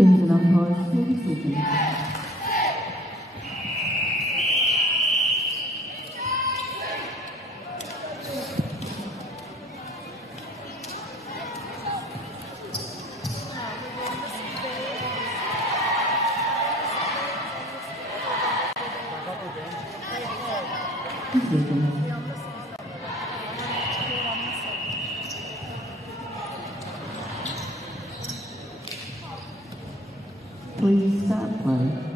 Change number 37. Please start play.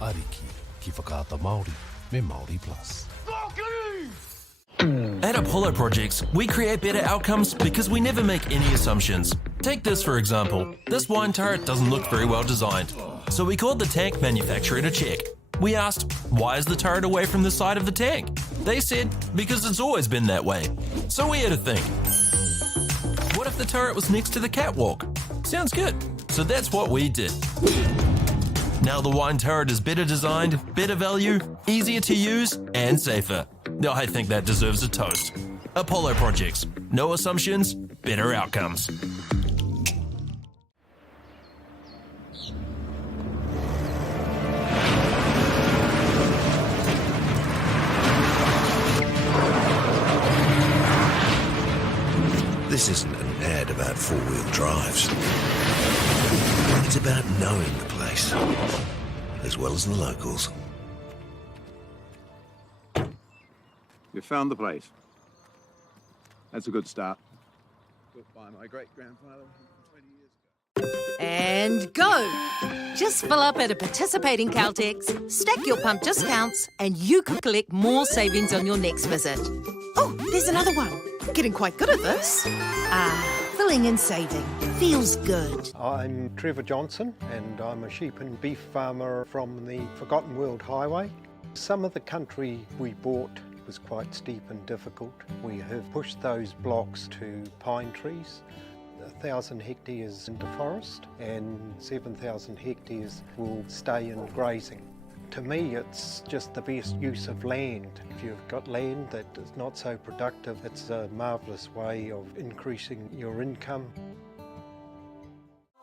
Ariki, ki whakaata Māori, me Māori Plus. At Apollo Projects, we create better outcomes because we never make any assumptions. Take this for example. This wine turret doesn't look very well designed. So we called the tank manufacturer to check. We asked, why is the turret away from the side of the tank? They said, because it's always been that way. So we had to think. What if the turret was next to the catwalk? Sounds good. So that's what we did. Now the wine turret is better designed, better value, easier to use, and safer. I think that deserves a toast. Apollo Projects. No assumptions, better outcomes. This isn't an ad about four-wheel drives. It's about knowing the place, as well as the locals. You found the place. That's a good start. Built by my great-grandfather 20 years ago. And go! Just fill up at a participating Caltex, stack your pump discounts, and you could collect more savings on your next visit. Oh, there's another one. Getting quite good at this. Filling and saving. Feels good. I'm Trevor Johnson and I'm a sheep and beef farmer from the Forgotten World Highway. Some of the country we bought was quite steep and difficult. We have pushed those blocks to pine trees. 1,000 hectares into forest and 7,000 hectares will stay in grazing. To me, it's just the best use of land. If you've got land that is not so productive, it's a marvellous way of increasing your income.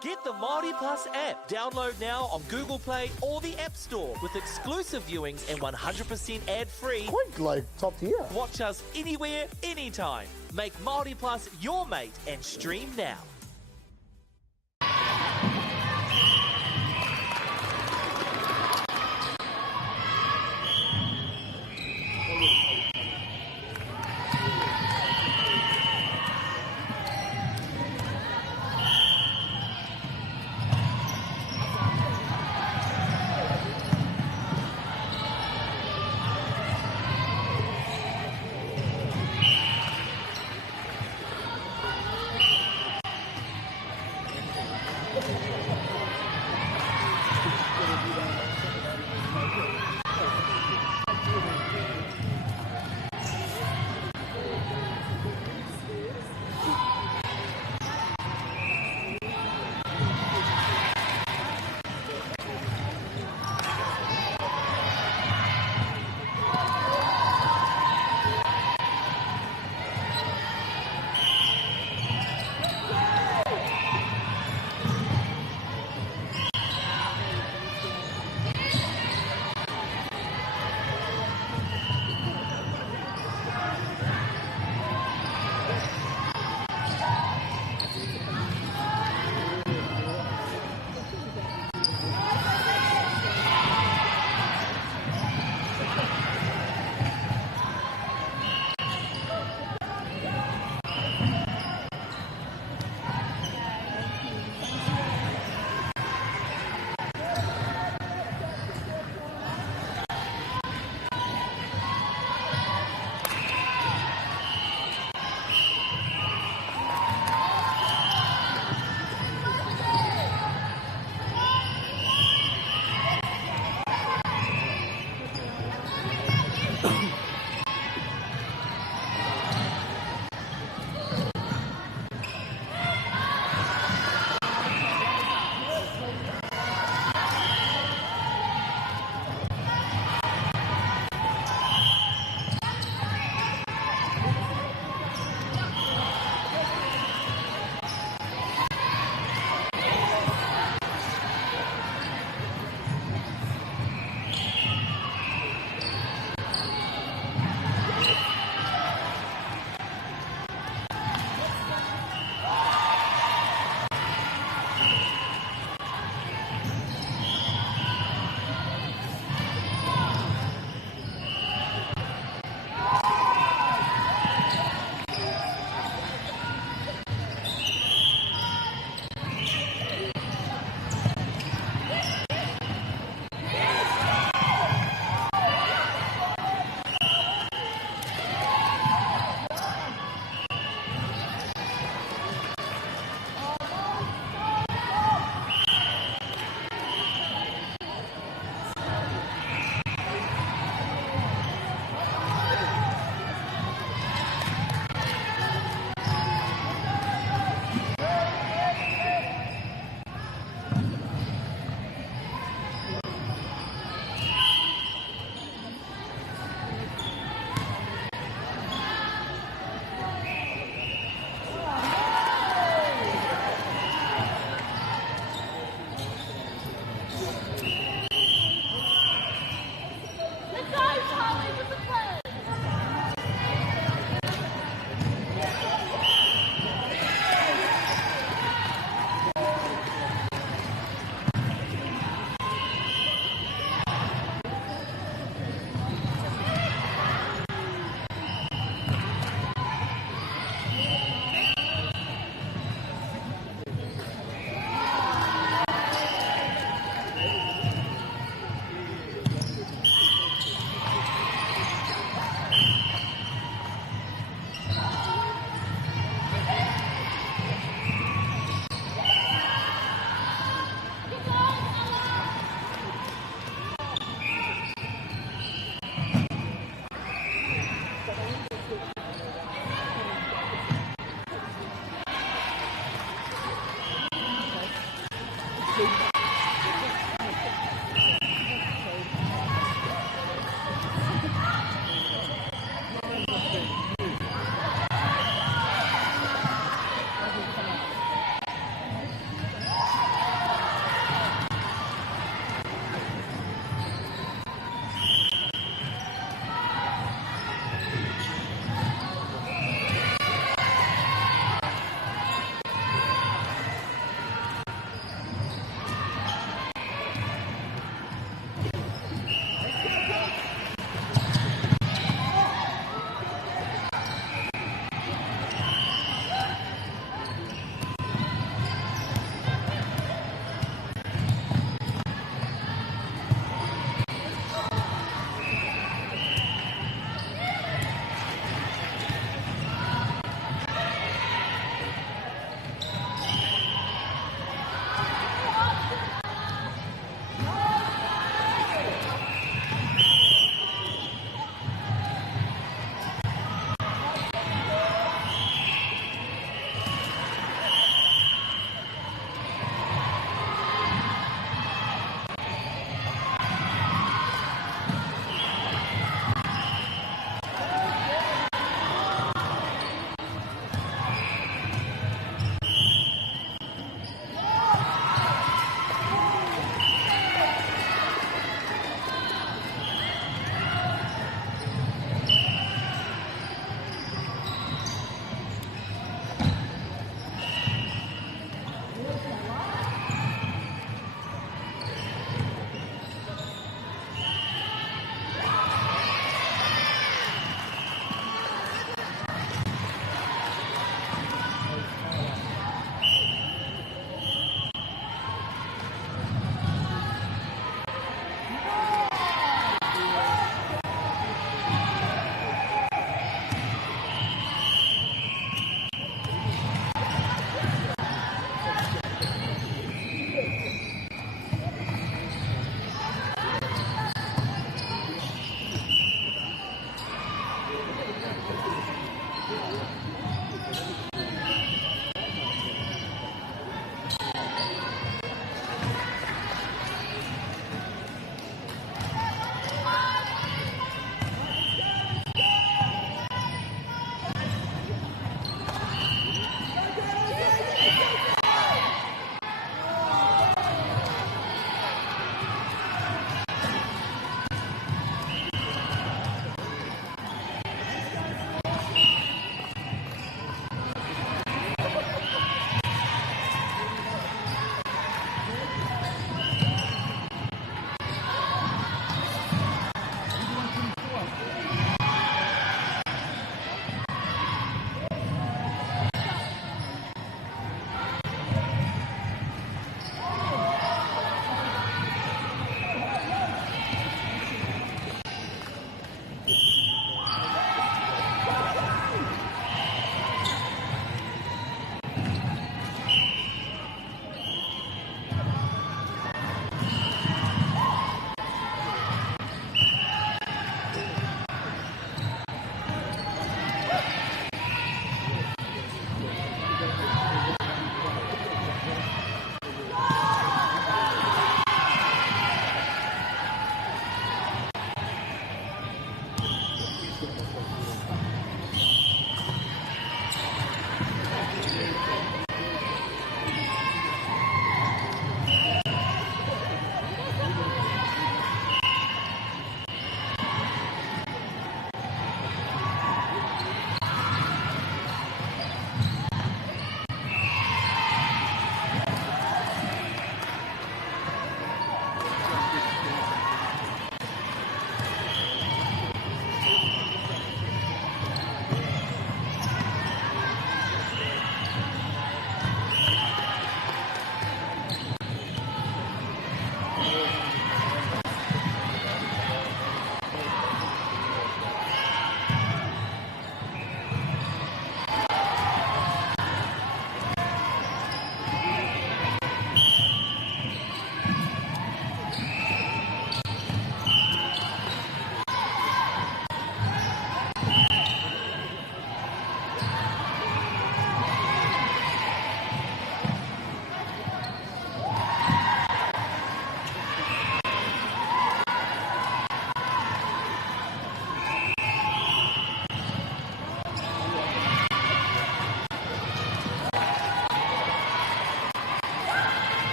Get the Māori Plus app. Download now on Google Play or the App Store with exclusive viewings and 100% ad-free. Quite like top tier. Watch us anywhere, anytime. Make Māori Plus your mate and stream now.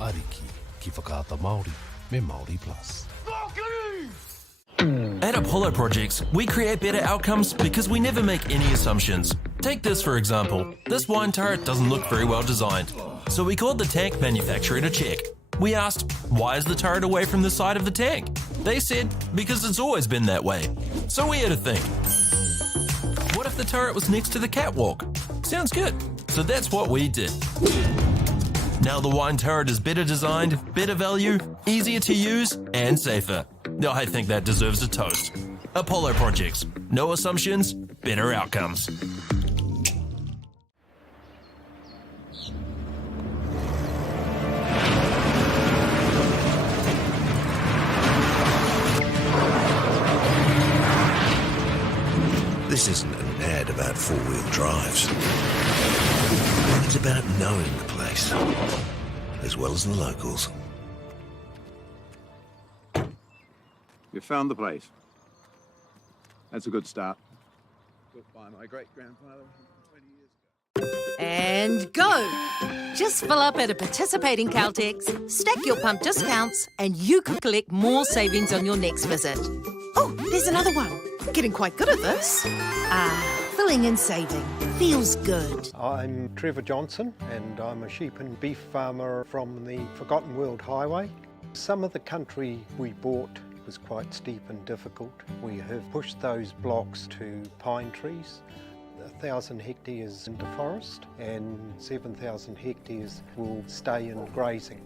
Ariki, ki whakaata Māori me Māori Plus. At Apollo Projects, we create better outcomes because we never make any assumptions. Take this for example. This wine turret doesn't look very well designed. So we called the tank manufacturer to check. We asked, why is the turret away from the side of the tank? They said, because it's always been that way. So we had to think. What if the turret was next to the catwalk? Sounds good. So that's what we did. Now the wine turret is better designed, better value, easier to use, and safer. I think that deserves a toast. Apollo Projects. No assumptions, better outcomes. This isn't an ad about four-wheel drives. It's about knowing the place, as well as the locals. You found the place. That's a good start. Built by my great-grandfather 20 years ago. And go! Just fill up at a participating Caltex, stack your pump discounts, and you could collect more savings on your next visit. Oh, there's another one. Getting quite good at this. Filling and saving. Feels good. I'm Trevor Johnson and I'm a sheep and beef farmer from the Forgotten World Highway. Some of the country we bought was quite steep and difficult. We have pushed those blocks to pine trees. 1,000 hectares into forest and 7,000 hectares will stay in grazing.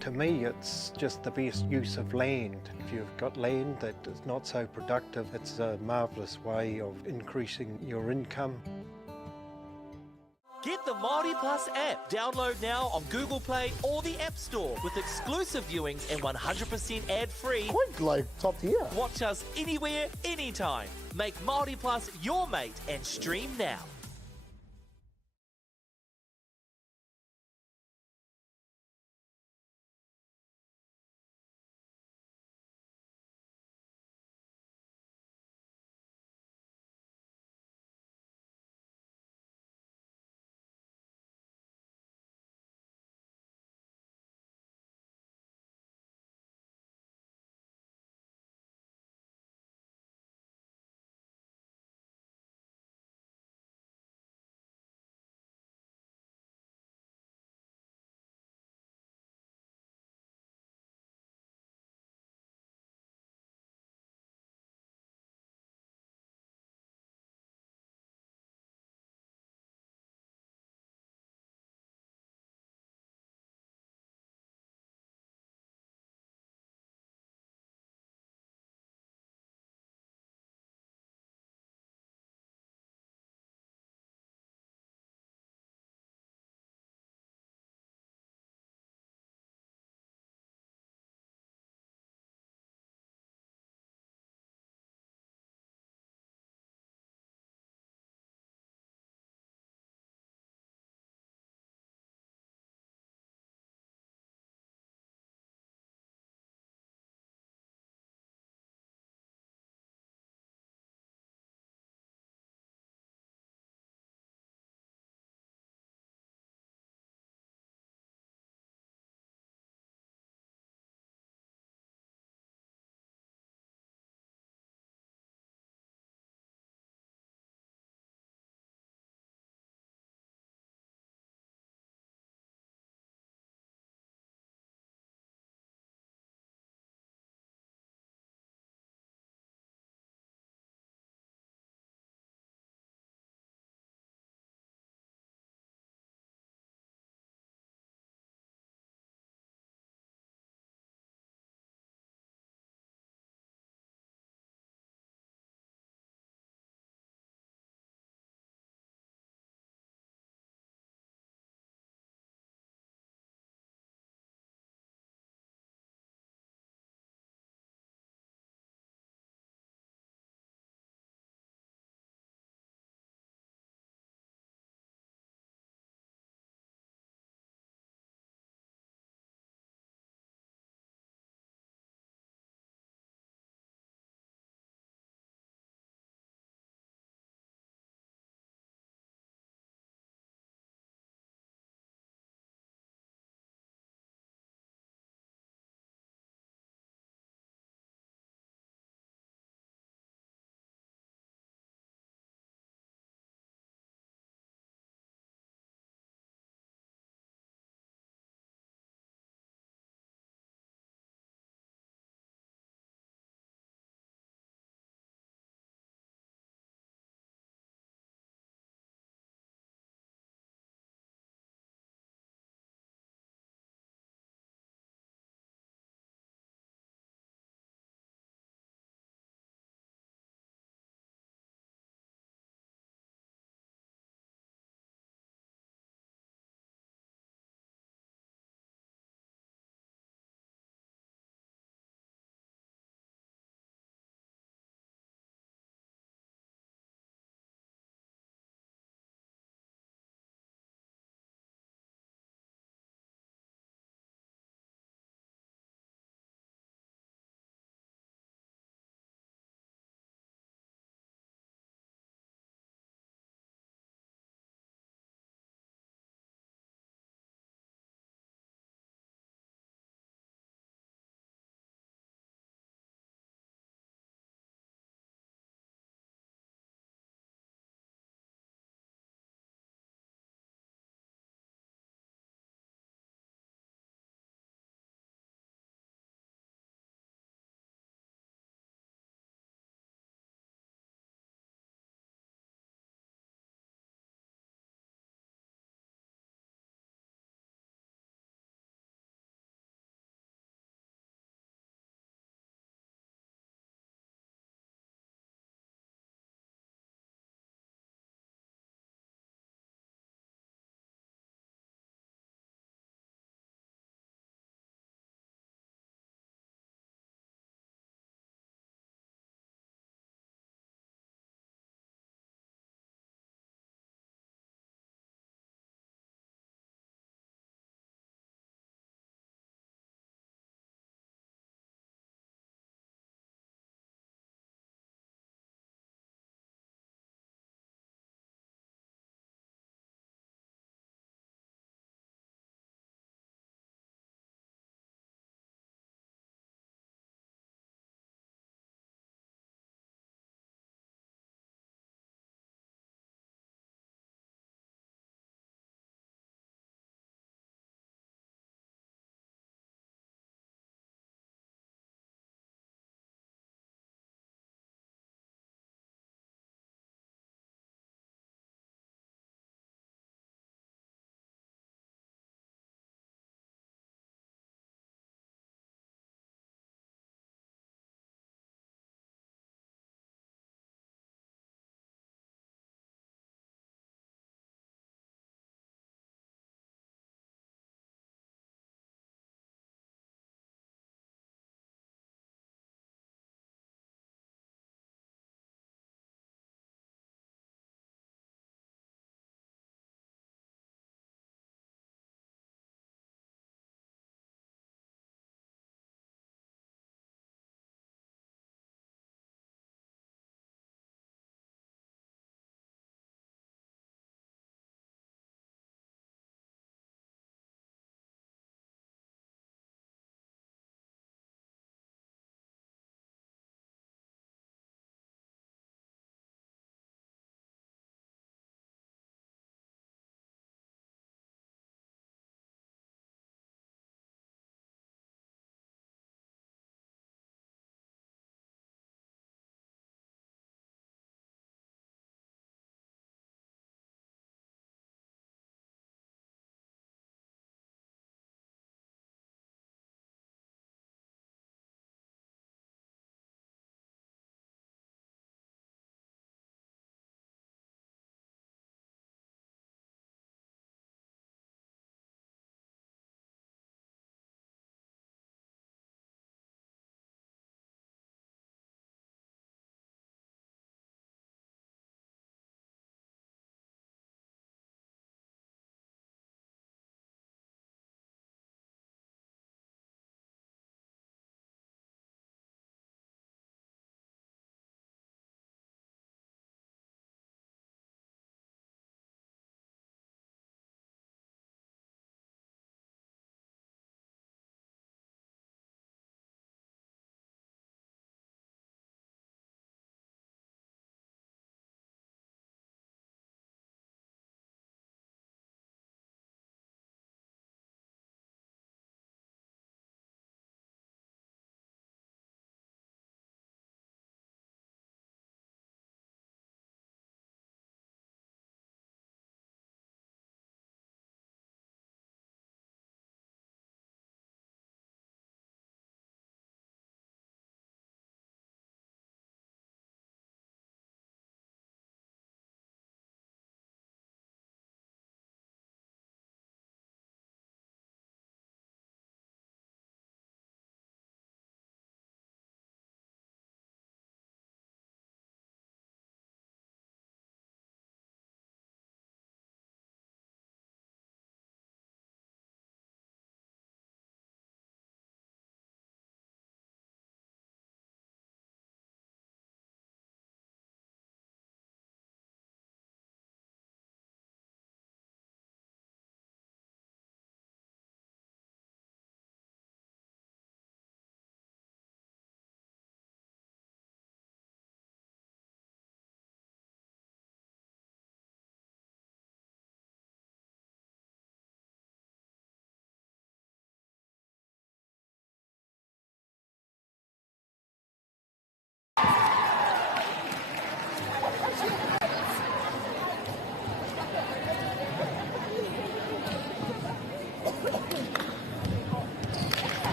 To me, it's just the best use of land. If you've got land that is not so productive, it's a marvellous way of increasing your income. Get the Māori Plus app. Download now on Google Play or the App Store with exclusive viewings and 100% ad-free. Quite like top tier. Watch us anywhere, anytime. Make Māori Plus your mate and stream now.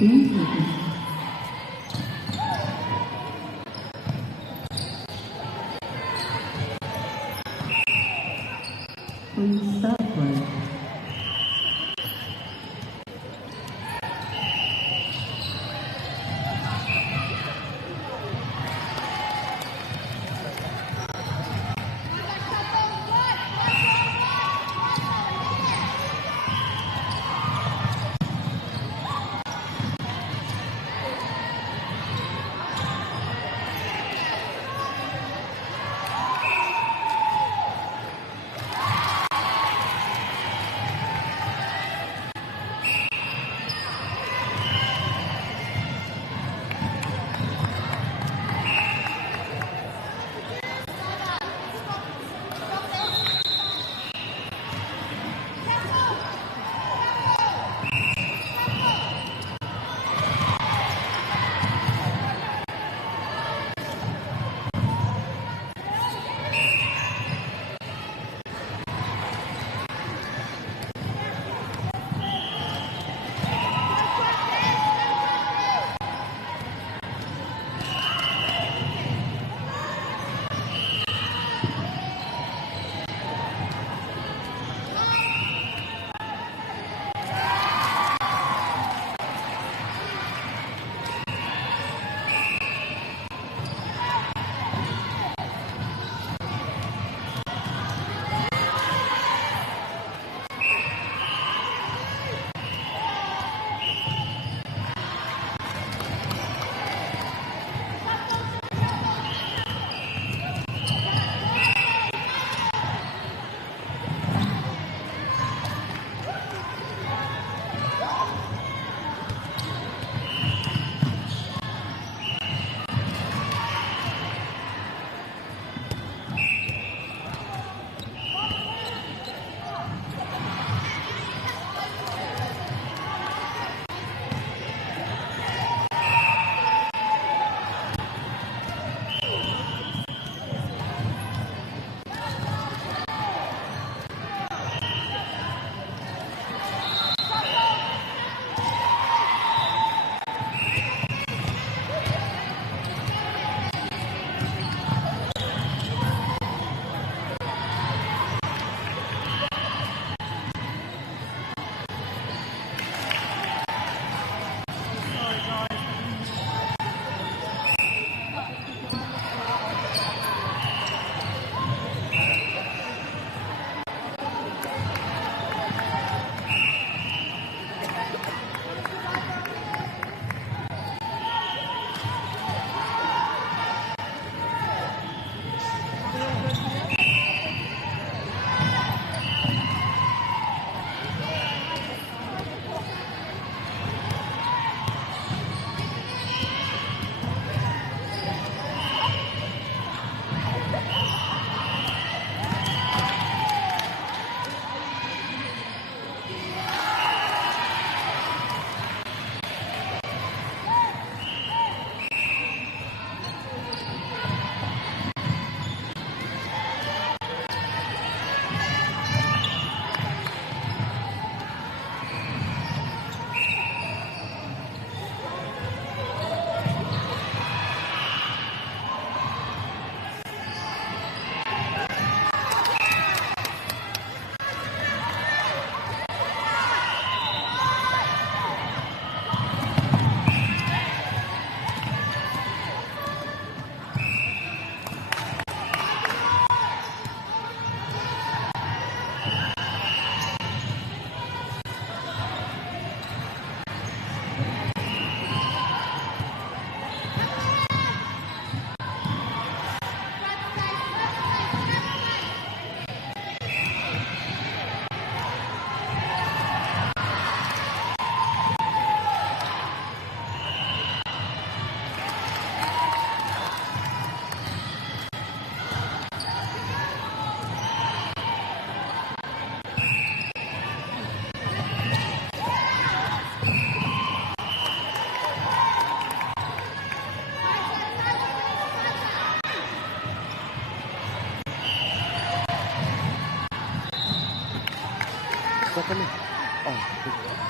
3 seconds. Please stop play. What happened? Oh.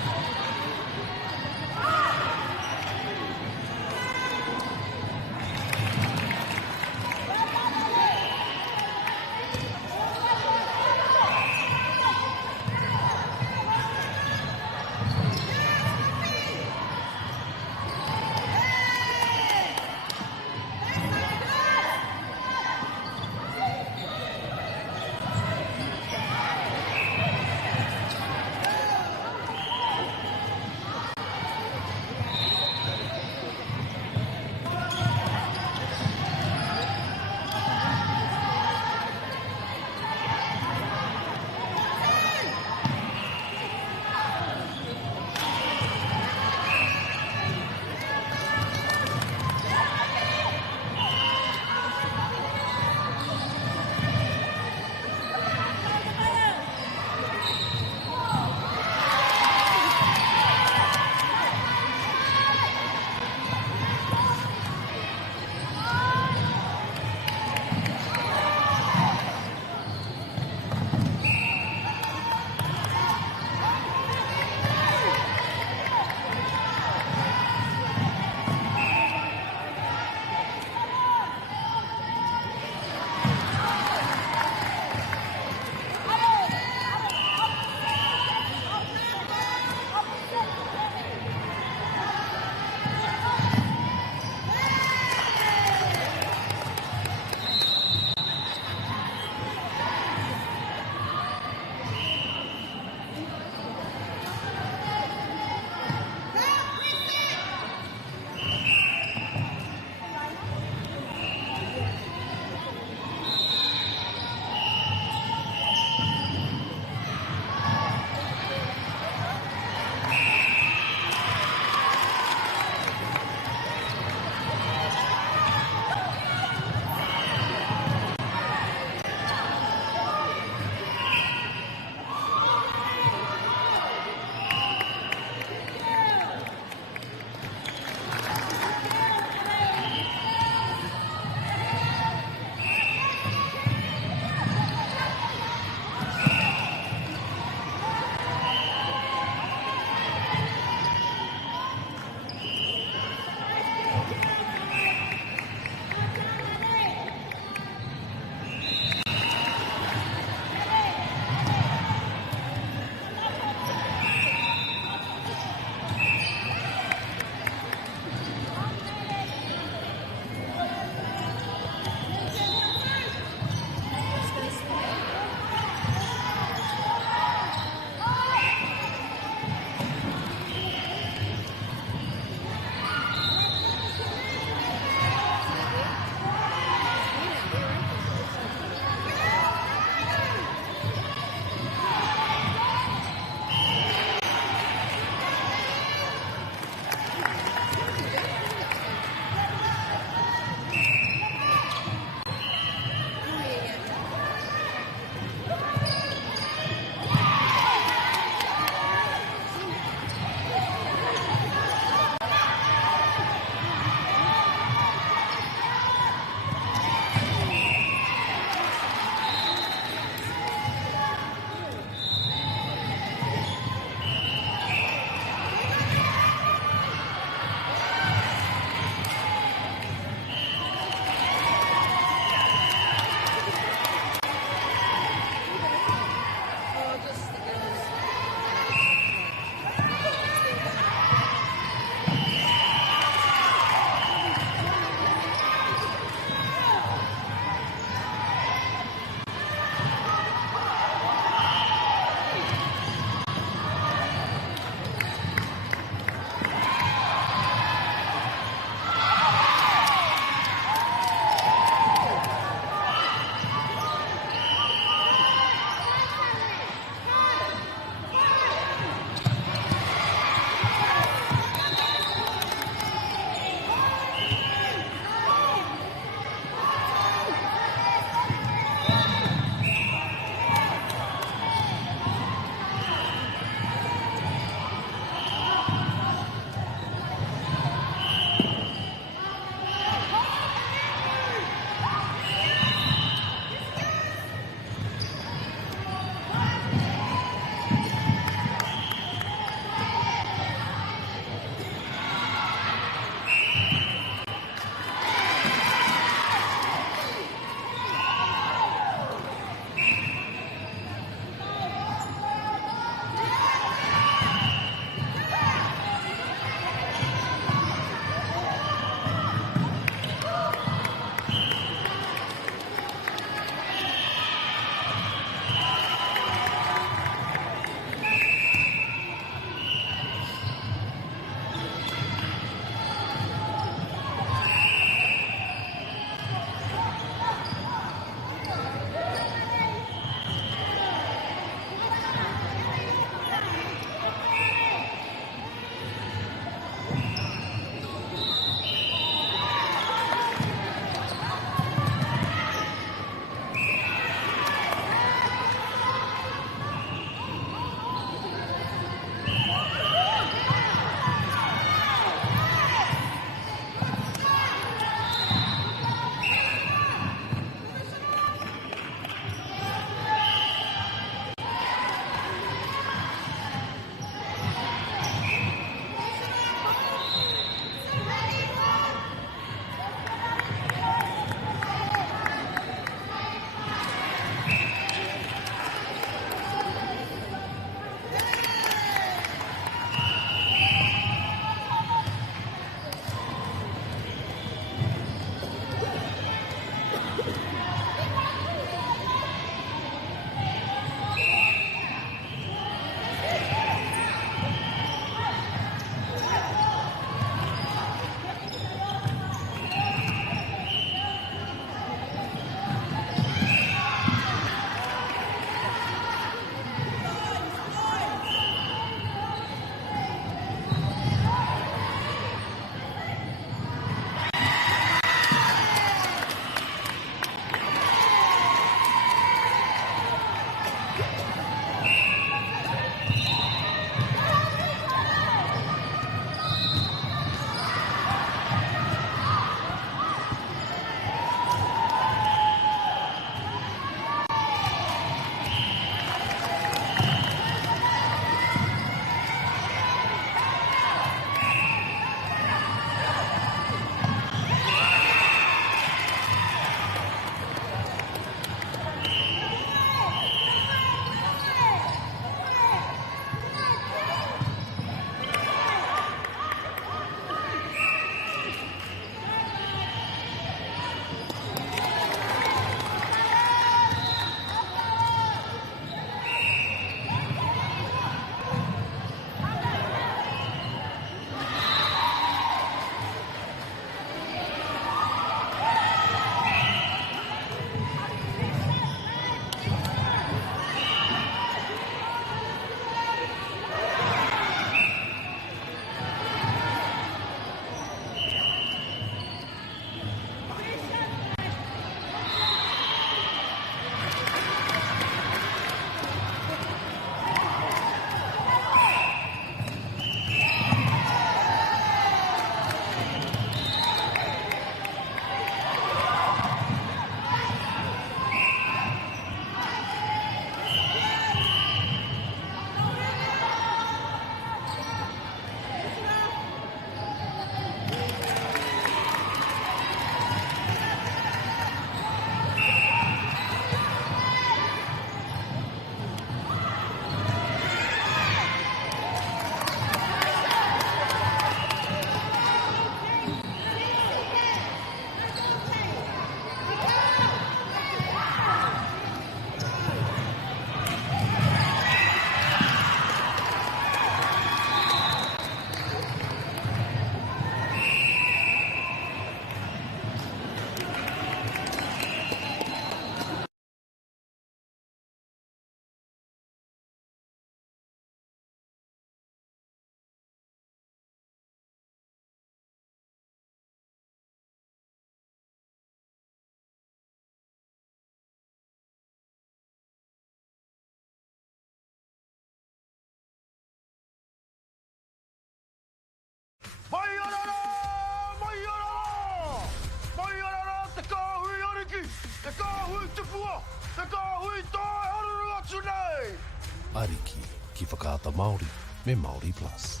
Ariki, ki whakaata Māori, me Māori Plus.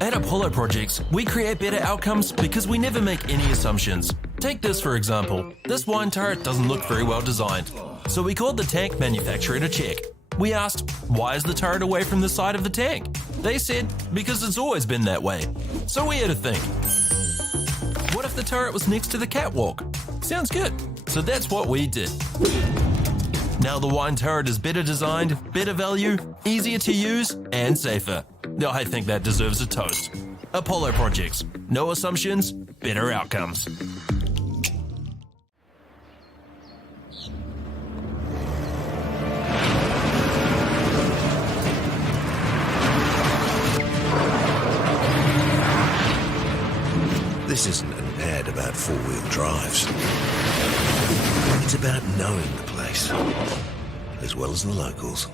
At Apollo Projects, we create better outcomes because we never make any assumptions. Take this for example. This wine turret doesn't look very well designed. So we called the tank manufacturer to check. We asked, why is the turret away from the side of the tank? They said, because it's always been that way. So we had to think. What if the turret was next to the catwalk? Sounds good. So that's what we did. Now the wine turret is better designed, better value, easier to use, and safer. I think that deserves a toast. Apollo Projects. No assumptions, better outcomes. This isn't an ad about four-wheel drives. It's about knowing the place, as well as the locals.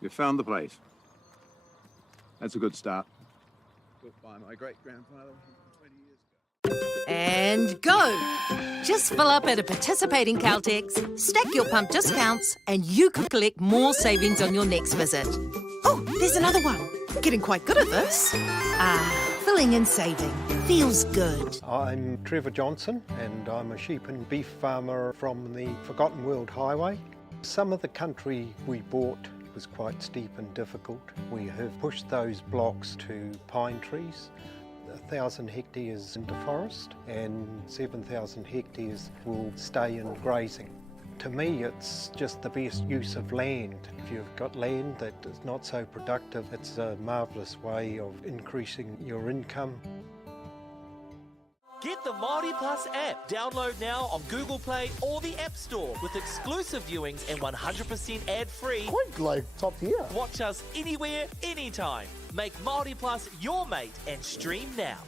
You found the place. That's a good start. Built by my great-grandfather 20 years ago. And go! Just fill up at a participating Caltex, stack your pump discounts, and you could collect more savings on your next visit. Oh, there's another one. Getting quite good at this. Filling and saving. Feels good. I'm Trevor Johnson and I'm a sheep and beef farmer from the Forgotten World Highway. Some of the country we bought was quite steep and difficult. We have pushed those blocks to pine trees. 1,000 hectares into forest and 7,000 hectares will stay in grazing. To me, it's just the best use of land. If you've got land that is not so productive, it's a marvellous way of increasing your income. Get the Māori Plus app. Download now on Google Play or the App Store with exclusive viewings and 100% ad-free. Quite like top tier. Watch us anywhere, anytime. Make Māori Plus your mate and stream now.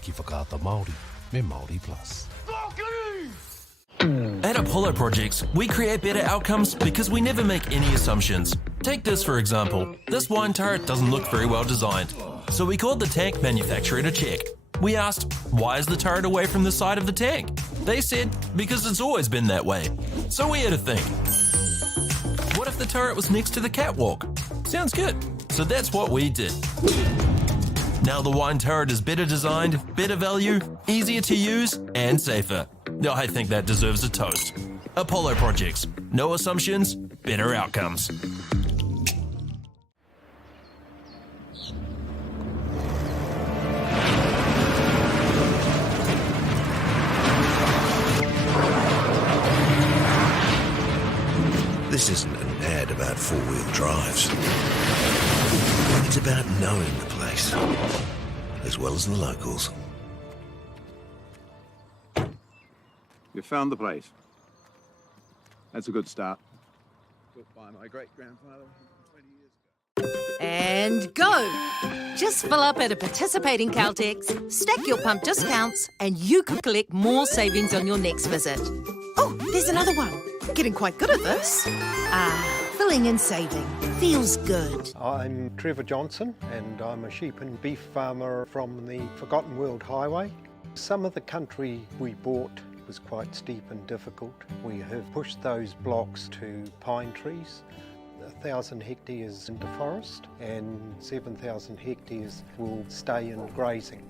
ki whakaata Māori me Māori Plus. At Apollo Projects, we create better outcomes because we never make any assumptions. Take this for example. This wine turret doesn't look very well designed. So we called the tank manufacturer to check. We asked, why is the turret away from the side of the tank? They said, because it's always been that way. So we had to think. What if the turret was next to the catwalk? Sounds good. So that's what we did. Now the wine turret is better designed, better value, easier to use, and safer. I think that deserves a toast. Apollo Projects. No assumptions, better outcomes. This isn't an ad about four-wheel drives. It's about knowing the place, as well as the locals. You found the place. That's a good start. Built by my great-grandfather 20 years ago. And go! Just fill up at a participating Caltex, stack your pump discounts, and you could collect more savings on your next visit. Oh, there's another one. Getting quite good at this. Filling and saving. Feels good. I'm Trevor Johnson and I'm a sheep and beef farmer from the Forgotten World Highway. Some of the country we bought was quite steep and difficult. We have pushed those blocks to pine trees. 1,000 hectares into forest and 7,000 hectares will stay in grazing.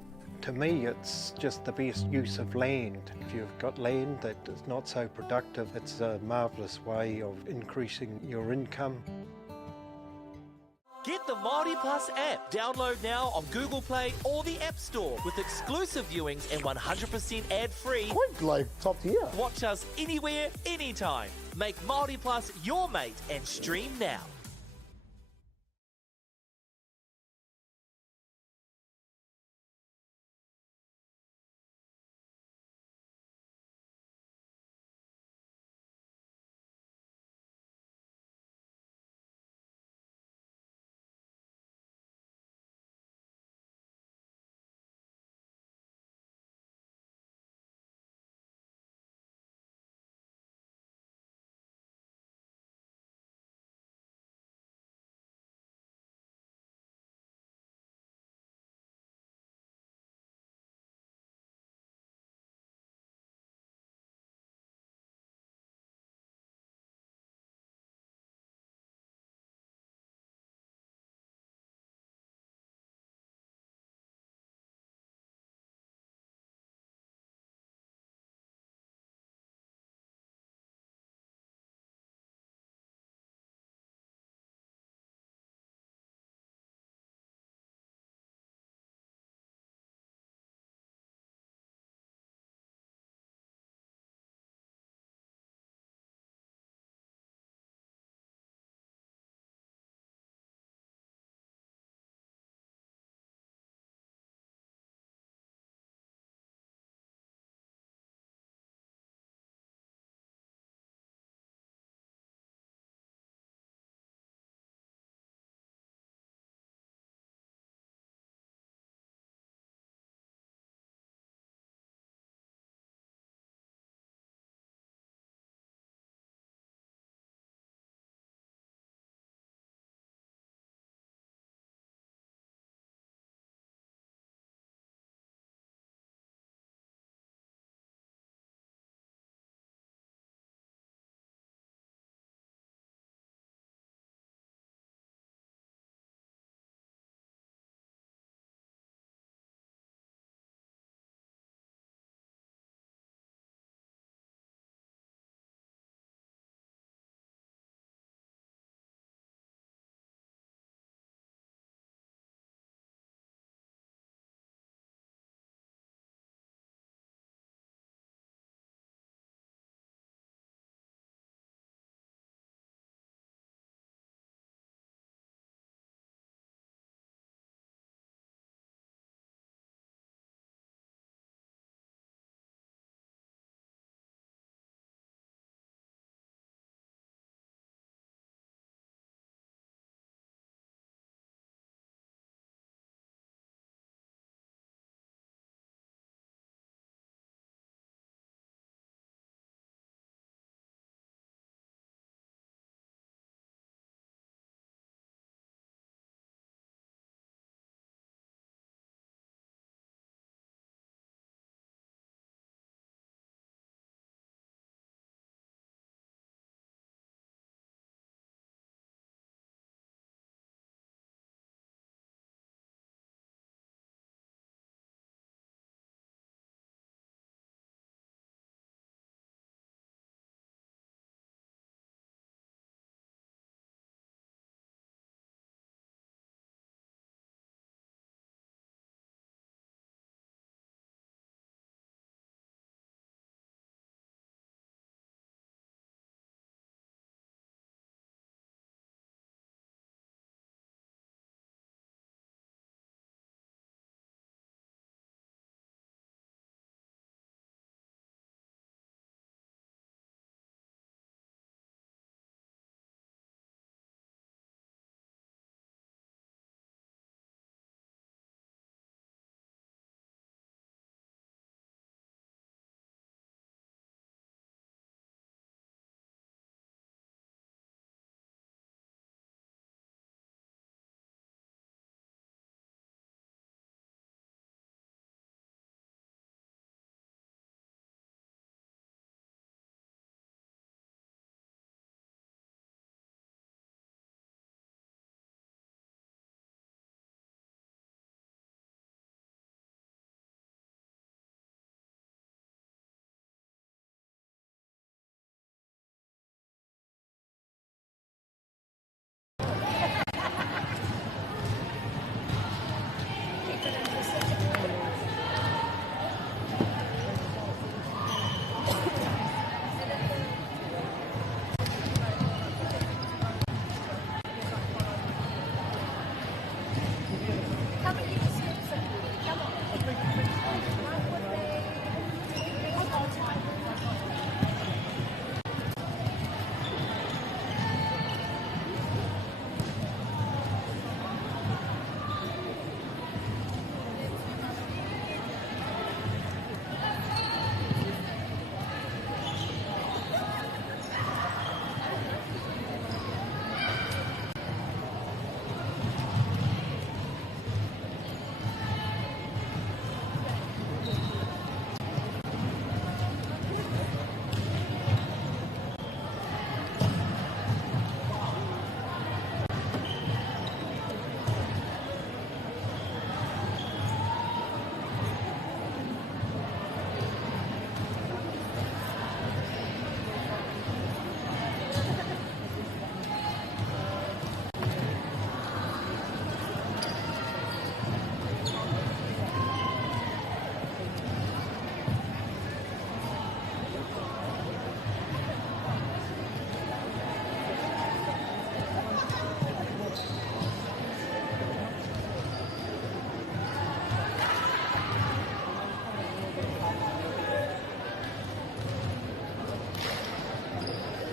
To me, it's just the best use of land. If you've got land that is not so productive, it's a marvellous way of increasing your income. Get the Māori Plus app. Download now on Google Play or the App Store with exclusive viewings and 100% ad-free. Quite like top tier. Watch us anywhere, anytime. Make Māori Plus your mate and stream now.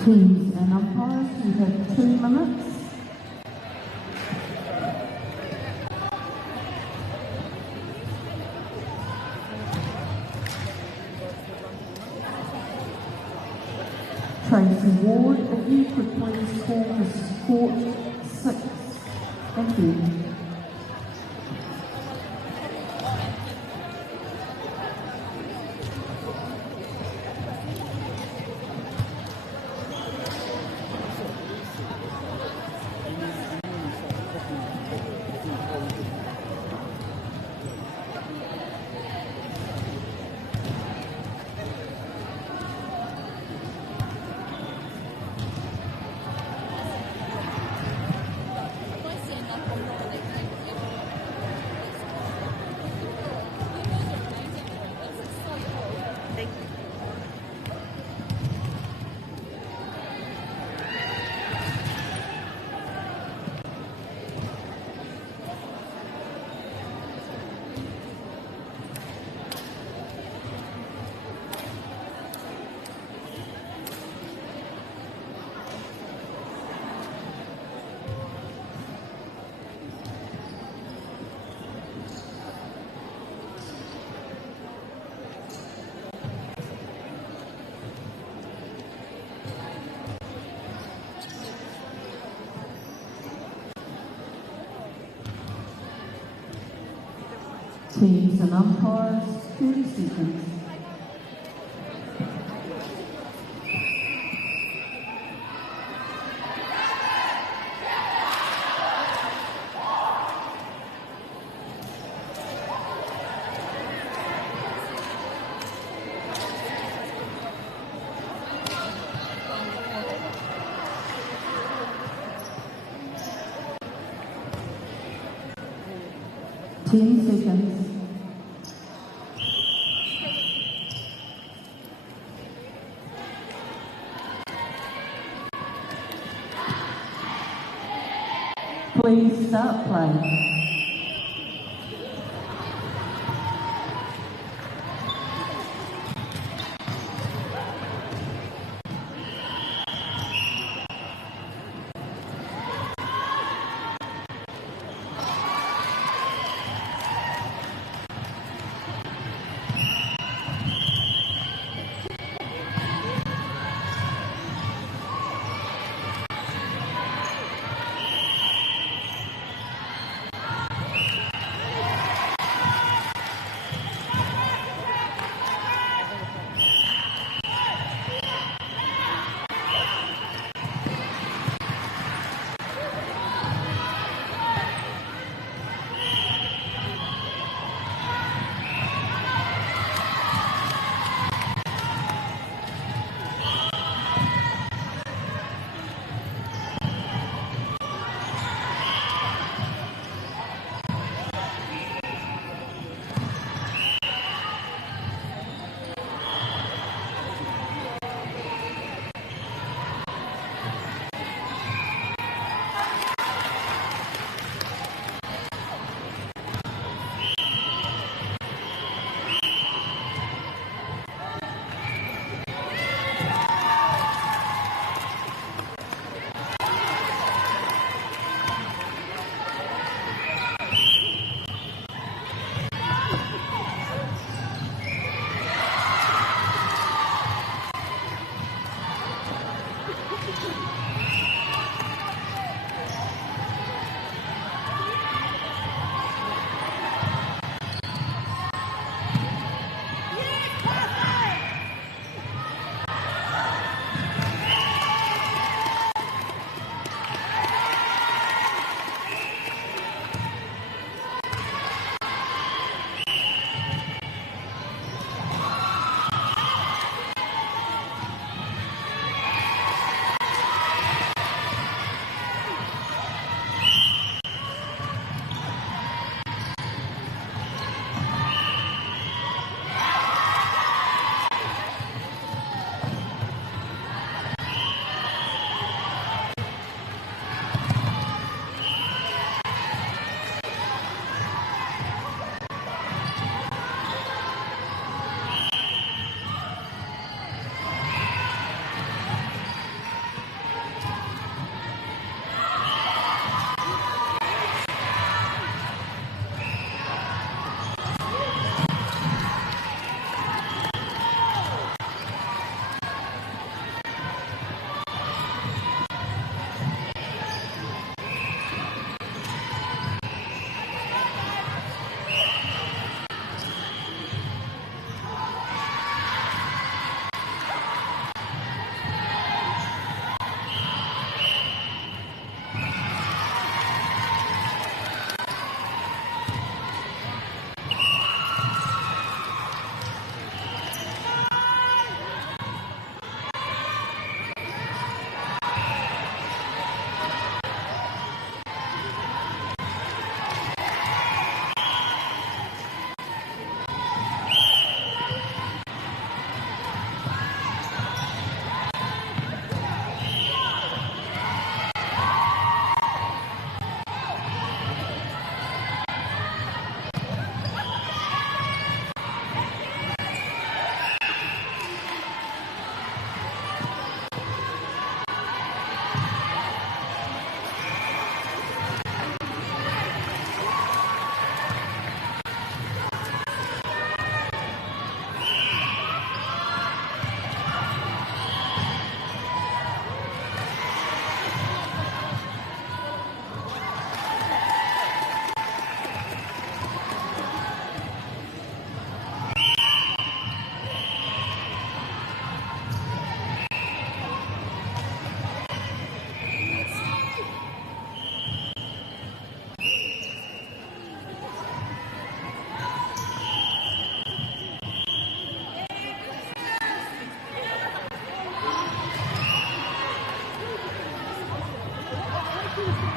Teams and umpires, you have 2 minutes. Tracy Ward, if you could please call the court 6. Thank you. Teams and umpires, 30 seconds. Please start play.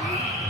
Thank you.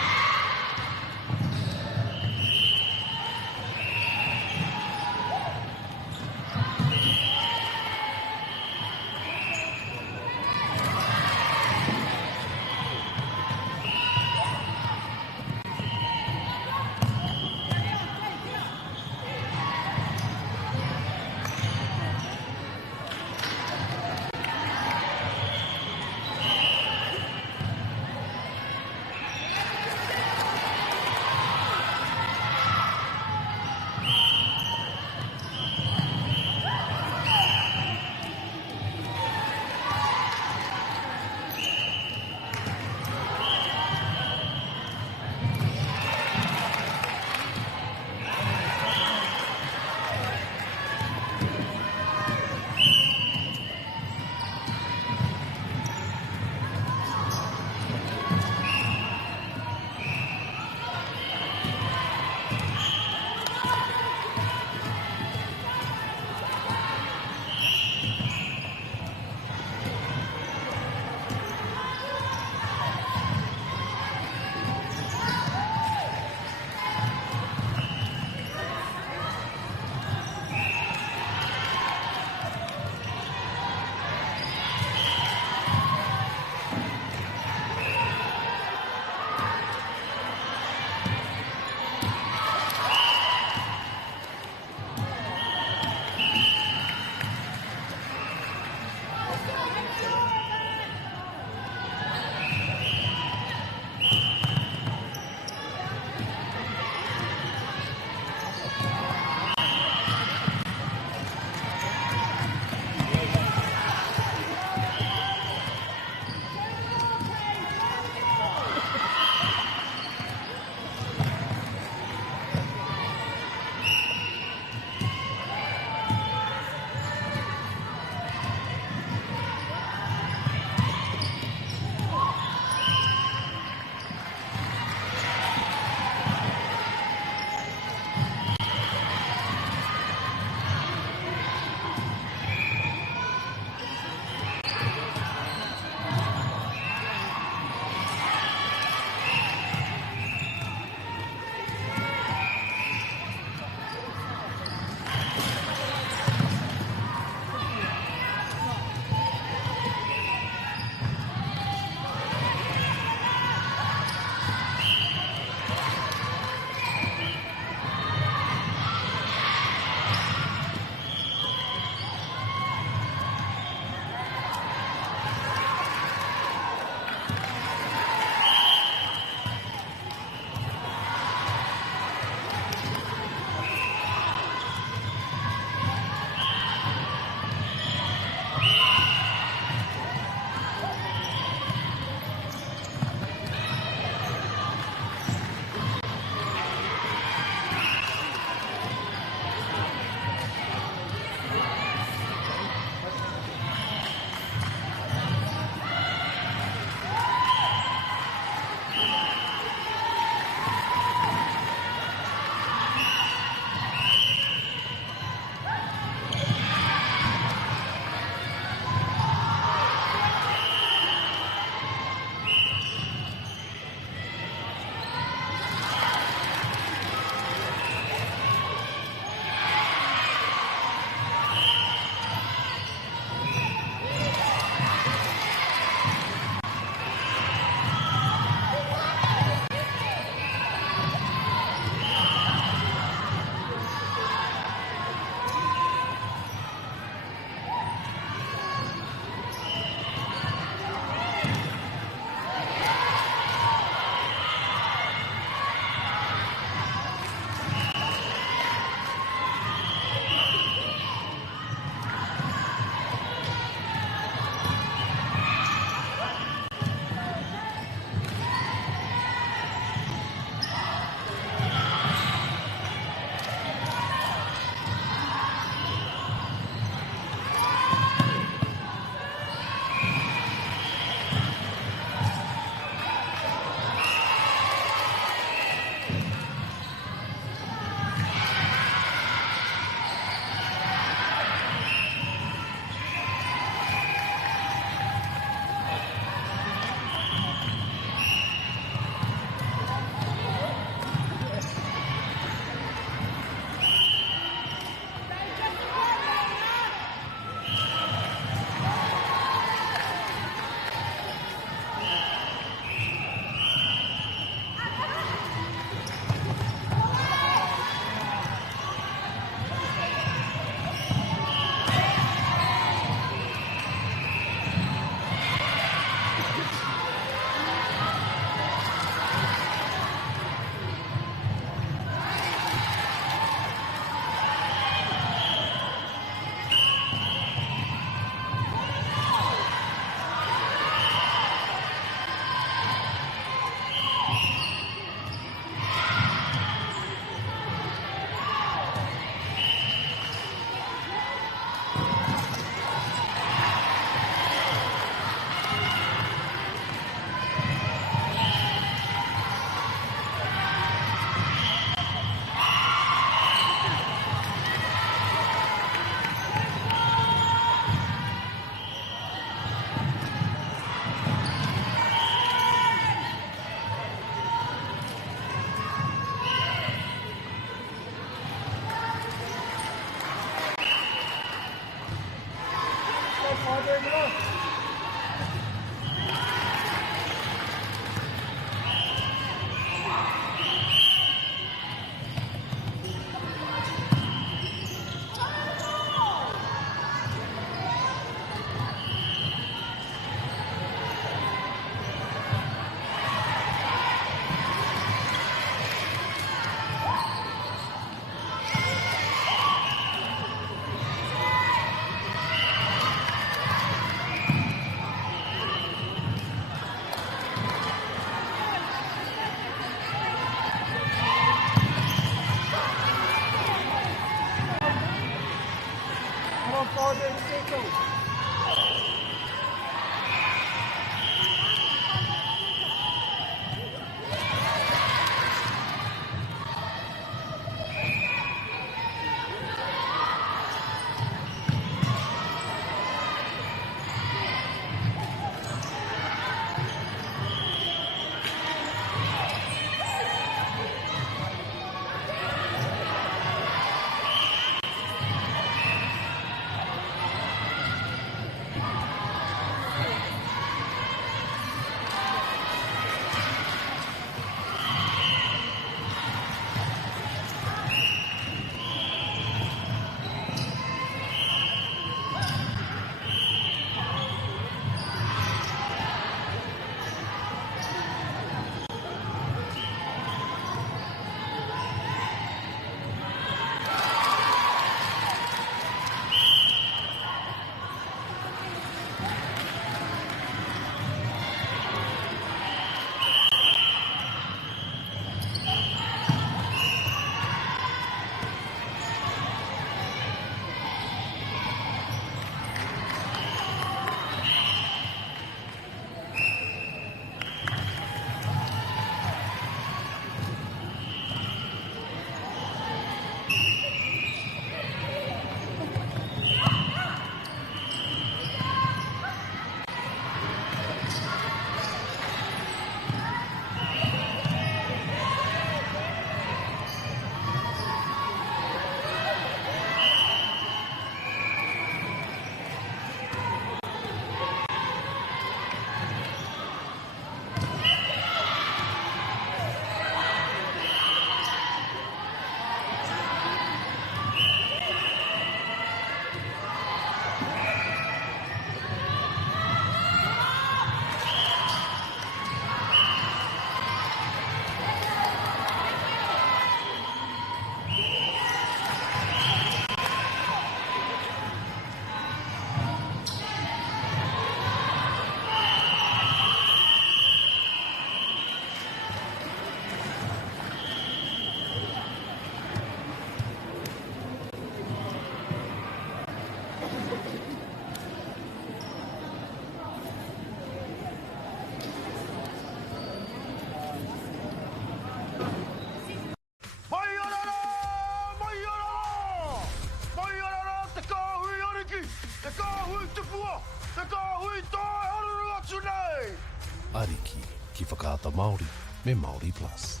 whakaata Māori me Māori Plus.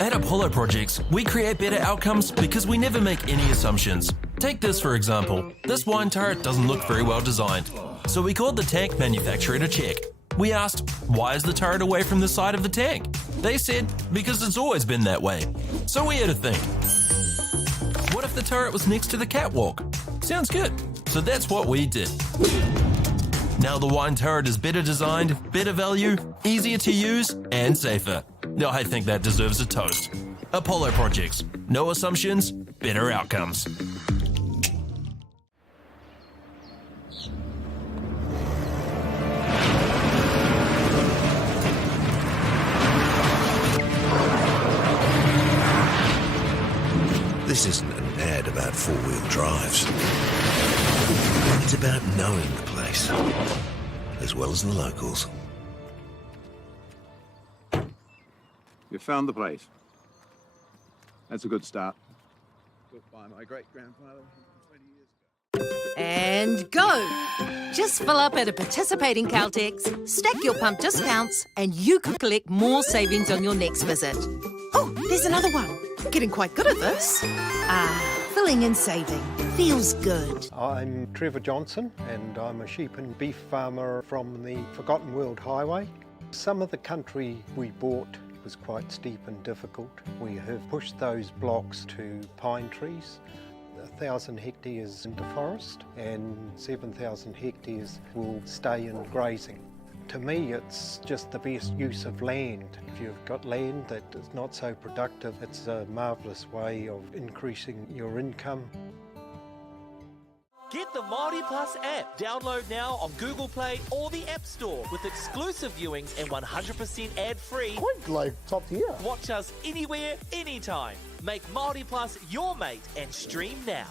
At Apollo Projects, we create better outcomes because we never make any assumptions. Take this for example. This wine turret doesn't look very well designed. So we called the tank manufacturer to check. We asked, why is the turret away from the side of the tank? They said, because it's always been that way. So we had to think. What if the turret was next to the catwalk? Sounds good. So that's what we did. Now the wine turret is better designed, better value, easier to use, and safer. Now I think that deserves a toast. Apollo Projects. No assumptions, better outcomes. This isn't an ad about four-wheel drives. It's about knowing the place, as well as the locals. You found the place. That's a good start. Built by my great-grandfather 20 years ago. And go! Just fill up at a participating Caltex, stack your pump discounts, and you could collect more savings on your next visit. Oh, there's another one. Getting quite good at this. Filling and saving. Feels good. I'm Trevor Johnson and I'm a sheep and beef farmer from the Forgotten World Highway. Some of the country we bought was quite steep and difficult. We have pushed those blocks to pine trees. 1,000 hectares into forest and 7,000 hectares will stay in grazing. To me, it's just the best use of land. If you've got land that is not so productive, it's a marvellous way of increasing your income. Get the Māori Plus app. Download now on Google Play or the App Store with exclusive viewings and 100% ad-free. Quite like top tier. Watch us anywhere, anytime. Make Māori Plus your mate and stream now.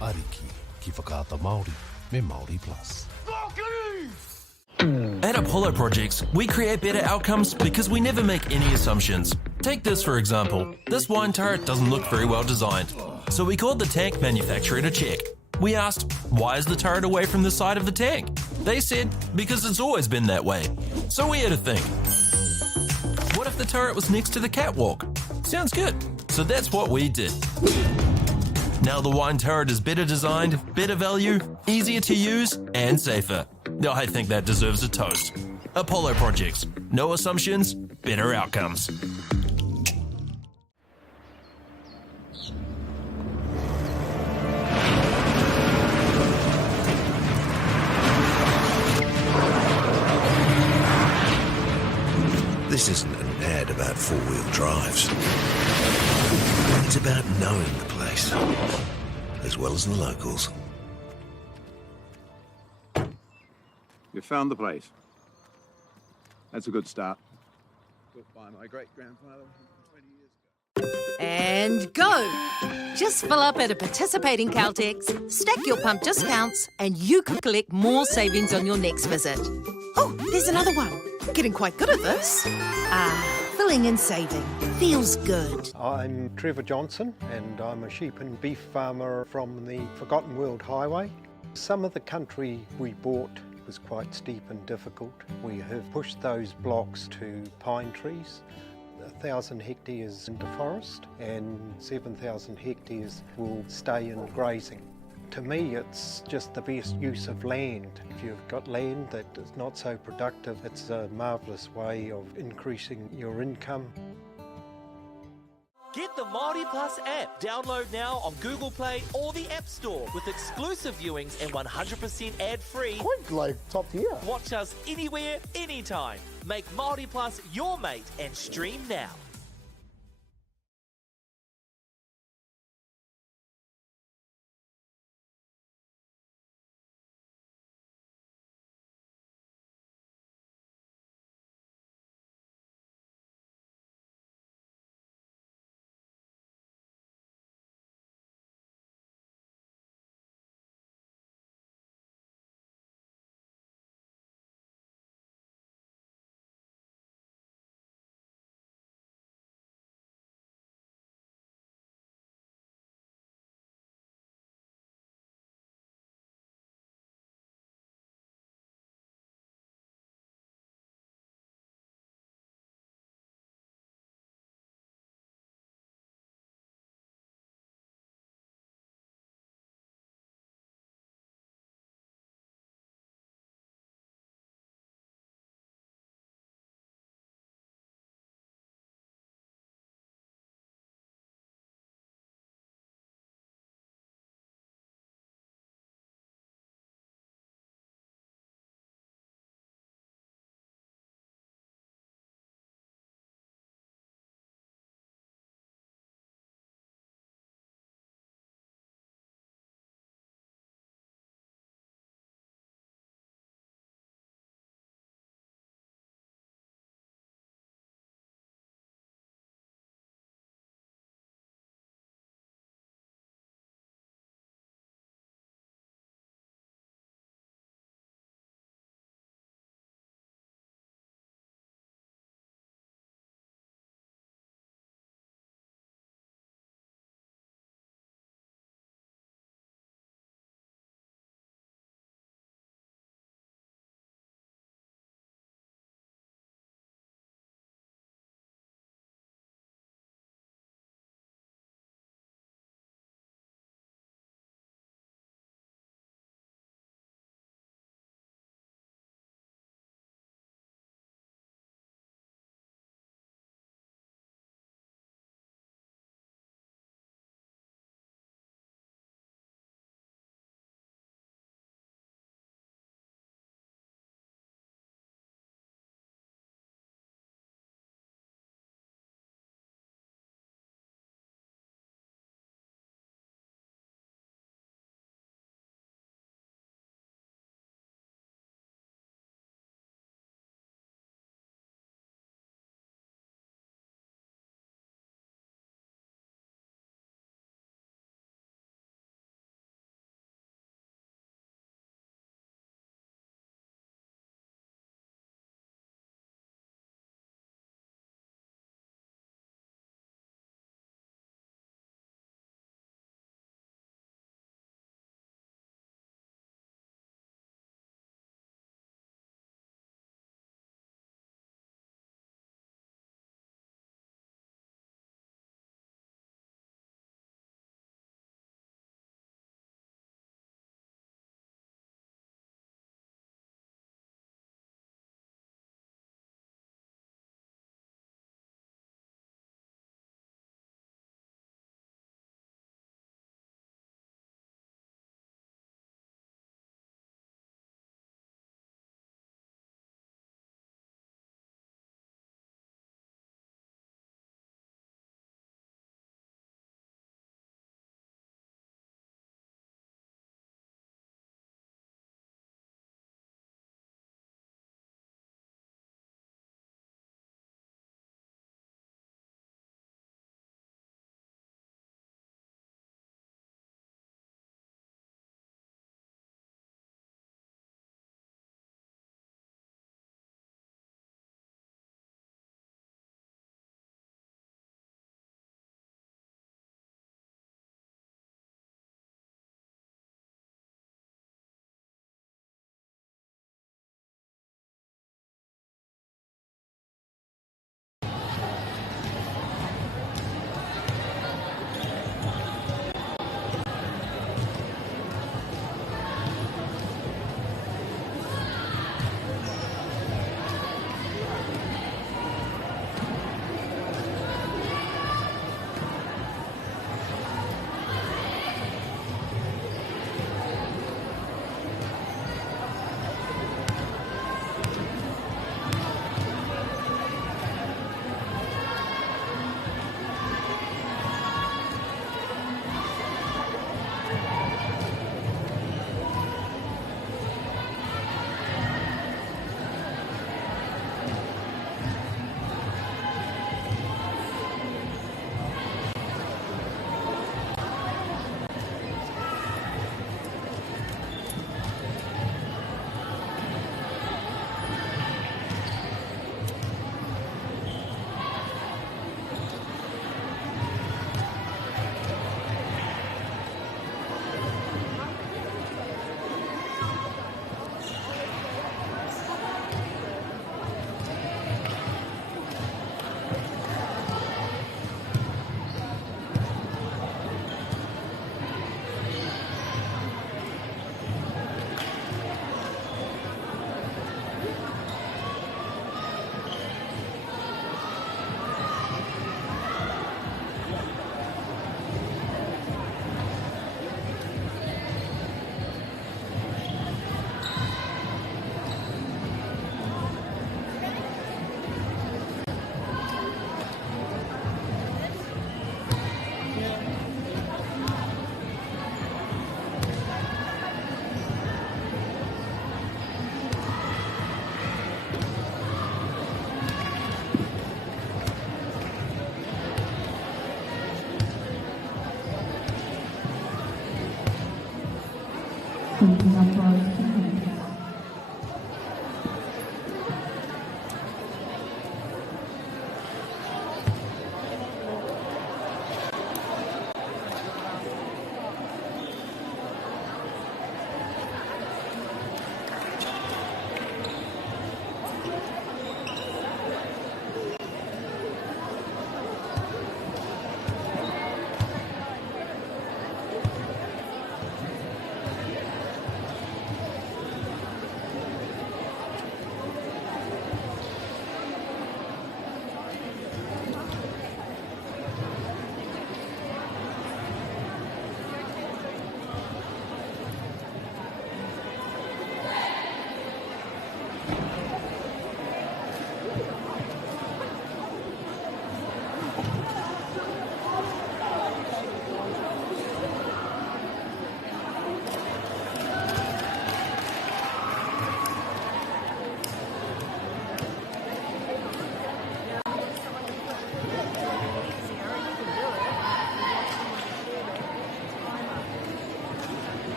Ariki, ki whakaata Māori me Māori Plus. At Apollo Projects, we create better outcomes because we never make any assumptions. Take this for example. This wine turret doesn't look very well designed. So we called the tank manufacturer to check. We asked, why is the turret away from the side of the tank? They said, because it's always been that way. So we had to think. What if the turret was next to the catwalk? Sounds good. So that's what we did. Now the wine turret is better designed, better value, easier to use, and safer. I think that deserves a toast. Apollo Projects. No assumptions, better outcomes. This isn't an ad about four-wheel drives. It's about knowing the place, as well as the locals. You found the place. That's a good start. Built by my great-grandfather 20 years ago. And go! Just fill up at a participating Caltex, stack your pump discounts, and you could collect more savings on your next visit. Oh, there's another one. Getting quite good at this. Filling and saving. Feels good. I'm Trevor Johnson and I'm a sheep and beef farmer from the Forgotten World Highway. Some of the country we bought was quite steep and difficult. We have pushed those blocks to pine trees. 1,000 hectares into forest and 7,000 hectares will stay in grazing. To me, it's just the best use of land. If you've got land that is not so productive, it's a marvellous way of increasing your income. Get the Māori Plus app. Download now on Google Play or the App Store with exclusive viewings and 100% ad-free. Quite like top tier. Watch us anywhere, anytime. Make Māori Plus your mate and stream now. Please upright 2 minutes.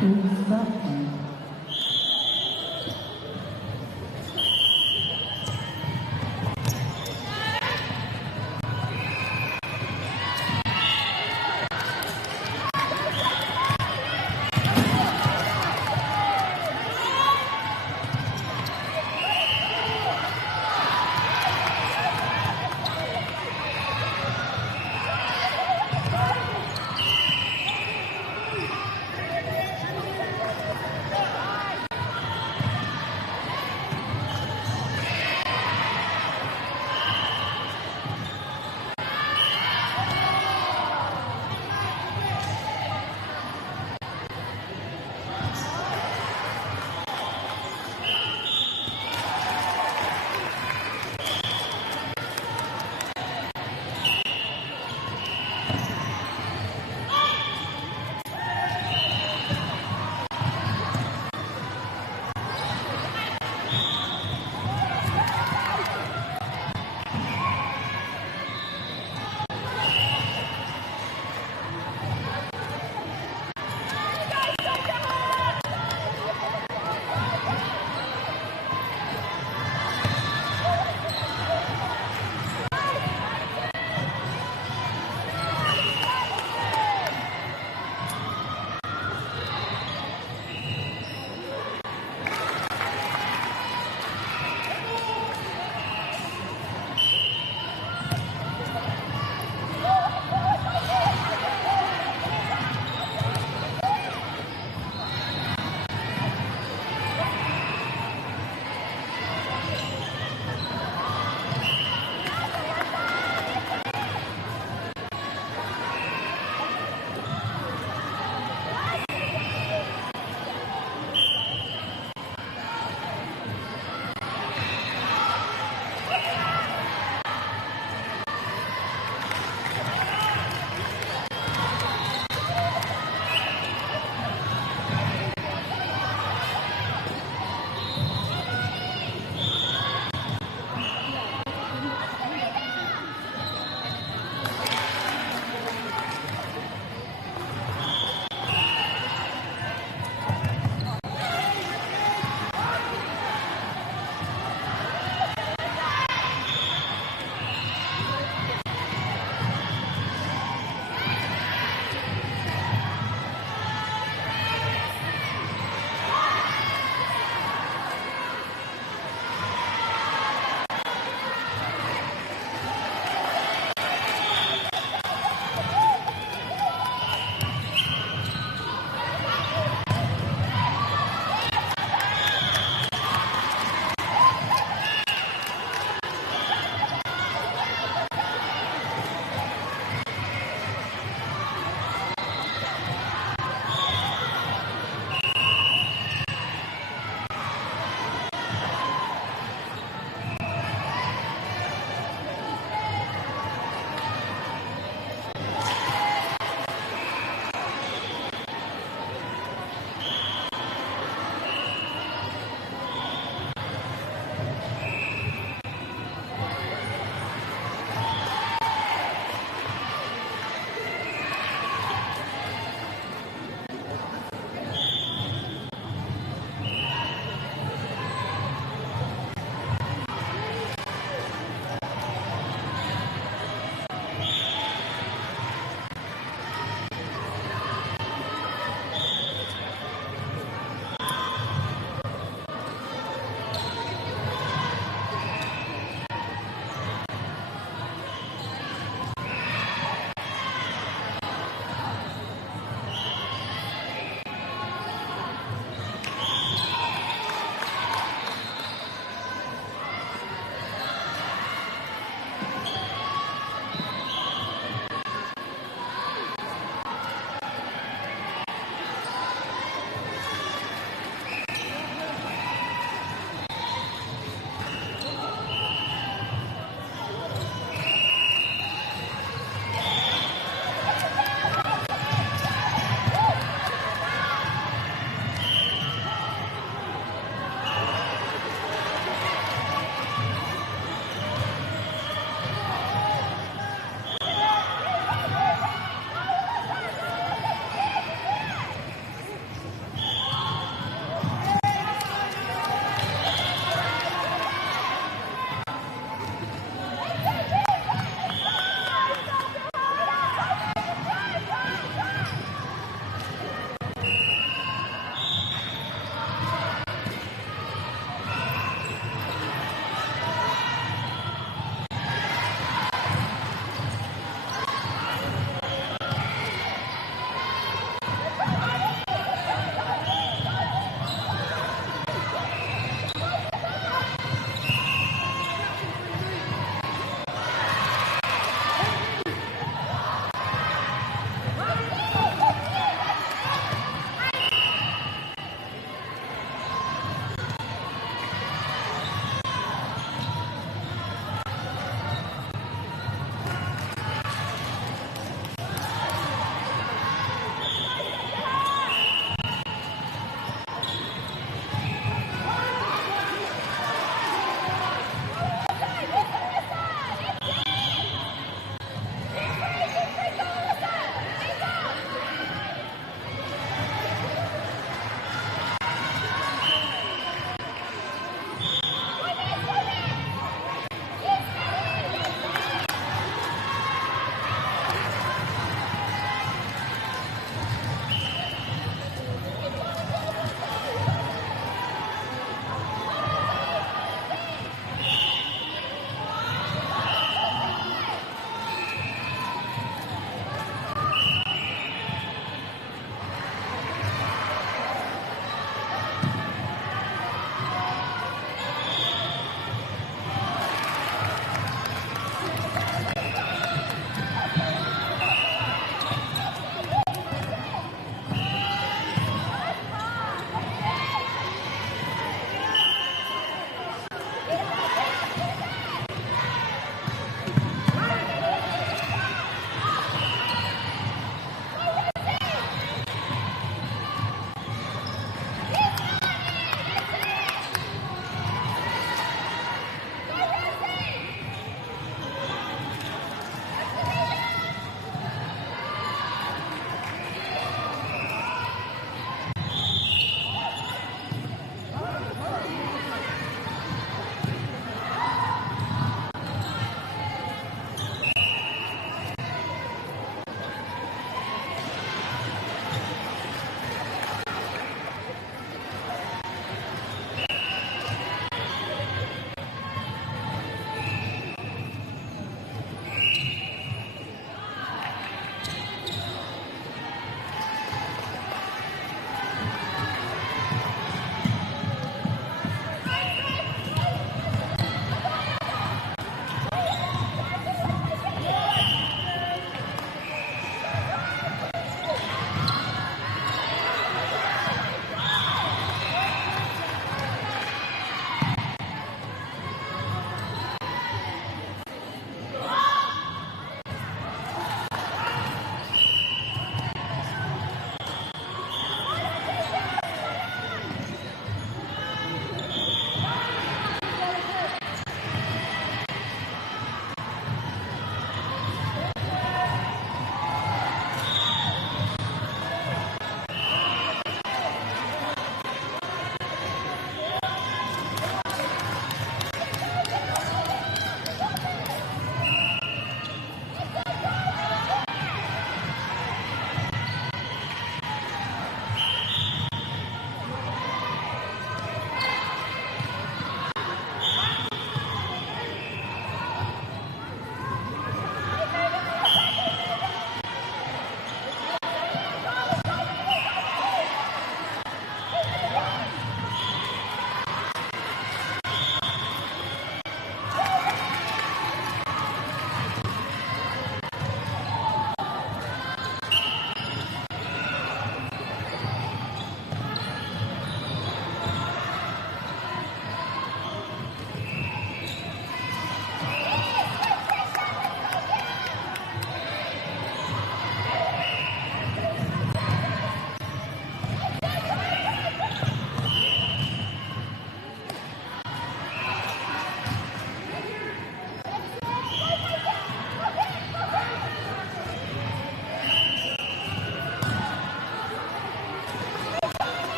Please stop time.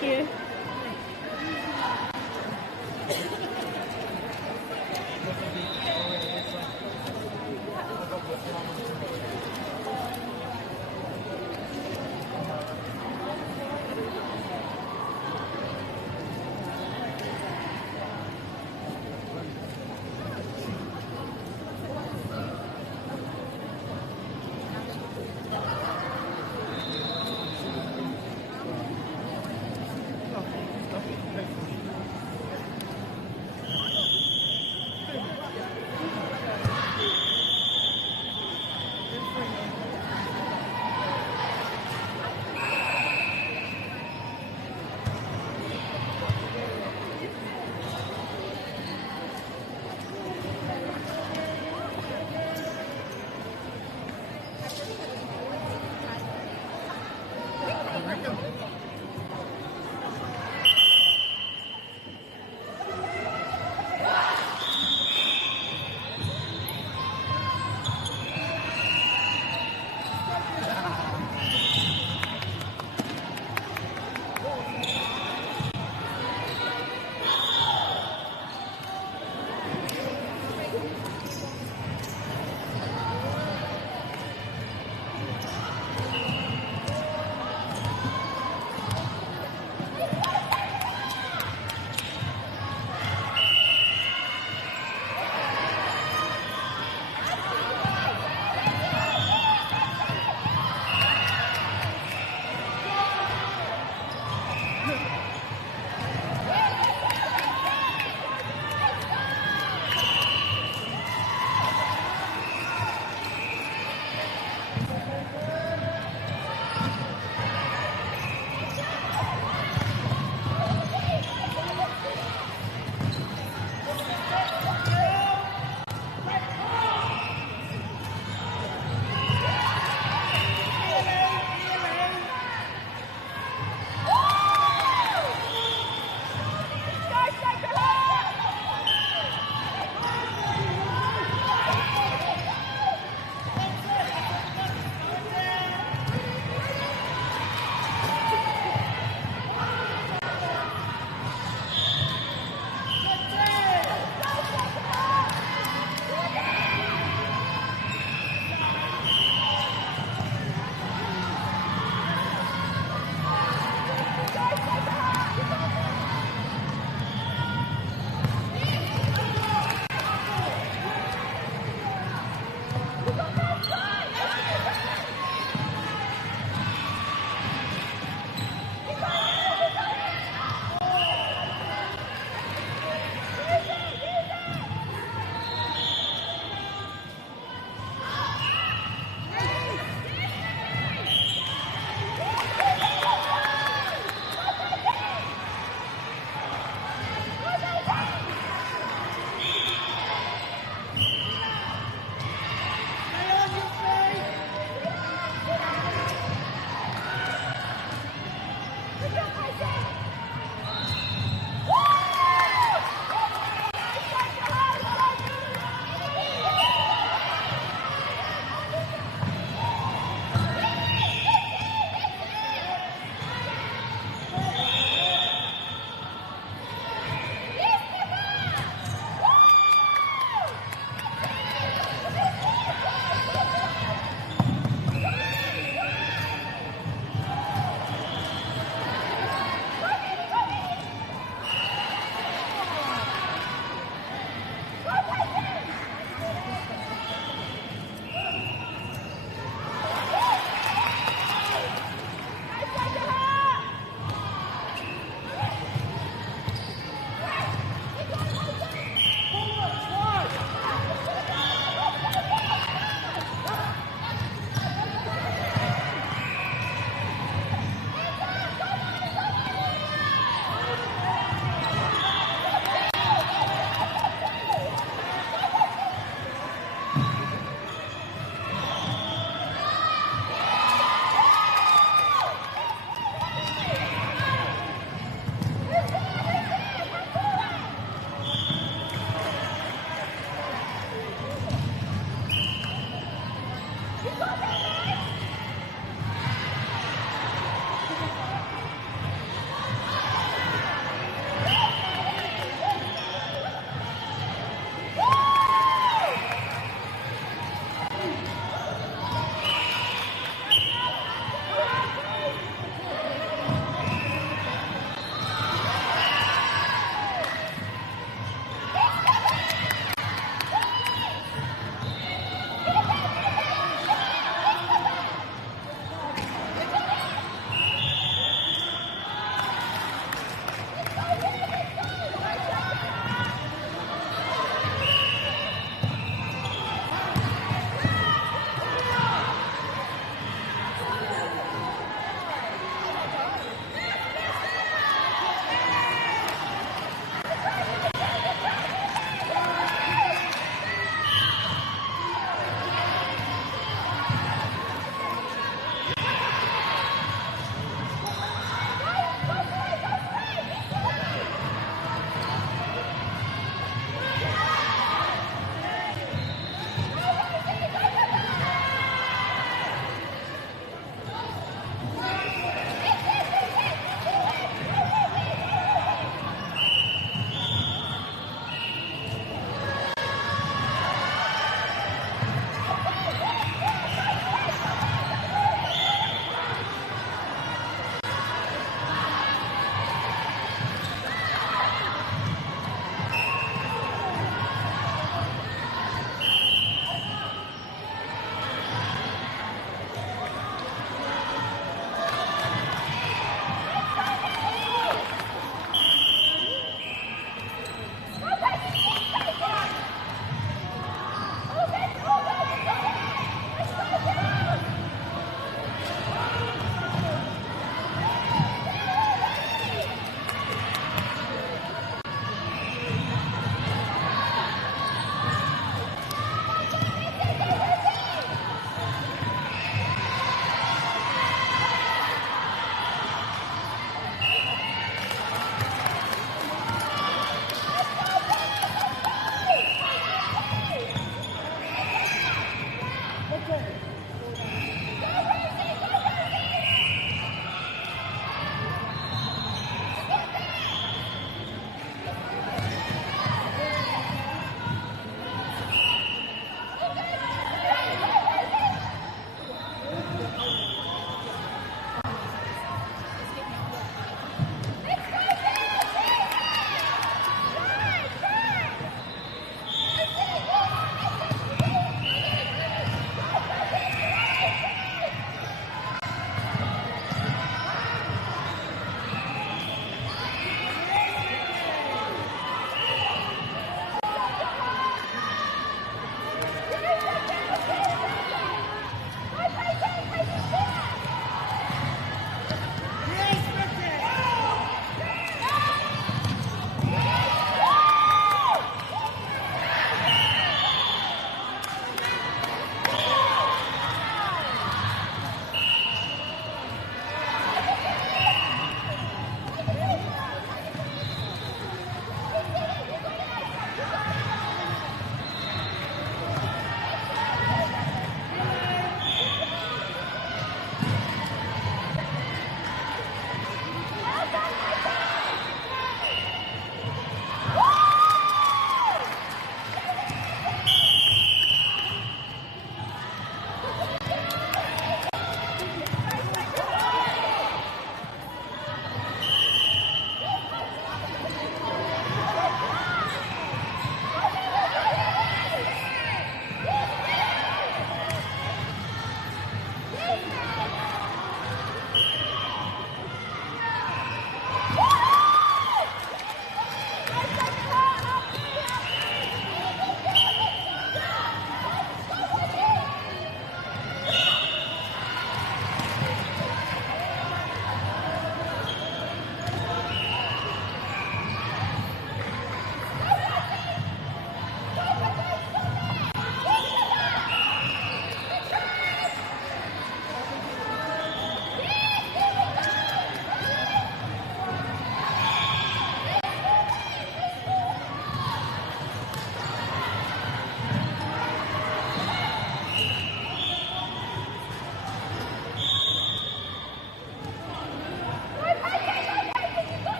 Thank you.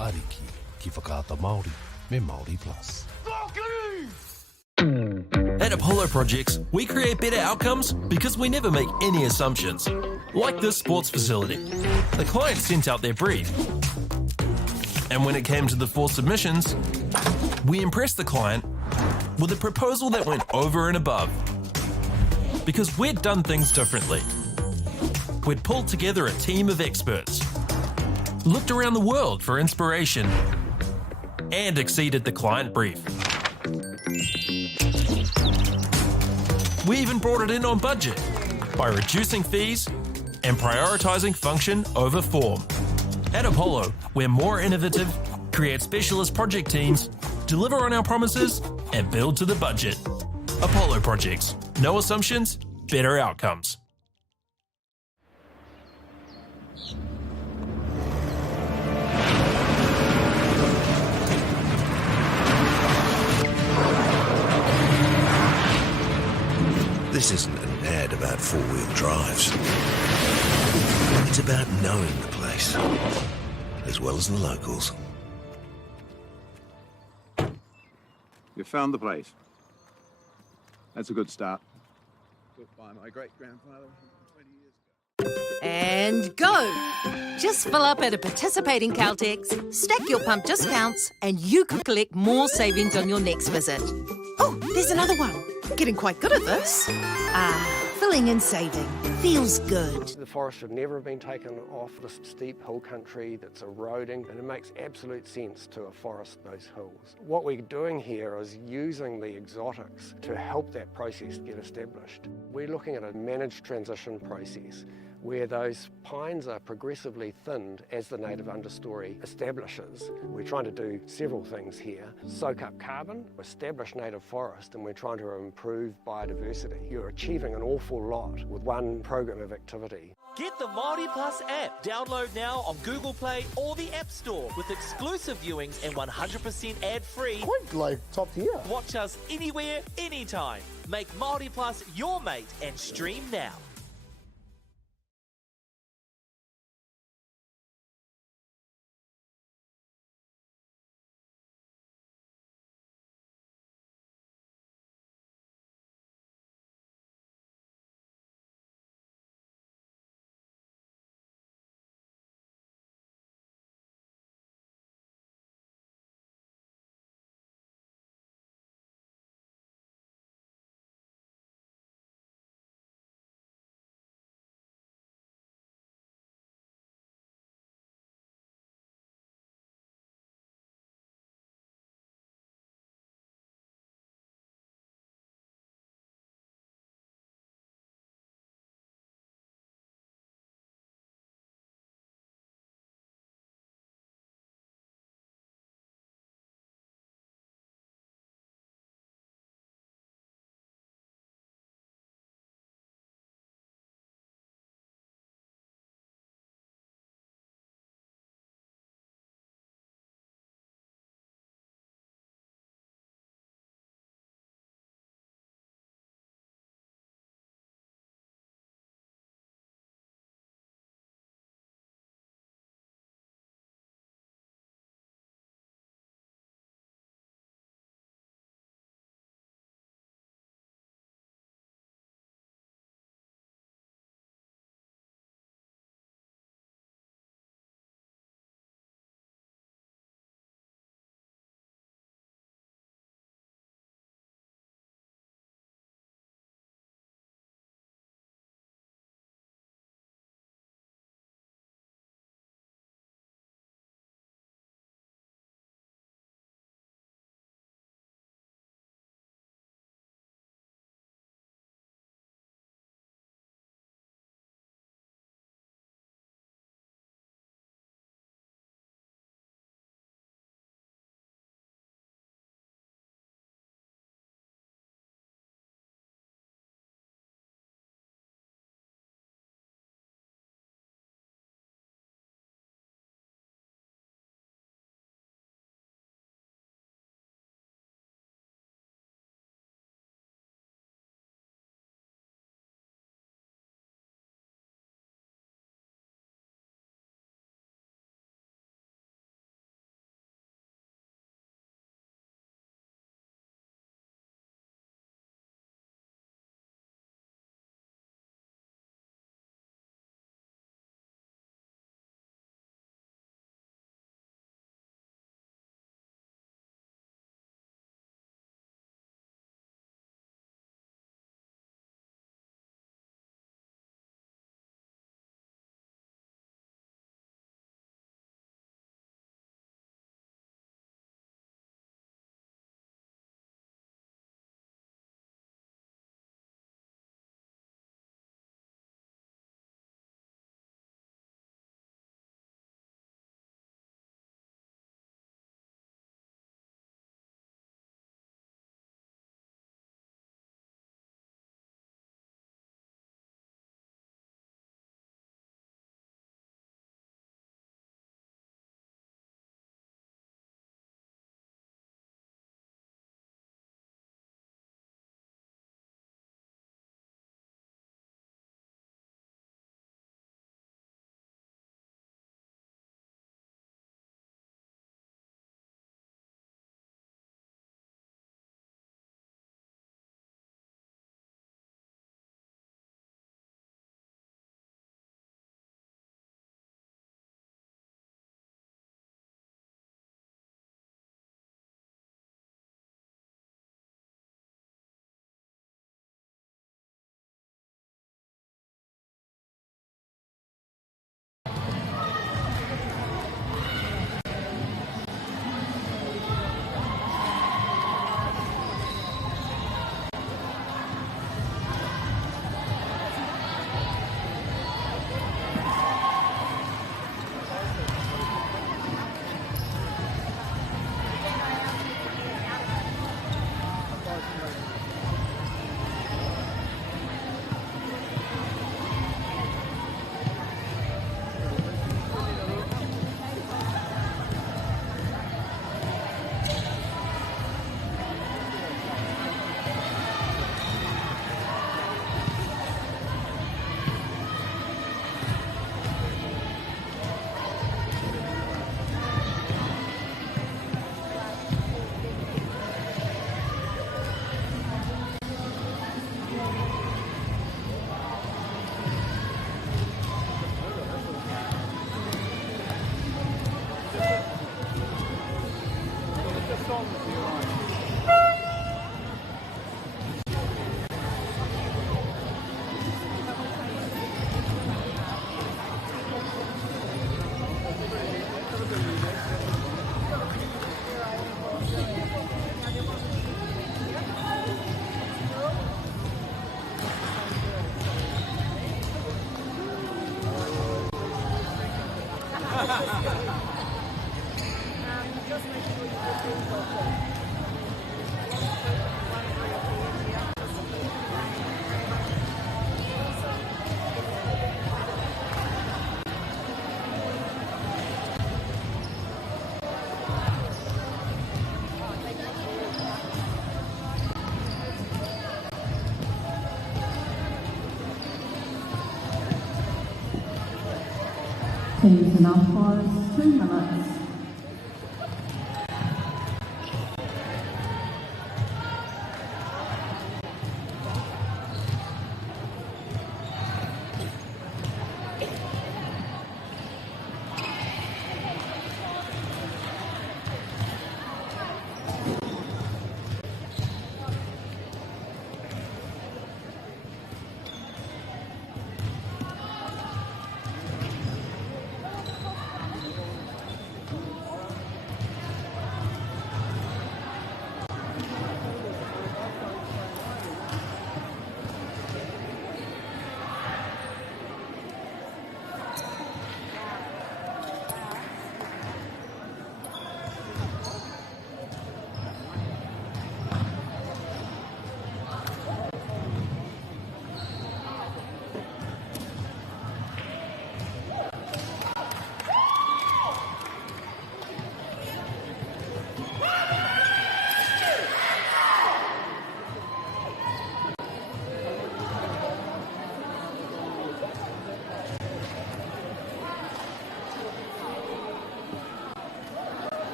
Ariki, ki whakaata Māori me Māori Plus. At Apollo Projects, we create better outcomes because we never make any assumptions. Like this sports facility. The client sent out their brief. And when it came to the 4 submissions, we impressed the client with a proposal that went over and above. Because we'd done things differently. We'd pulled together a team of experts, looked around the world for inspiration, and exceeded the client brief. We even brought it in on budget by reducing fees and prioritizing function over form. At Apollo, we're more innovative, create specialist project teams, deliver on our promises, and build to the budget. Apollo Projects. No assumptions, better outcomes. This isn't an ad about four-wheel drives. It's about knowing the place, as well as the locals. You found the place. That's a good start. Built by my great-grandfather 20 years ago. And go! Just fill up at a participating Caltex, stack your pump discounts, and you could collect more savings on your next visit. Oh, there's another one. Getting quite good at this. Filling and saving. Feels good. The forest should never have been taken off this steep hill country that's eroding, and it makes absolute sense to afforest those hills. What we're doing here is using the exotics to help that process get established. We're looking at a managed transition process where those pines are progressively thinned as the native understory establishes. We're trying to do several things here. Soak up carbon, establish native forest, and we're trying to improve biodiversity. You're achieving an awful lot with one program of activity. Get the Māori Plus app. Download now on Google Play or the App Store with exclusive viewings and 100% ad-free. Quite like top tier. Watch us anywhere, anytime. Make Māori Plus your mate and stream now. Teams and umpires, 2 minutes.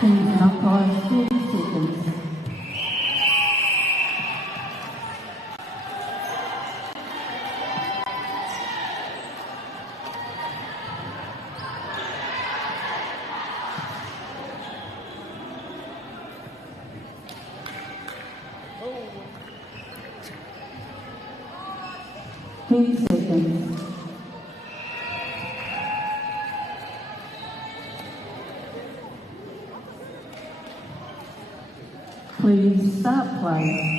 Teams and umpires, 30 seconds. Ten seconds. Please start play.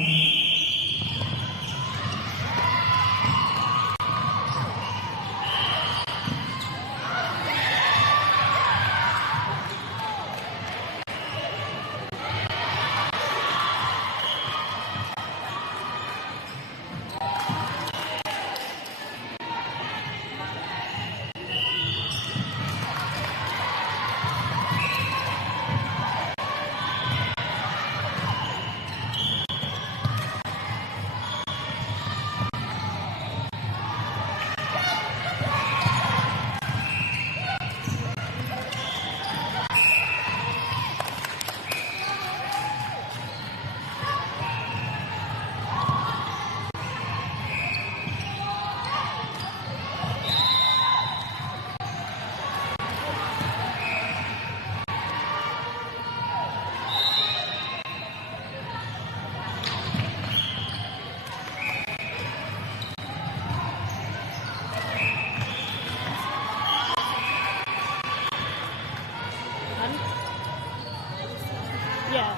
Yeah.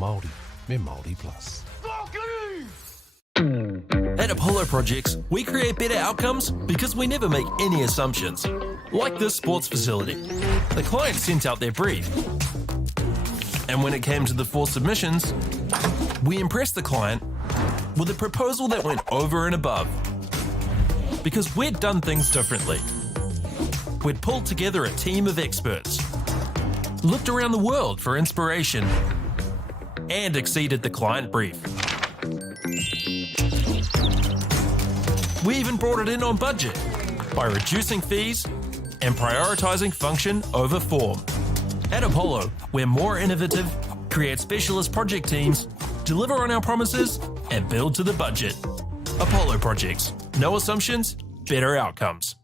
Māori me Māori Plus. At Apollo Projects, we create better outcomes because we never make any assumptions. Like this sports facility. The client sent out their brief. And when it came to the 4 submissions, we impressed the client with a proposal that went over and above. Because we'd done things differently. We'd pulled together a team of experts, looked around the world for inspiration, and exceeded the client brief. We even brought it in on budget by reducing fees and prioritising function over form. At Apollo, we're more innovative, create specialist project teams, deliver on our promises, and build to the budget. Apollo Projects. No assumptions, better outcomes.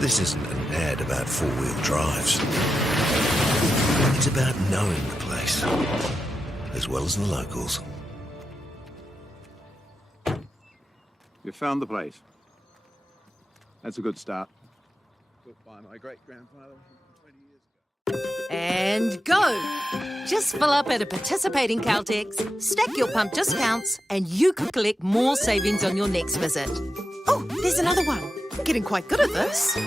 This isn't an ad about four-wheel drives. It's about knowing the place, as well as the locals. You found the place. That's a good start. Built by my great-grandfather 20 years ago. And go! Just fill up at a participating Caltex, stack your pump discounts, and you could collect more savings on your next visit. Oh, there's another one. Getting quite good at this.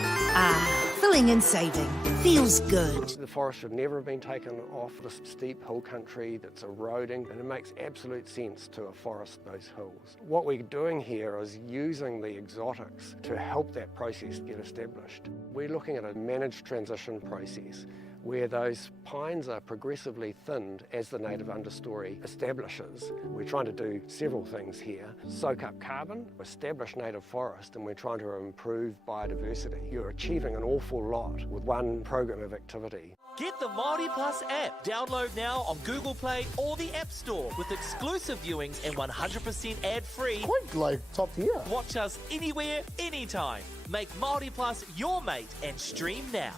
Filling and saving. Feels good. The forest should never have been taken off this steep hill country that's eroding, and it makes absolute sense to afforest those hills. What we're doing here is using the exotics to help that process get established. We're looking at a managed transition process where those pines are progressively thinned as the native understory establishes. We're trying to do several things here. Soak up carbon, establish native forest, and we're trying to improve biodiversity. You're achieving an awful lot with one program of activity. Get the Māori Plus app. Download now on Google Play or the App Store with exclusive viewings and 100% ad-free. Quite like top tier. Watch us anywhere, anytime. Make Māori Plus your mate and stream now.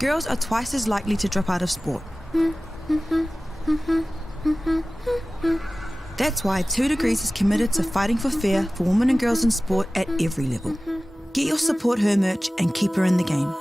girls are twice as likely to drop out of sport. That's why 2 Degrees is committed to fighting for fair for women and girls in sport at every level. Get your Support Her merch and keep her in the game.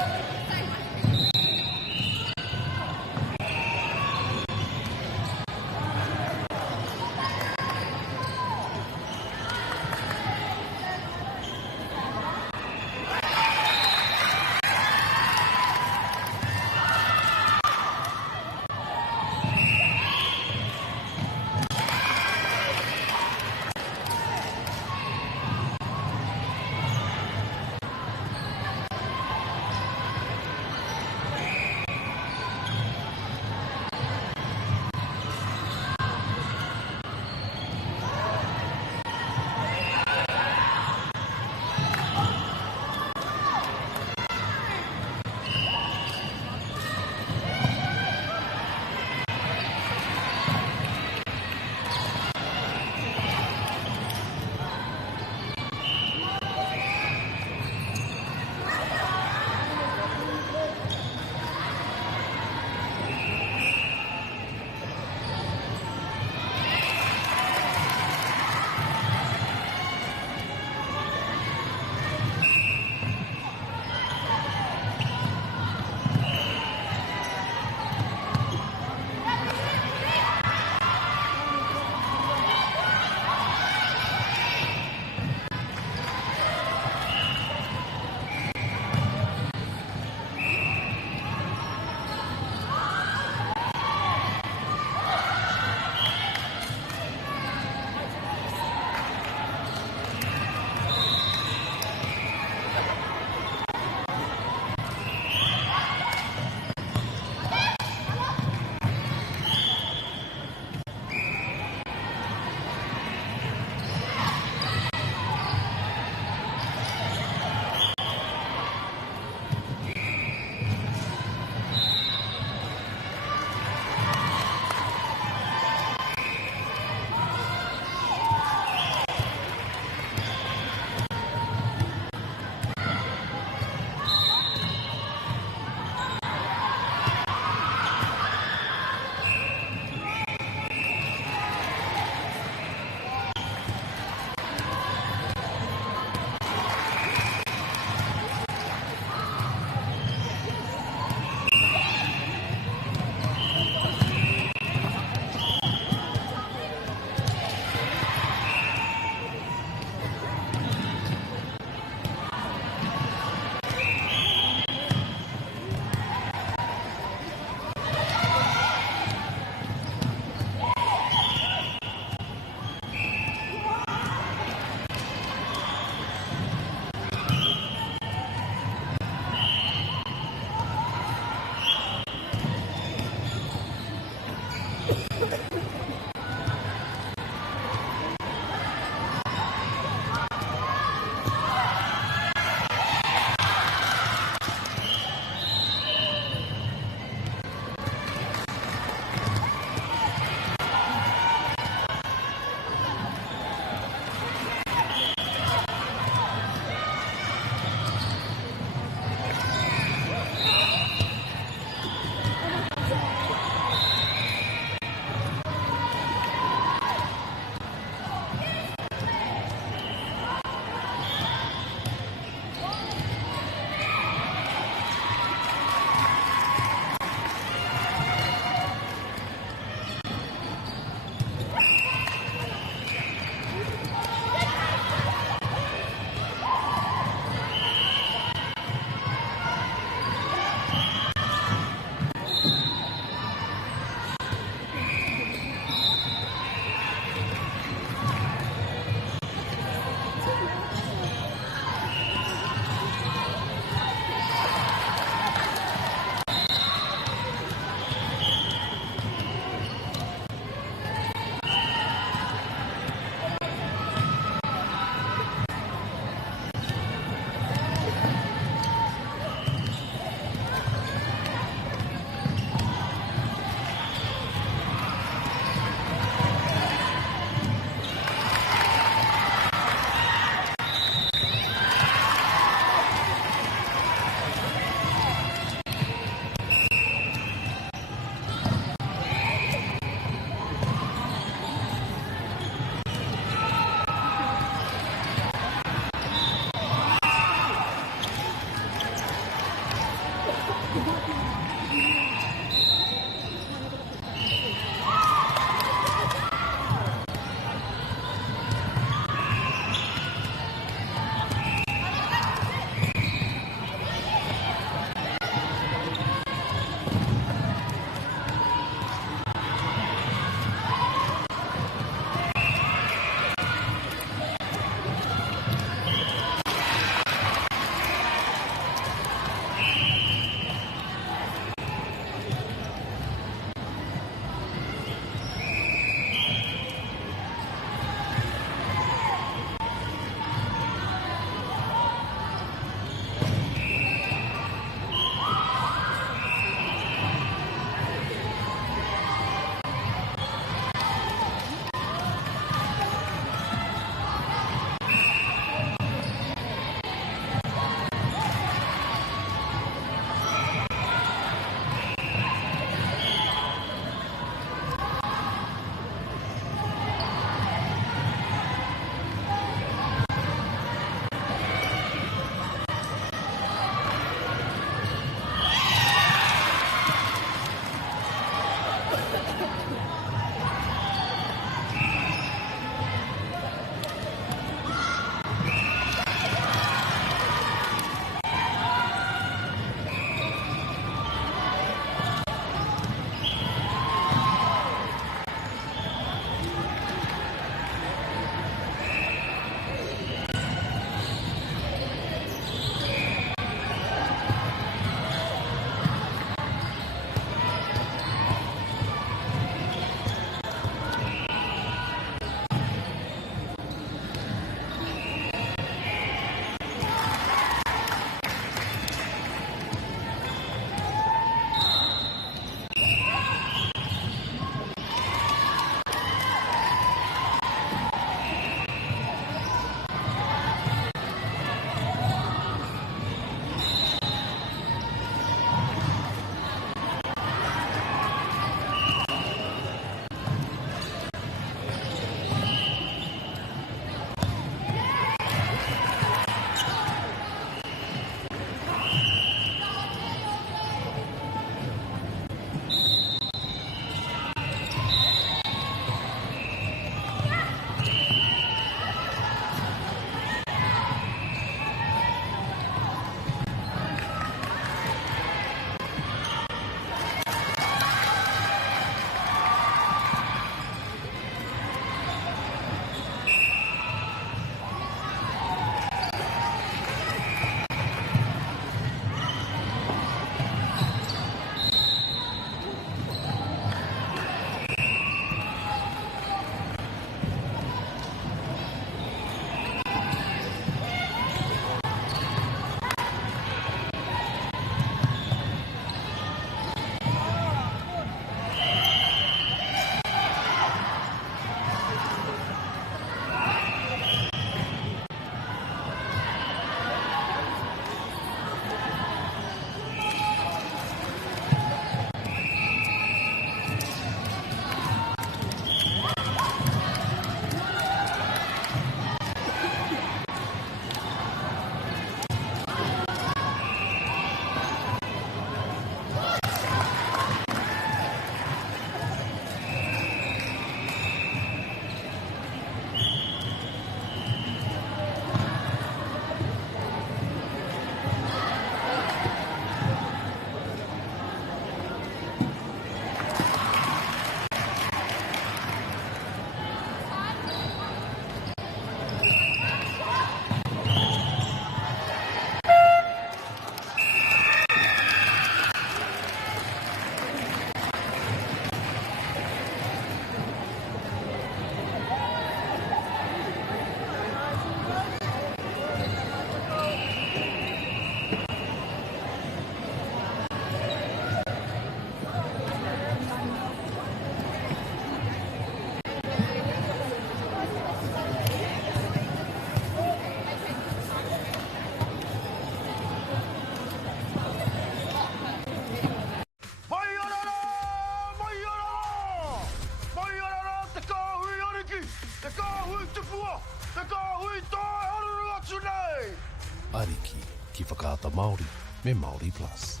Ariki, ki whakaata Māori, me Māori Plus.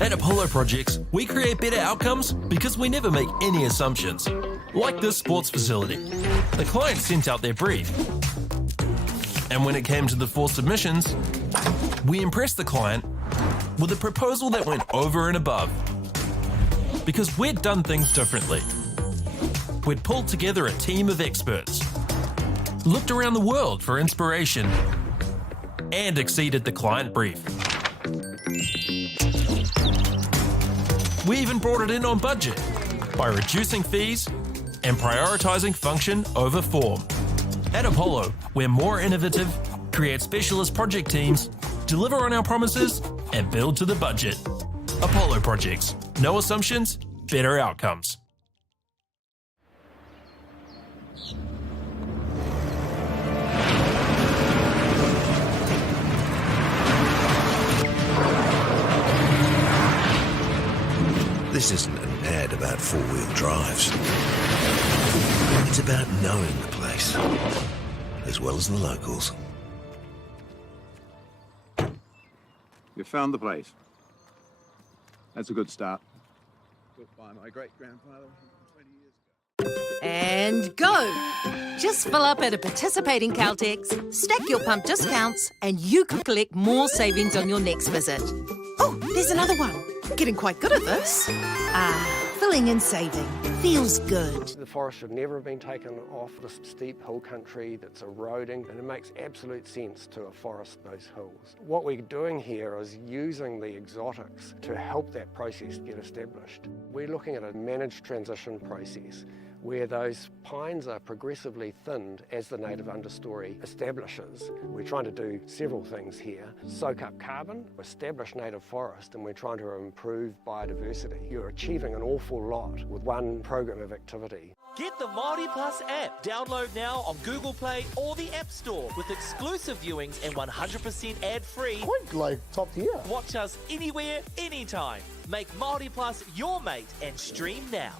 At Apollo Projects, we create better outcomes because we never make any assumptions. Like this sports facility. The client sent out their brief. And when it came to the 4 submissions, we impressed the client with a proposal that went over and above. Because we'd done things differently. We'd pulled together a team of experts, looked around the world for inspiration, and exceeded the client brief. We even brought it in on budget by reducing fees and prioritising function over form. At Apollo, we're more innovative, create specialist project teams, deliver on our promises, and build to the budget. Apollo Projects. No assumptions, better outcomes. This isn't an ad about 4-wheel drives. It's about knowing the place, as well as the locals. You found the place. That's a good start. Built by my great-grandfather 20 years ago. And go! Just fill up at a participating Caltex, stack your pump discounts, and you could collect more savings on your next visit. Oh, there's another one. Getting quite good at this. Filling and saving. Feels good. The forest should never have been taken off this steep hill country that's eroding, and it makes absolute sense to afforest those hills. What we're doing here is using the exotics to help that process get established. We're looking at a managed transition process where those pines are progressively thinned as the native understory establishes. We're trying to do several things here. Soak up carbon, establish native forest, and we're trying to improve biodiversity. You're achieving an awful lot with one program of activity. Get the Māori Plus app. Download now on Google Play or the App Store with exclusive viewings and 100% ad-free. Quite like top tier. Watch us anywhere, anytime. Make Māori Plus your mate and stream now.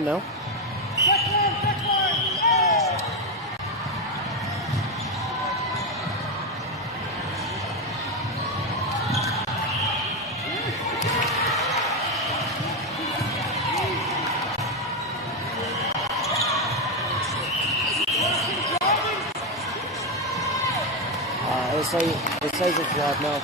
on now. It says it's live now.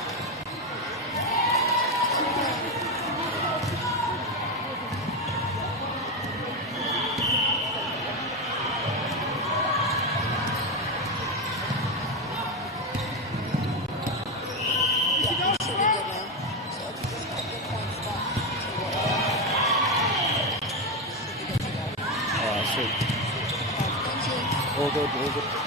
All good, all good.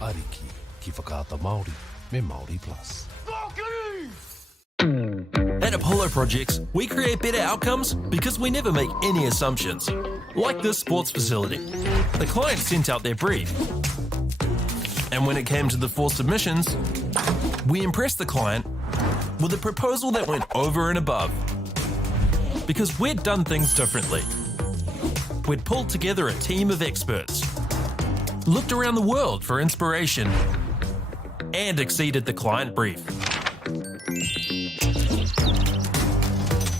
Ariki, ki whakaata Māori, me Māori Plus. At Apollo Projects, we create better outcomes because we never make any assumptions. Like this sports facility. The client sent out their brief. And when it came to the 4 submissions, we impressed the client with a proposal that went over and above. Because we'd done things differently. We'd pulled together a team of experts, looked around the world for inspiration, and exceeded the client brief.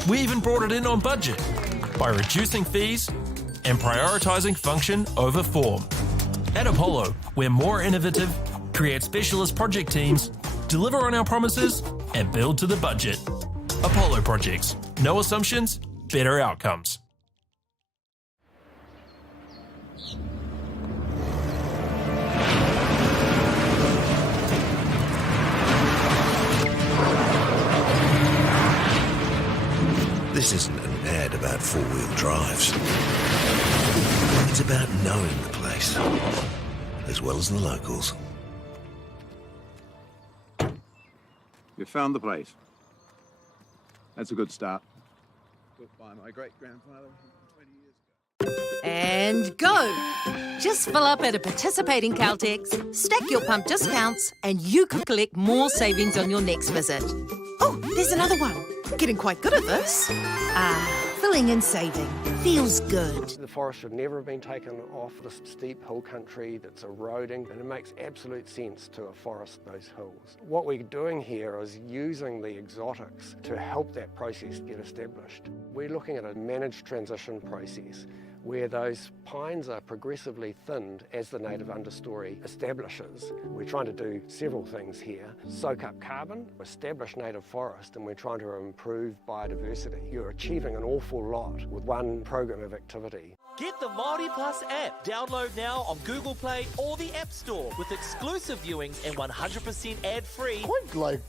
We even brought it in on budget by reducing fees and prioritising function over form. At Apollo, we're more innovative, create specialist project teams, deliver on our promises, and build to the budget. Apollo Projects. No assumptions, better outcomes. This isn't an ad about four-wheel drives. It's about knowing the place, as well as the locals. You found the place. That's a good start. Built by my great-grandfather 20 years ago. And go! Just fill up at a participating Caltex, stack your pump discounts, and you could collect more savings on your next visit. Oh, there's another one. Getting quite good at this. Filling and saving. Feels good. The forest should never have been taken off this steep hill country that's eroding, and it makes absolute sense to afforest those hills. What we're doing here is using the exotics to help that process get established. We're looking at a managed transition process where those pines are progressively thinned as the native understory establishes. We're trying to do several things here. Soak up carbon, establish native forest, and we're trying to improve biodiversity. You're achieving an awful lot with one program of activity. Get the Māori Plus app. Download now on Google Play or the App Store with exclusive viewings and 100% ad-free. Quite like...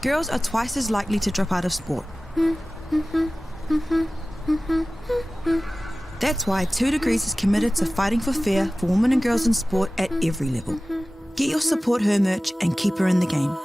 girls are twice as likely to drop out of sport. That's why 2 Degrees is committed to fighting for fair for women and girls in sport at every level. Get your Support Her merch and keep her in the game.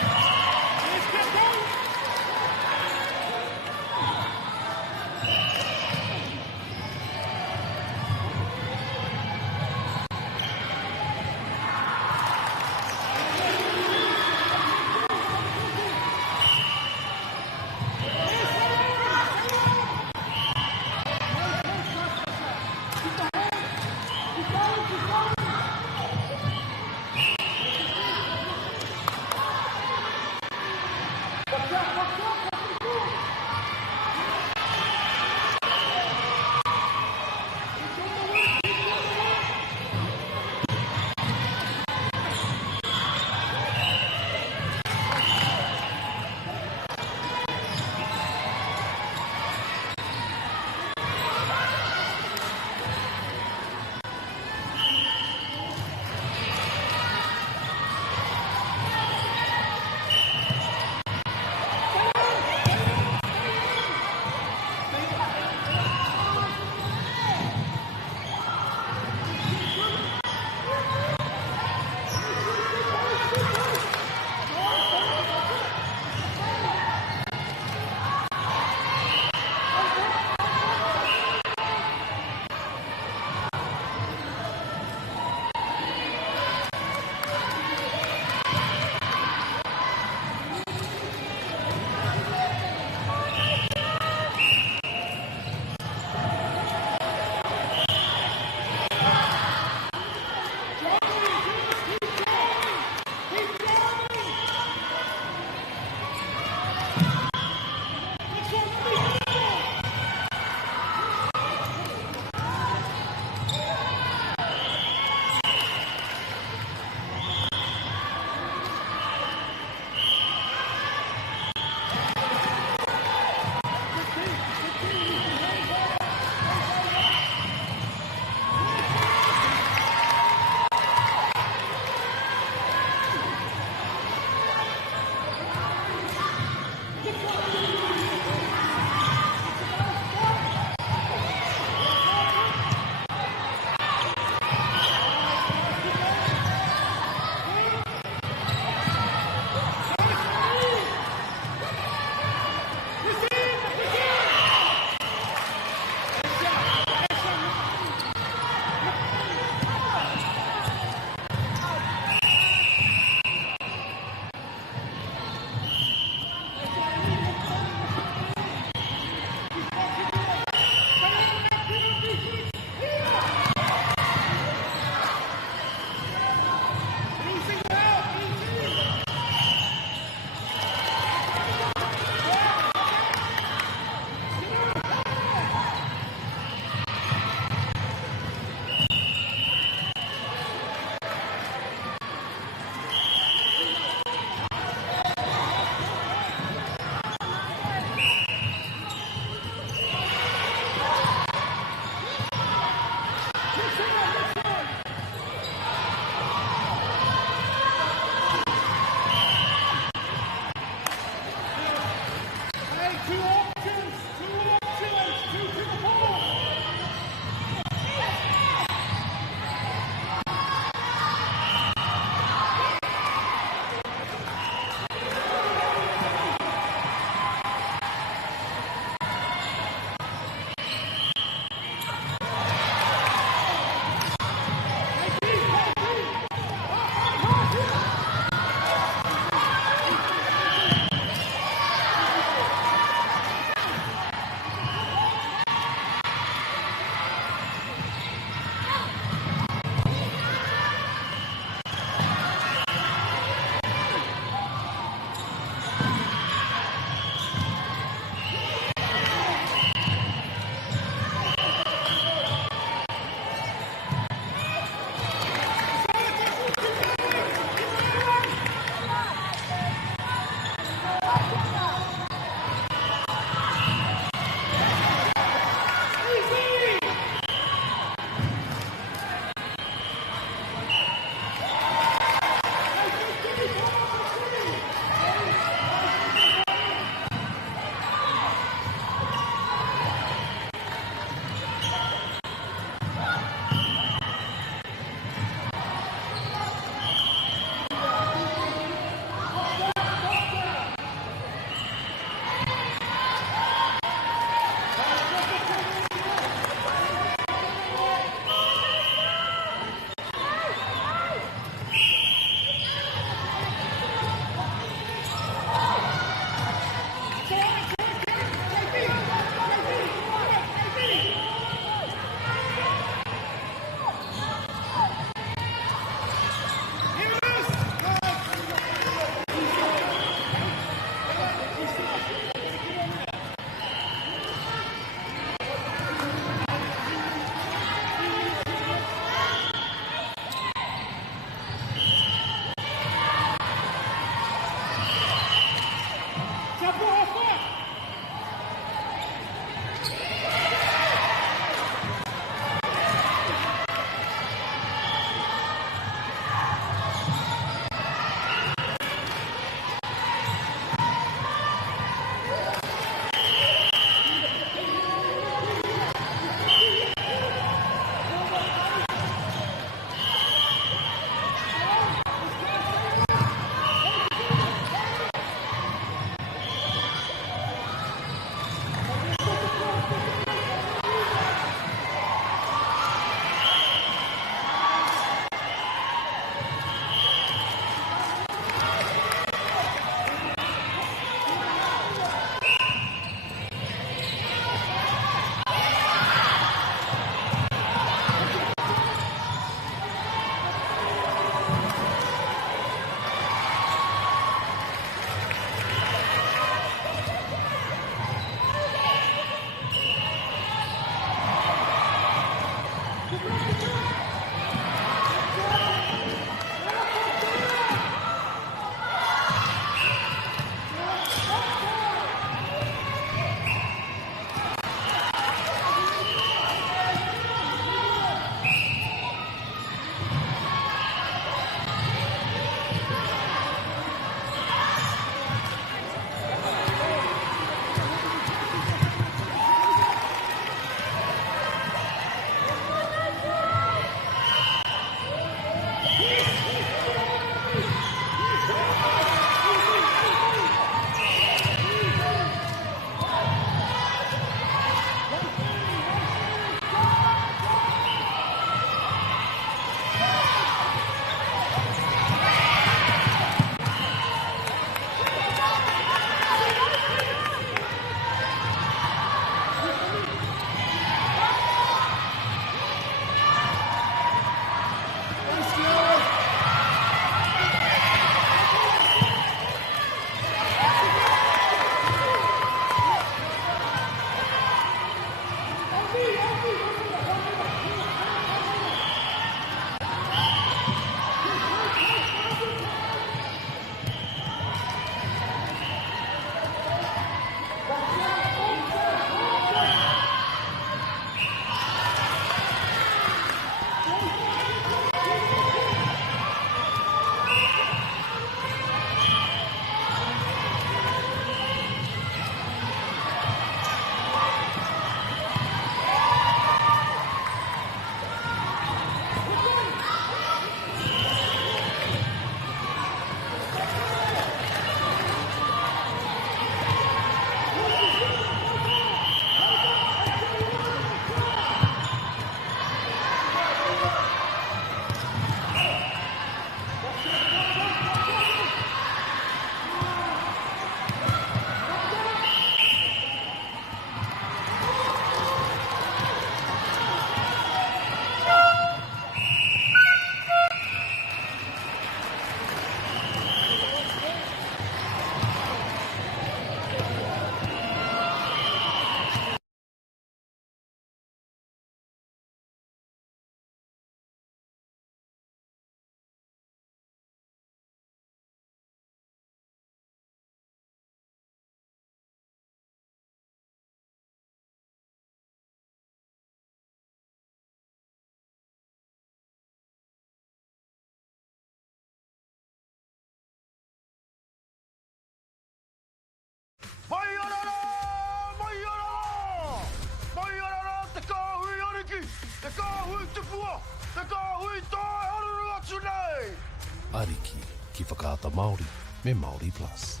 Ariki, ki whakaata Māori me Māori Plus.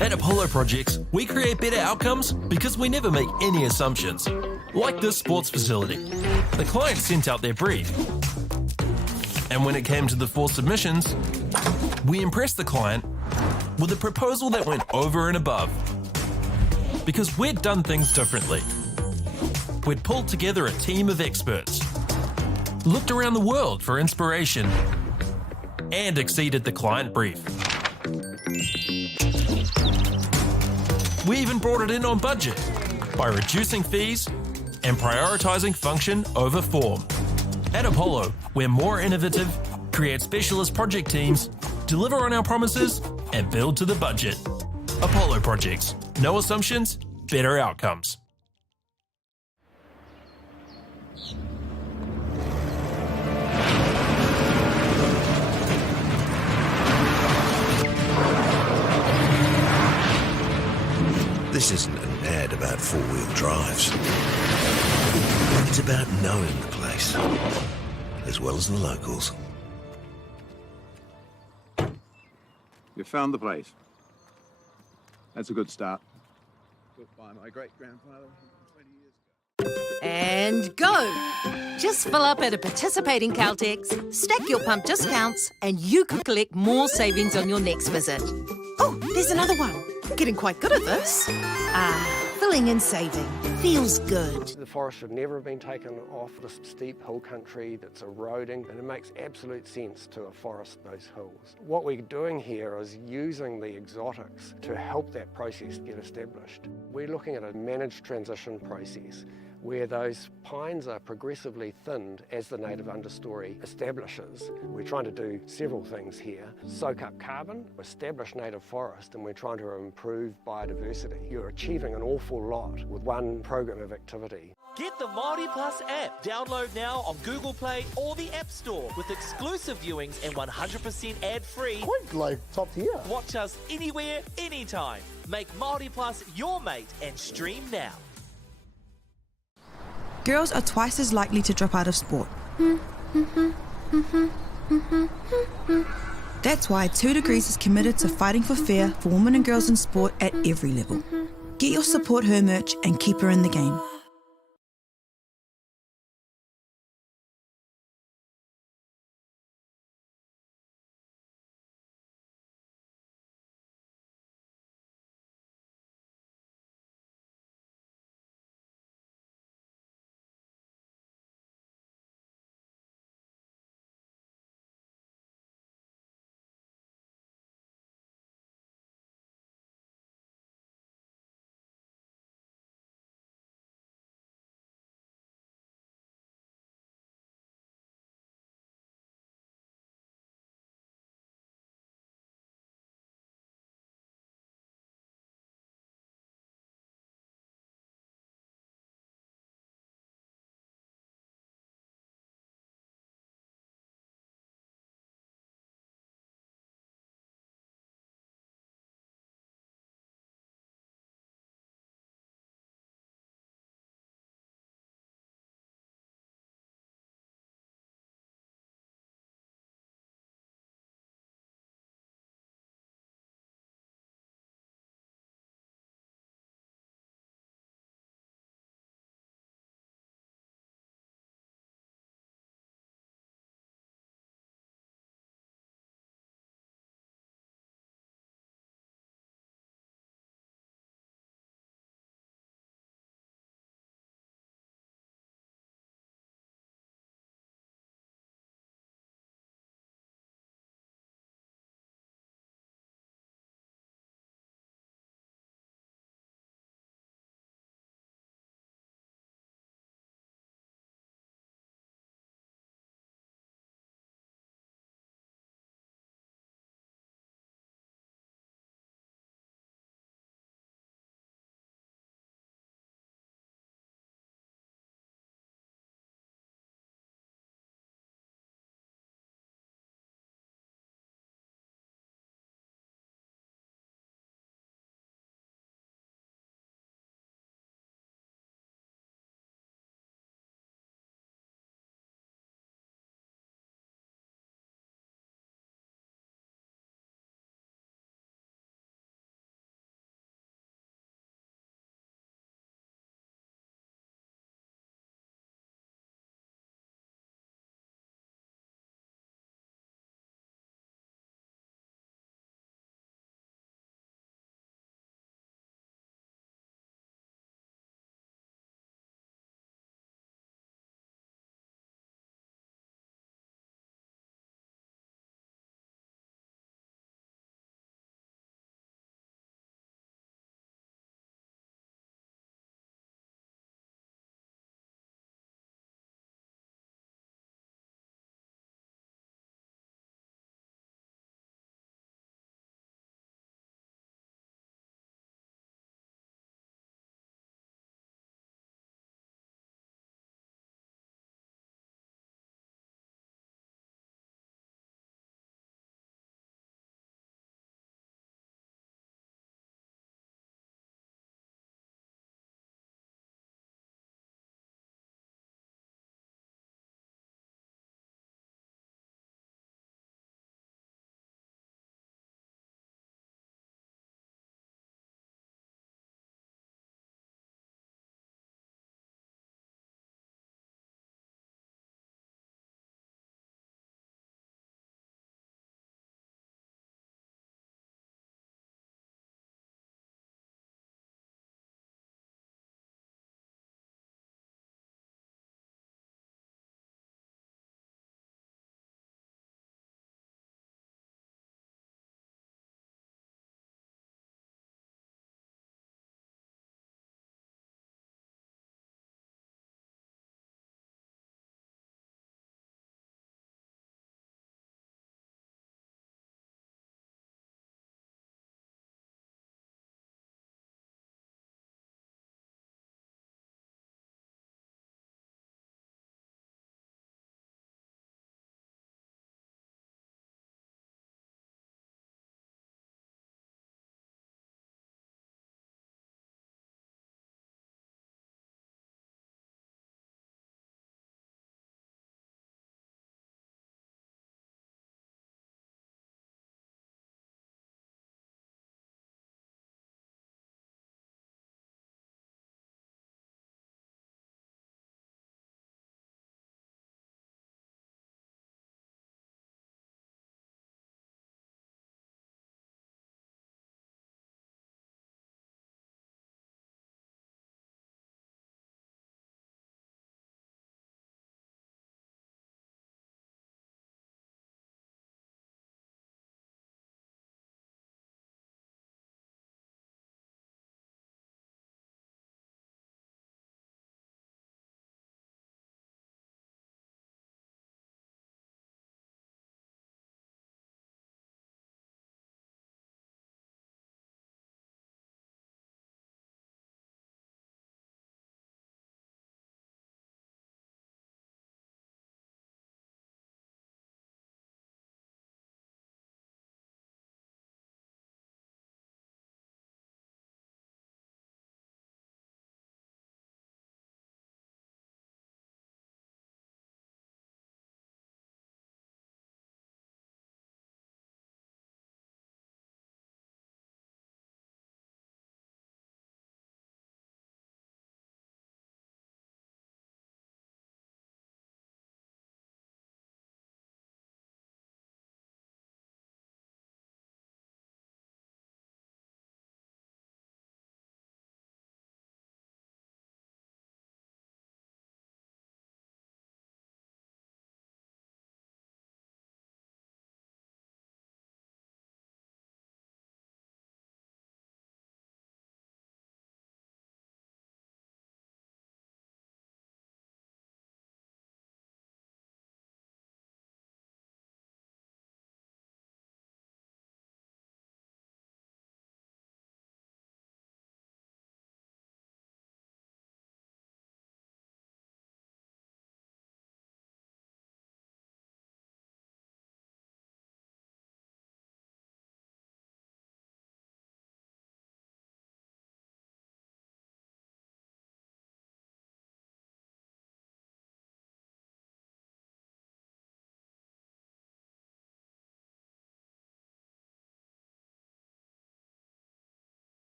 At Apollo Projects, we create better outcomes because we never make any assumptions. Like this sports facility. The client sent out their brief. And when it came to the 4 submissions, we impressed the client with a proposal that went over and above. Because we'd done things differently. We'd pulled together a team of experts, looked around the world for inspiration, and exceeded the client brief. We even brought it in on budget by reducing fees and prioritising function over form. At Apollo, we're more innovative, create specialist project teams, deliver on our promises, and build to the budget. Apollo Projects. No assumptions, better outcomes. This isn't an ad about four-wheel drives. It's about knowing the place, as well as the locals. You found the place. That's a good start. Built by my great-grandfather 20 years ago. And go! Just fill up at a participating Caltex, stack your pump discounts, and you could collect more savings on your next visit. Oh, there's another one. Getting quite good at this. Filling and saving. Feels good. The forest should never have been taken off this steep hill country that's eroding, and it makes absolute sense to afforest those hills. What we're doing here is using the exotics to help that process get established. We're looking at a managed transition process where those pines are progressively thinned as the native understory establishes. We're trying to do several things here. Soak up carbon, establish native forest, and we're trying to improve biodiversity. You're achieving an awful lot with one program of activity. Get the Māori Plus app. Download now on Google Play or the App Store with exclusive viewings and 100% ad-free. Quite like top tier. Watch us anywhere, anytime. Make Māori Plus your mate and stream now. Girls are twice as likely to drop out of sport. That's why 2 Degrees is committed to fighting for fair for women and girls in sport at every level. Get your Support Her merch and keep her in the game.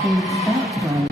Please start play.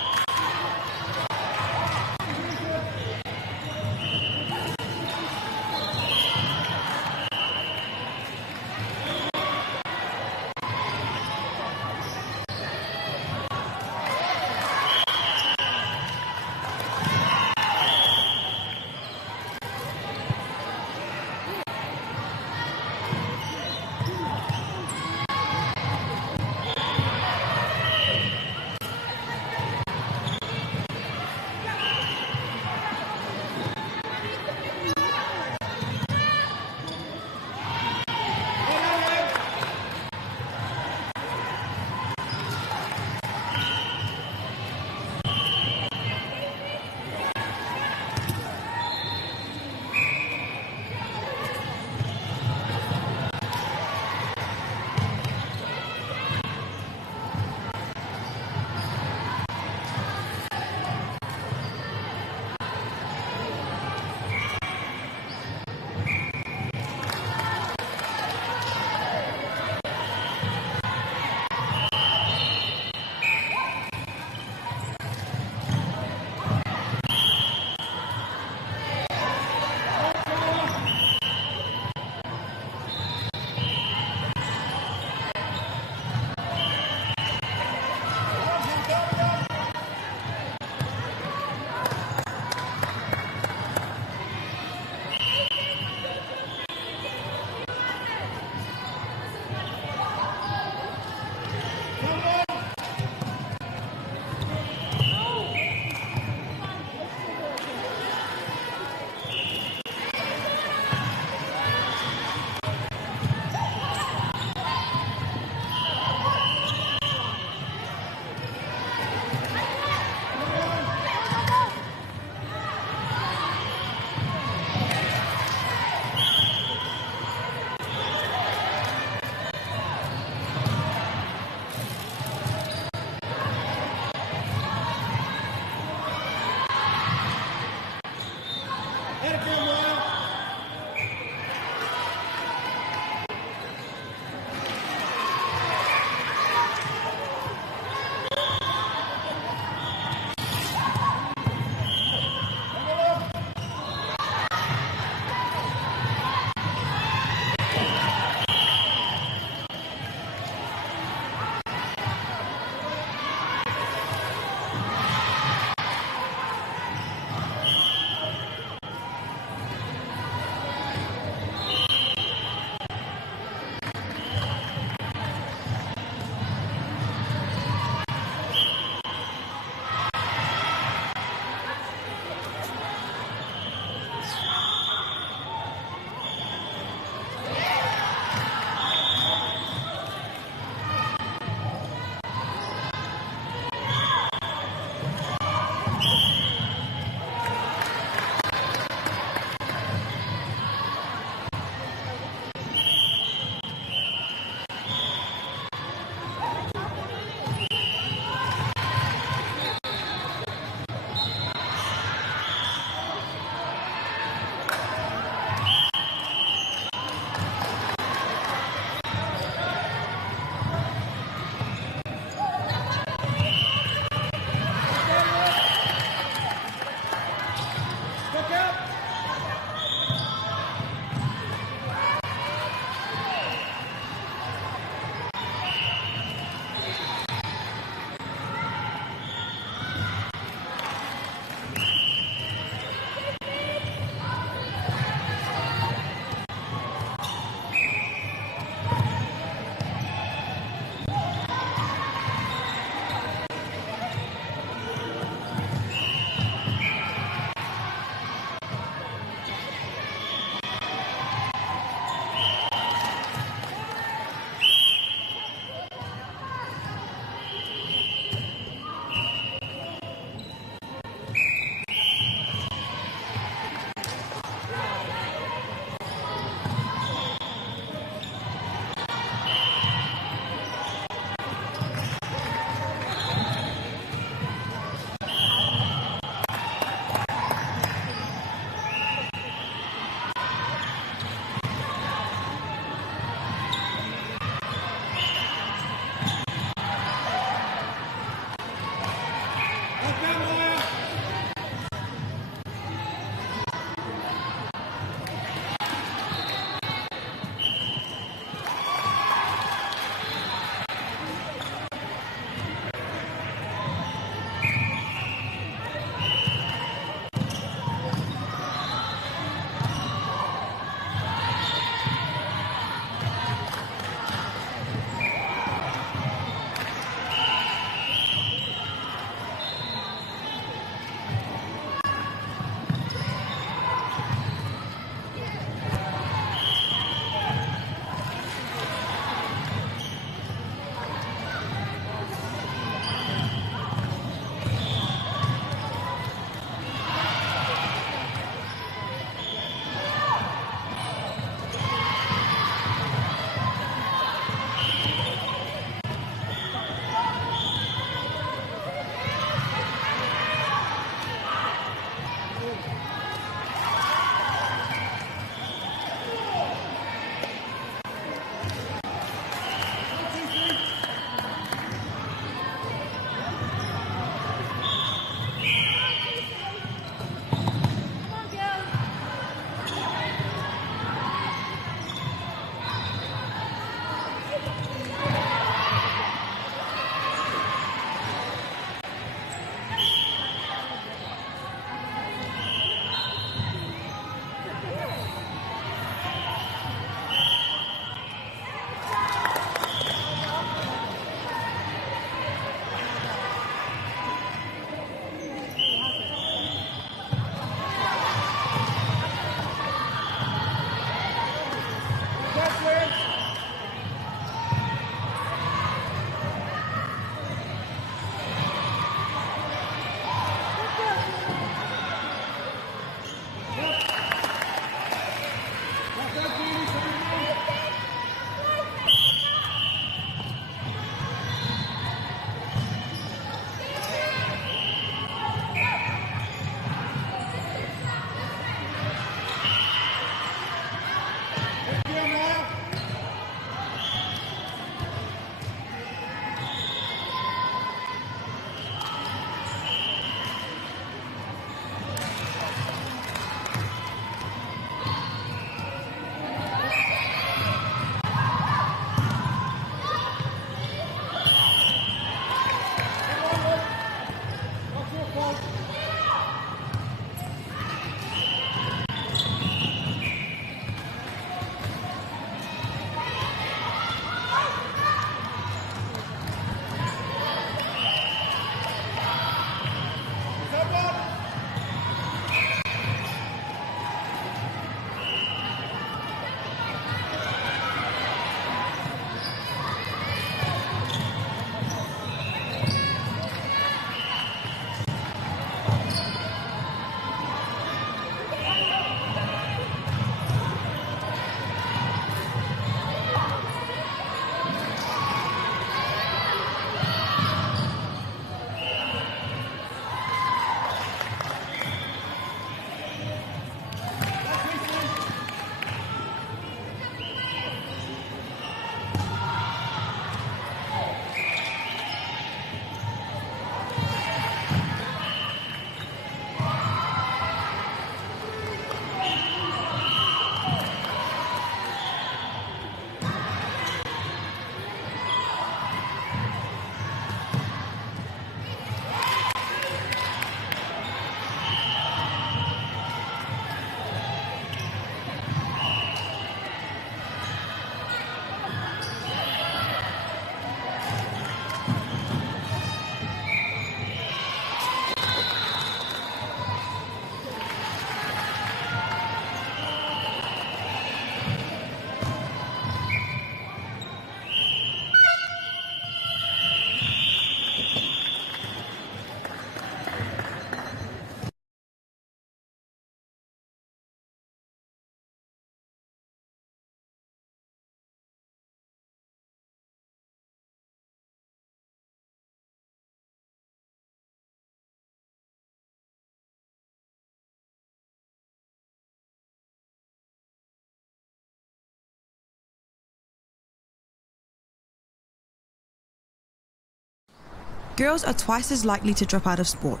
girls are twice as likely to drop out of sport.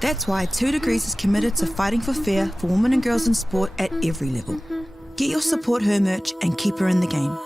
That's why 2 Degrees is committed to fighting for fair for women and girls in sport at every level. Get your Support Her merch and keep her in the game.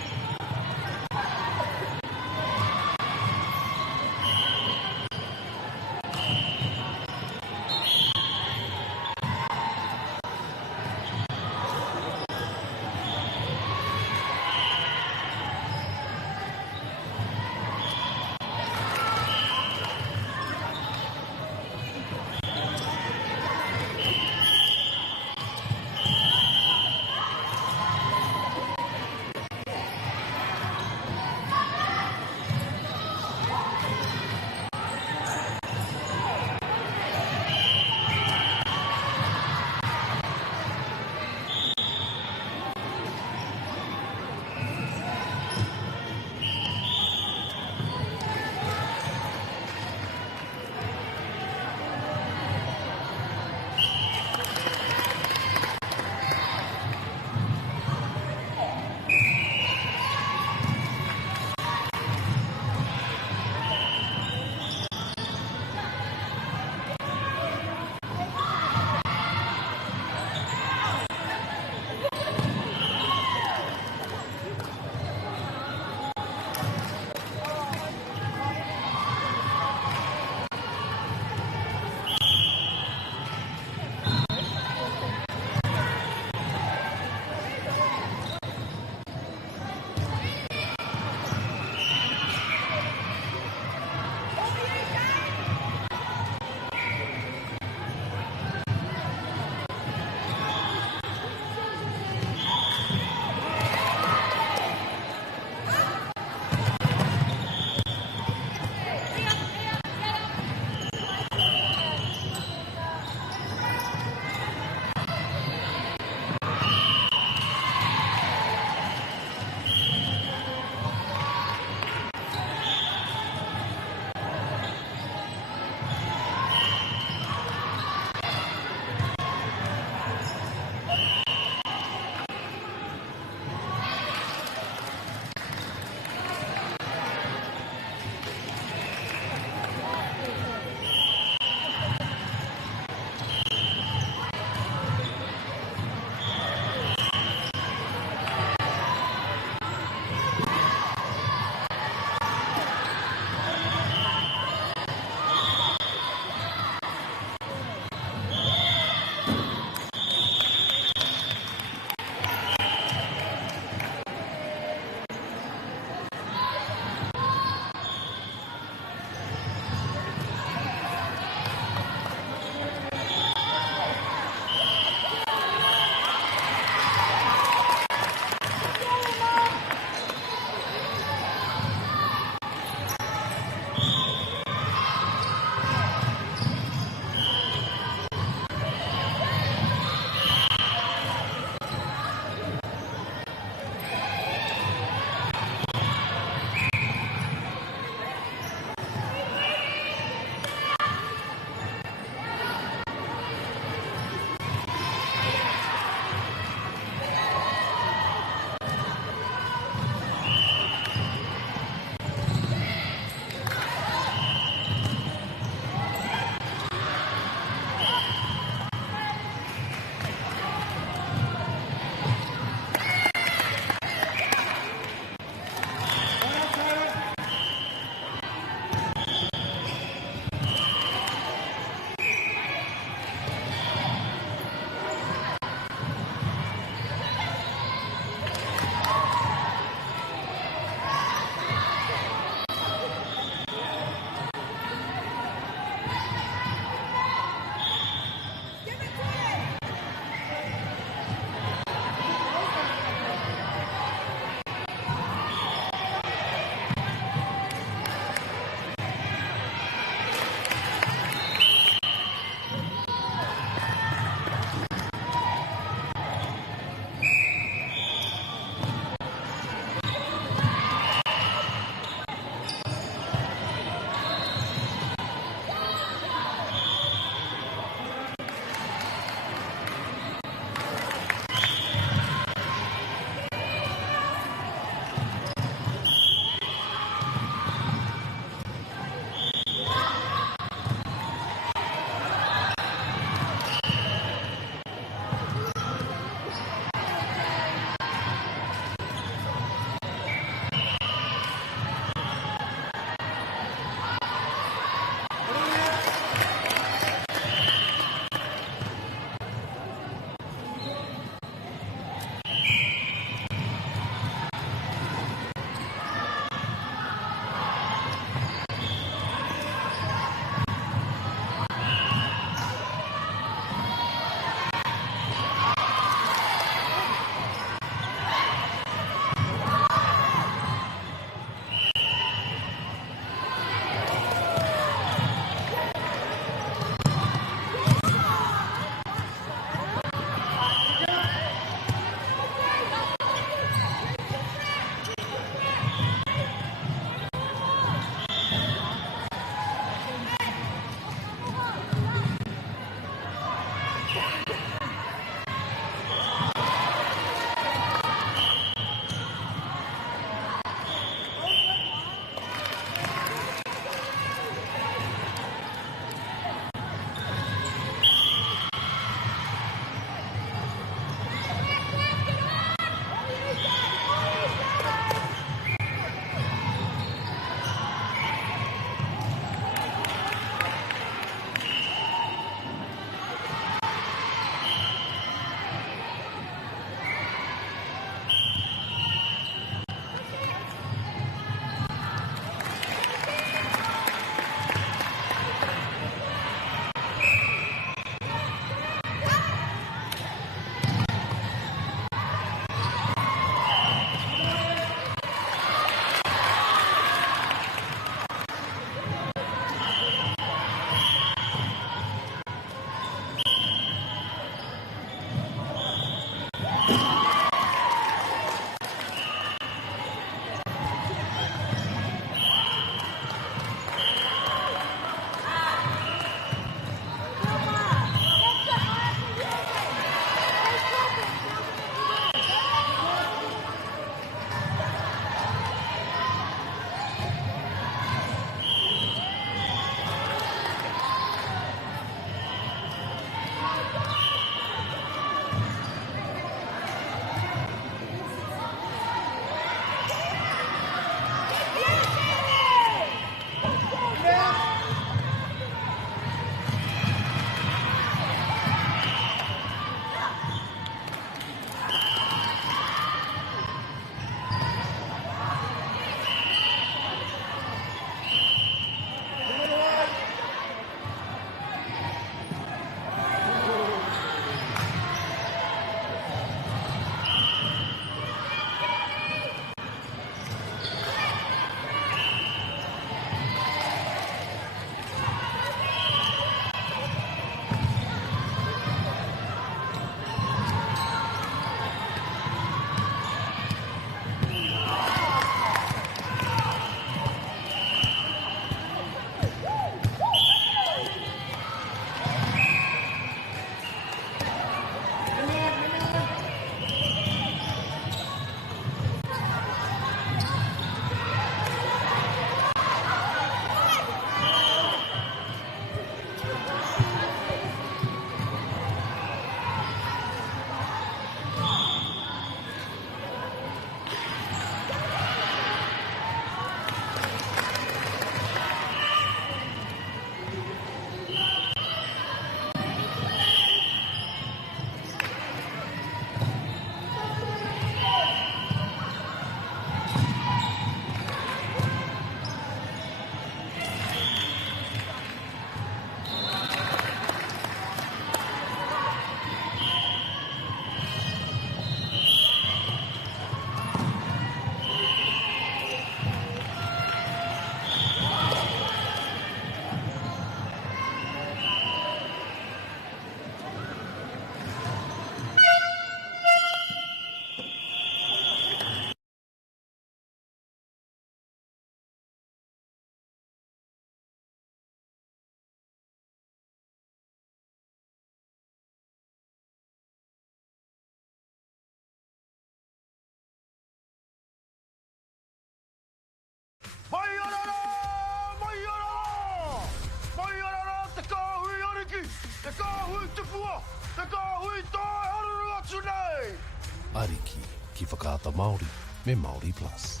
Ariki, ki whakaata Māori, me Māori Plus.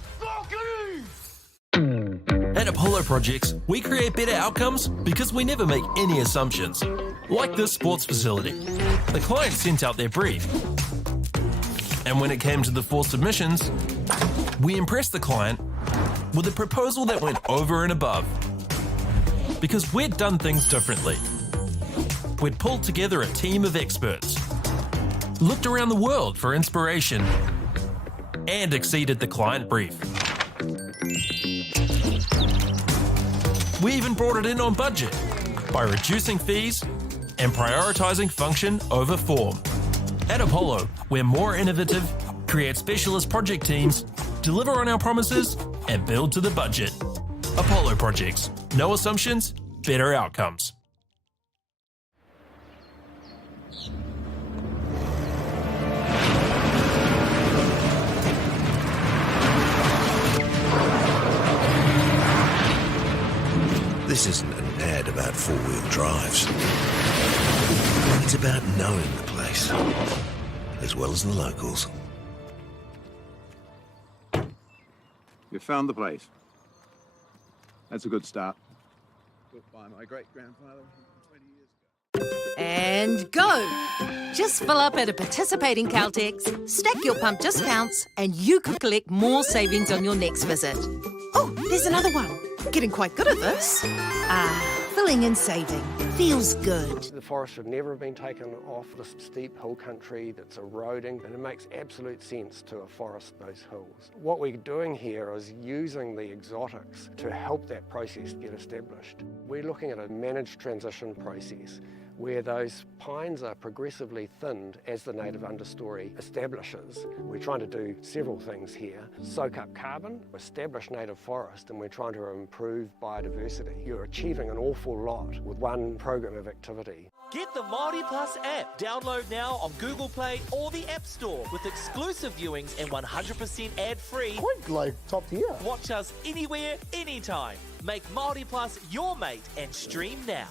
At Apollo Projects, we create better outcomes because we never make any assumptions. Like this sports facility. The client sent out their brief. And when it came to the 4 submissions, we impressed the client with a proposal that went over and above. Because we'd done things differently. We'd pulled together a team of experts, looked around the world for inspiration, and exceeded the client brief. We even brought it in on budget by reducing fees and prioritising function over form. At Apollo, we're more innovative, create specialist project teams, deliver on our promises, and build to the budget. Apollo Projects. No assumptions, better outcomes. This isn't an ad about 4-wheel drives. It's about knowing the place, as well as the locals. You found the place. That's a good start. Built by my great-grandfather 20 years ago. And go! Just fill up at a participating Caltex, stack your pump discounts, and you could collect more savings on your next visit. Oh, there's another one. Getting quite good at this. Filling and saving. Feels good. The forest should never have been taken off this steep hill country that's eroding, and it makes absolute sense to afforest those hills. What we're doing here is using the exotics to help that process get established. We're looking at a managed transition process where those pines are progressively thinned as the native understory establishes. We're trying to do several things here. Soak up carbon, establish native forest, and we're trying to improve biodiversity. You're achieving an awful lot with one program of activity. Get the Māori Plus app. Download now on Google Play or the App Store with exclusive viewings and 100% ad-free. Point like top tier. Watch us anywhere, anytime. Make Māori Plus your mate and stream now.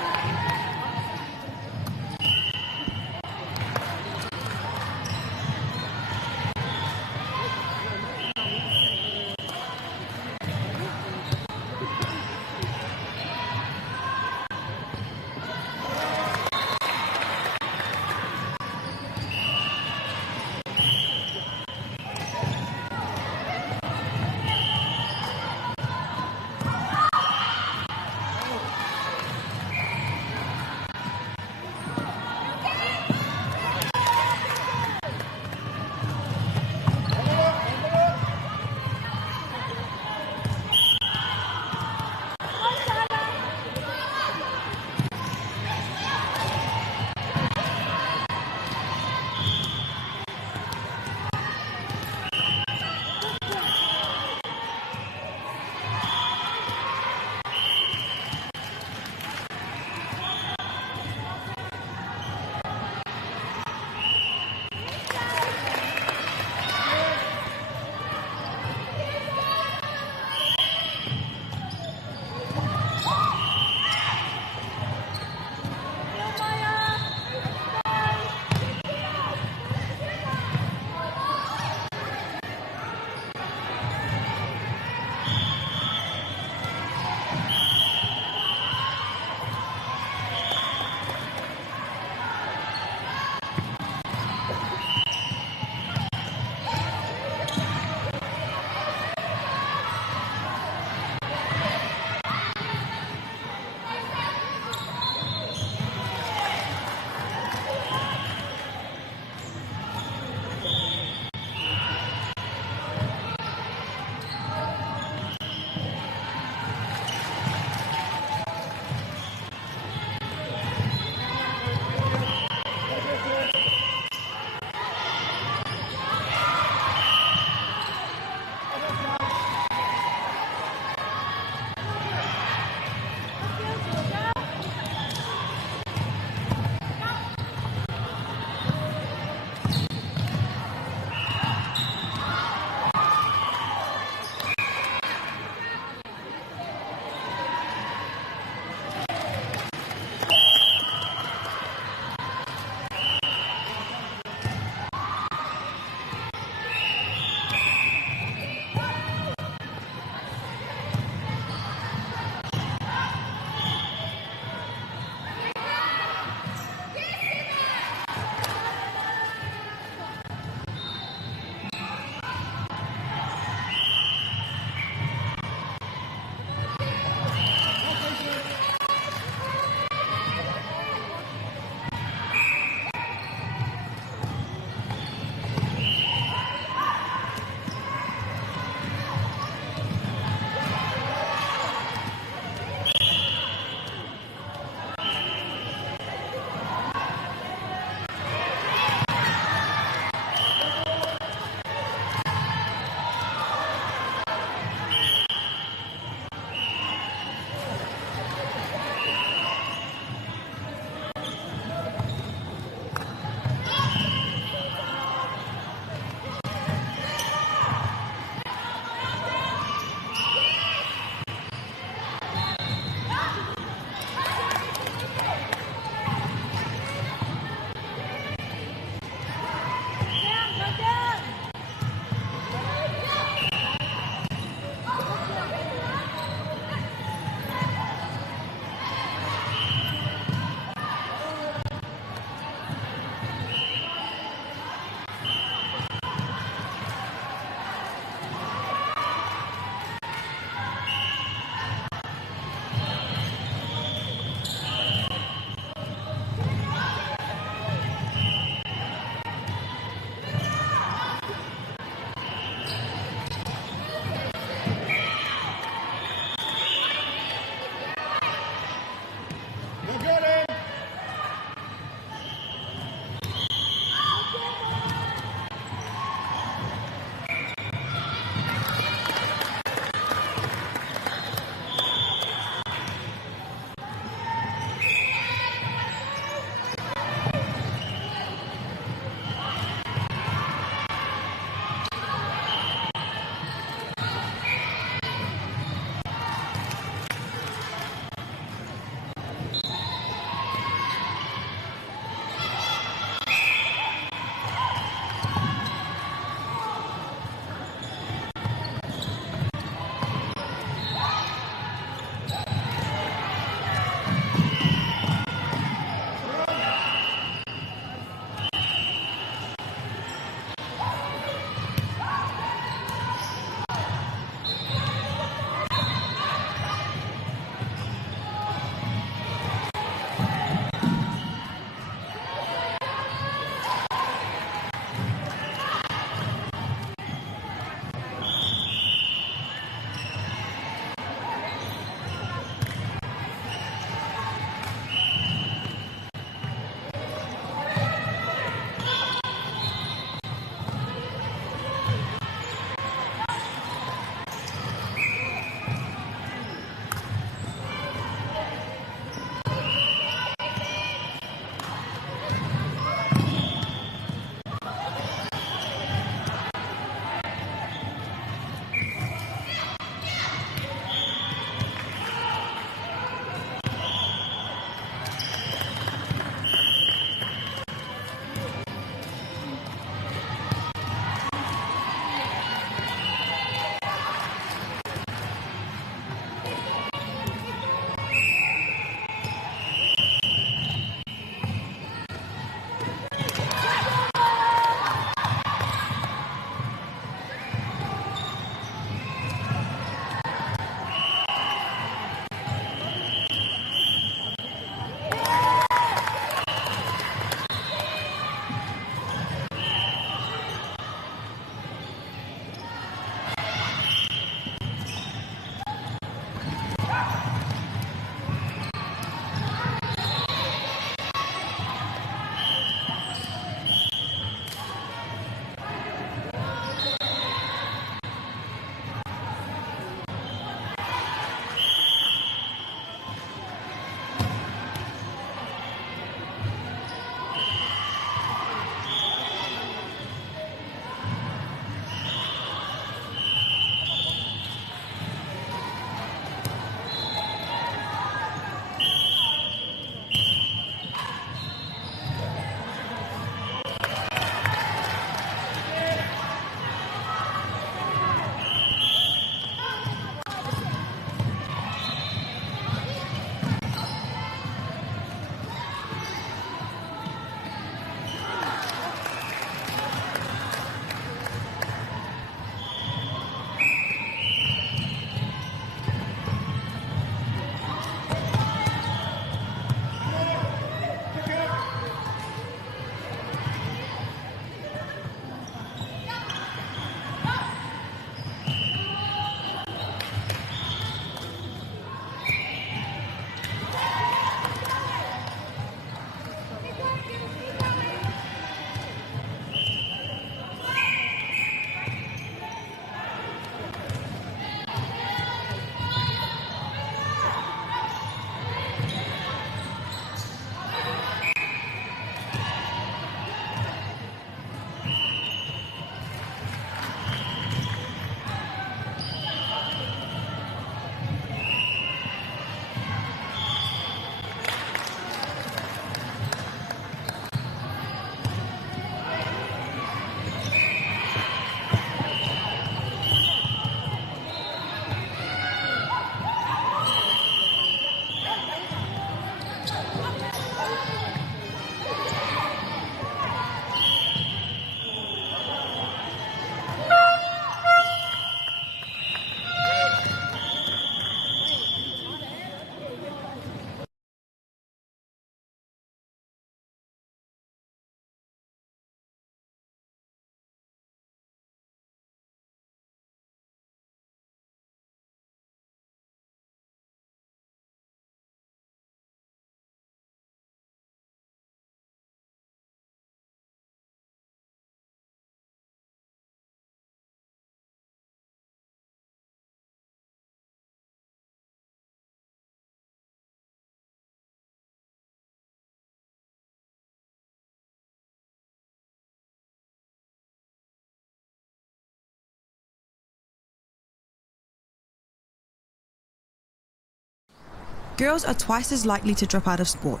girls are twice as likely to drop out of sport.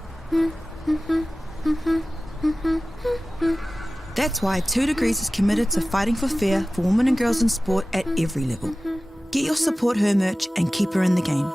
That's why 2 Degrees is committed to fighting for fair for women and girls in sport at every level. Get your Support Her merch and keep her in the game.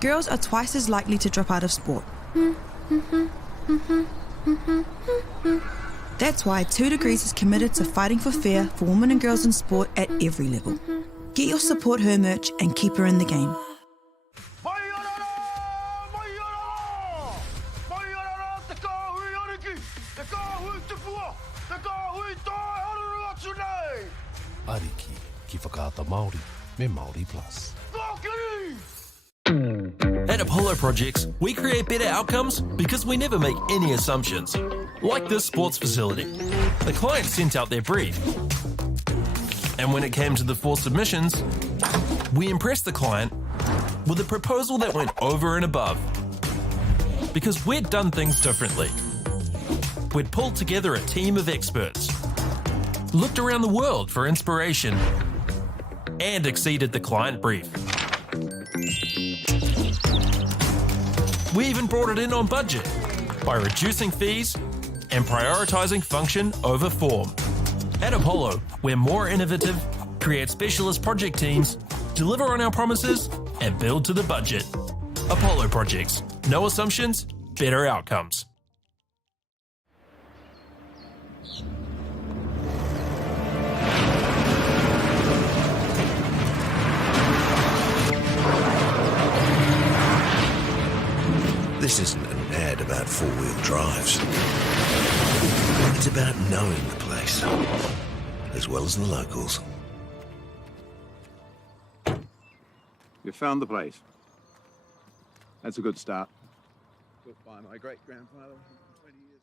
girls are twice as likely to drop out of sport. That's why 2 Degrees is committed to fighting for fair for women and girls in sport at every level. Get your Support Her merch and keep her in the game. Ariki, ki whakaata Māori, me Māori Plus. At Apollo Projects, we create better outcomes because we never make any assumptions. Like this sports facility. The client sent out their brief. And when it came to the 4 submissions, we impressed the client with a proposal that went over and above. Because we'd done things differently. We'd pulled together a team of experts, looked around the world for inspiration, and exceeded the client brief. We even brought it in on budget by reducing fees and prioritising function over form. At Apollo, we're more innovative, create specialist project teams, deliver on our promises, and build to the budget. Apollo Projects. No assumptions, better outcomes. This isn't an ad about 4-wheel drives. It's about knowing the place, as well as the locals. You found the place. That's a good start. Built by my great-grandfather 20 years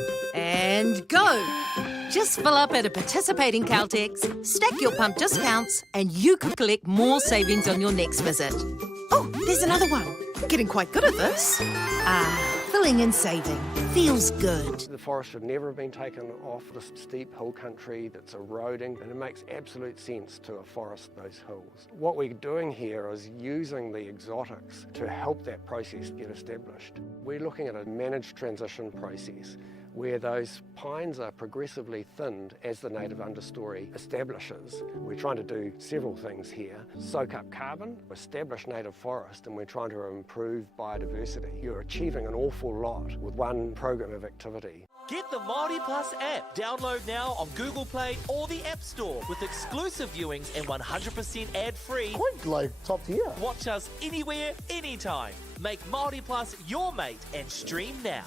ago. And go! Just fill up at a participating Caltex, stack your pump discounts, and you could collect more savings on your next visit. Oh, there's another one. Getting quite good at this. Filling and saving. Feels good. The forest should never have been taken off this steep hill country that's eroding, and it makes absolute sense to afforest those hills. What we're doing here is using the exotics to help that process get established. We're looking at a managed transition process where those pines are progressively thinned as the native understory establishes. We're trying to do several things here. Soak up carbon, establish native forest, and we're trying to improve biodiversity. You're achieving an awful lot with one program of activity. Get the Māori Plus app. Download now on Google Play or the App Store with exclusive viewings and 100% ad-free. Quite like top tier. Watch us anywhere, anytime. Make Māori Plus your mate and stream now.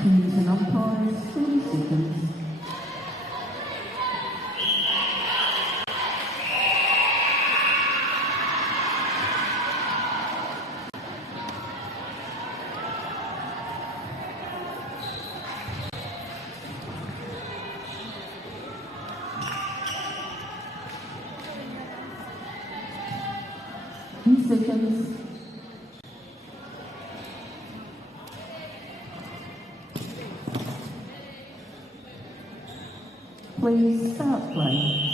Teams and umpires, 30 seconds. Seconds. Please start play.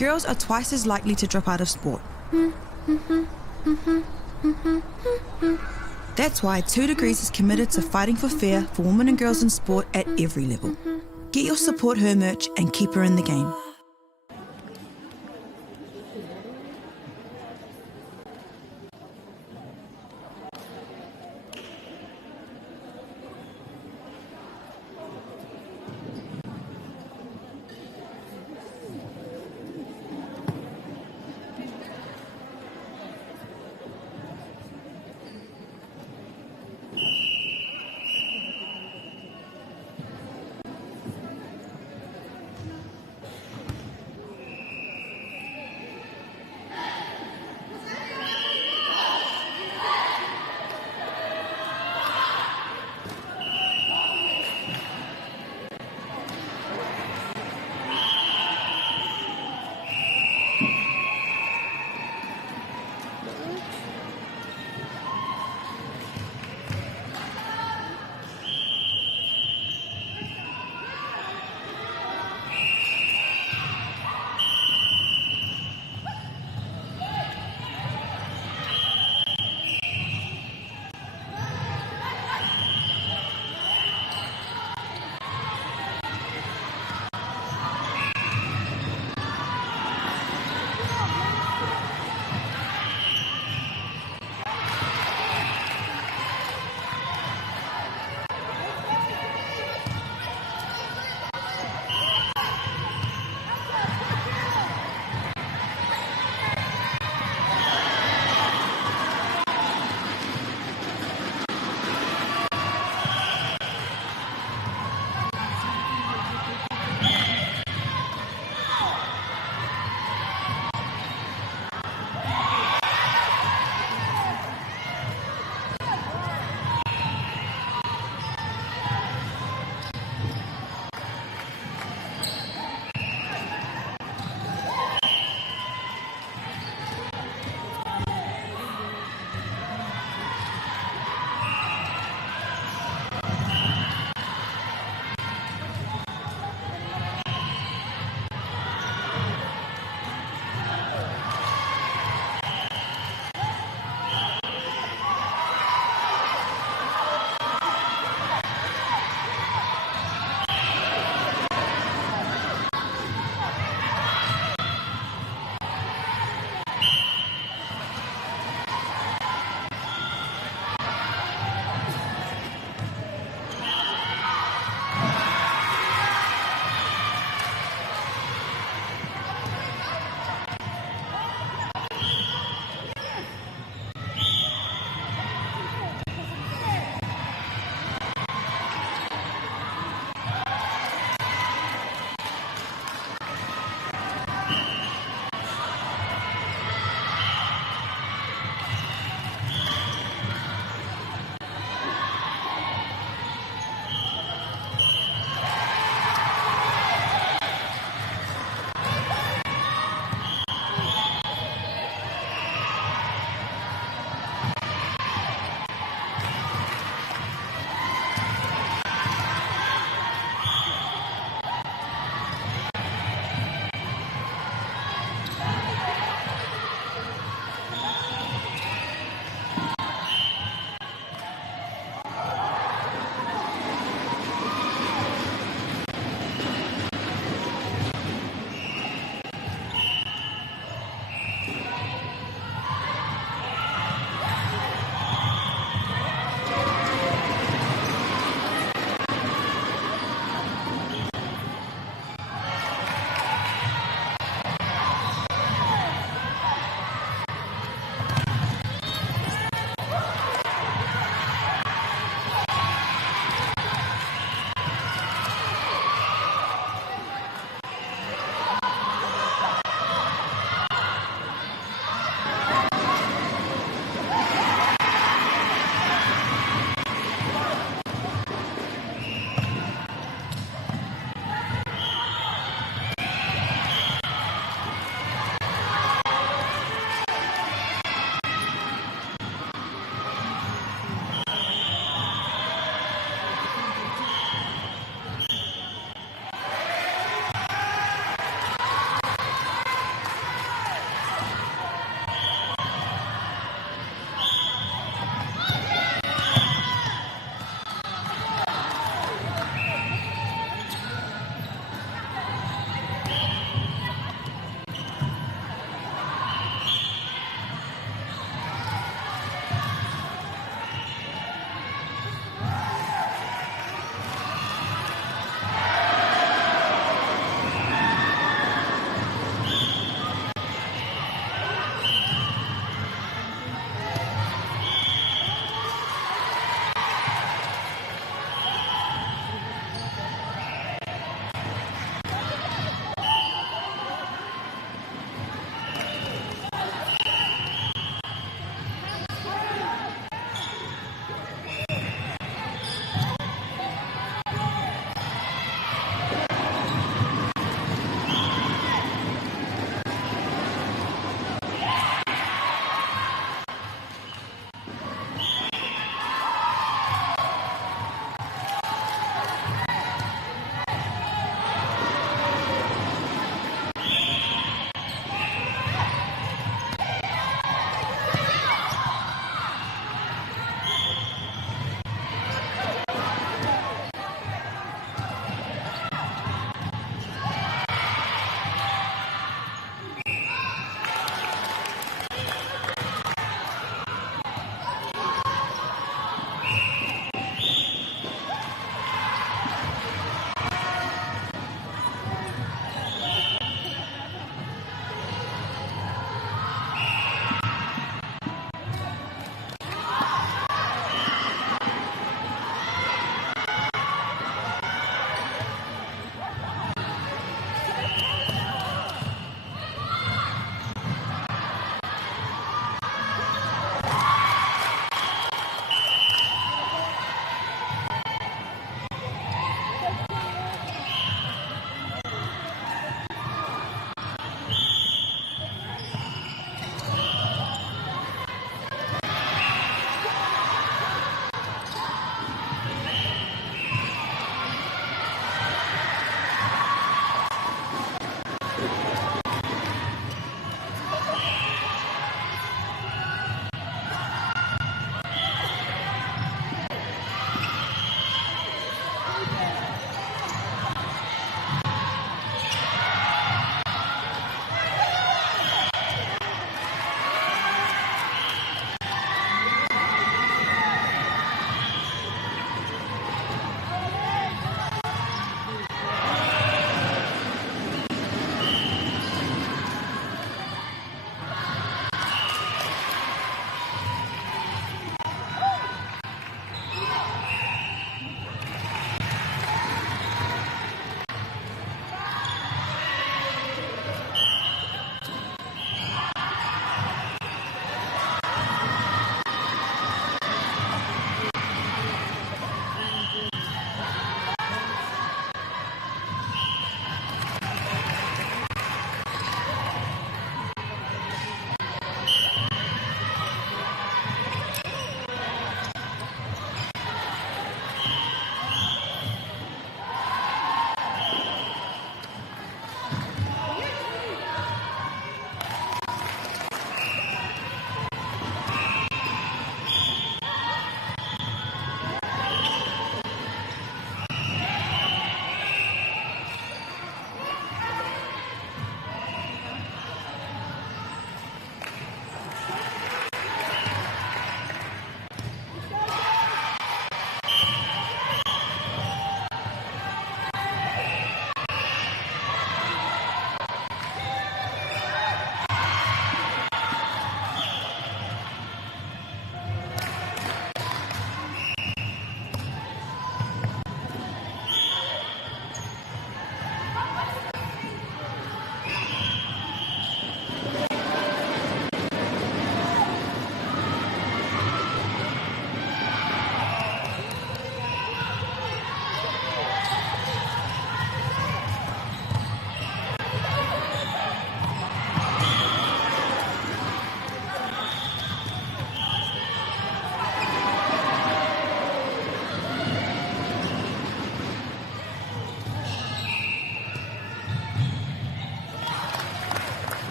girls are twice as likely to drop out of sport. That's why 2 Degrees is committed to fighting for fair for women and girls in sport at every level. Get your Support Her merch and keep her in the game.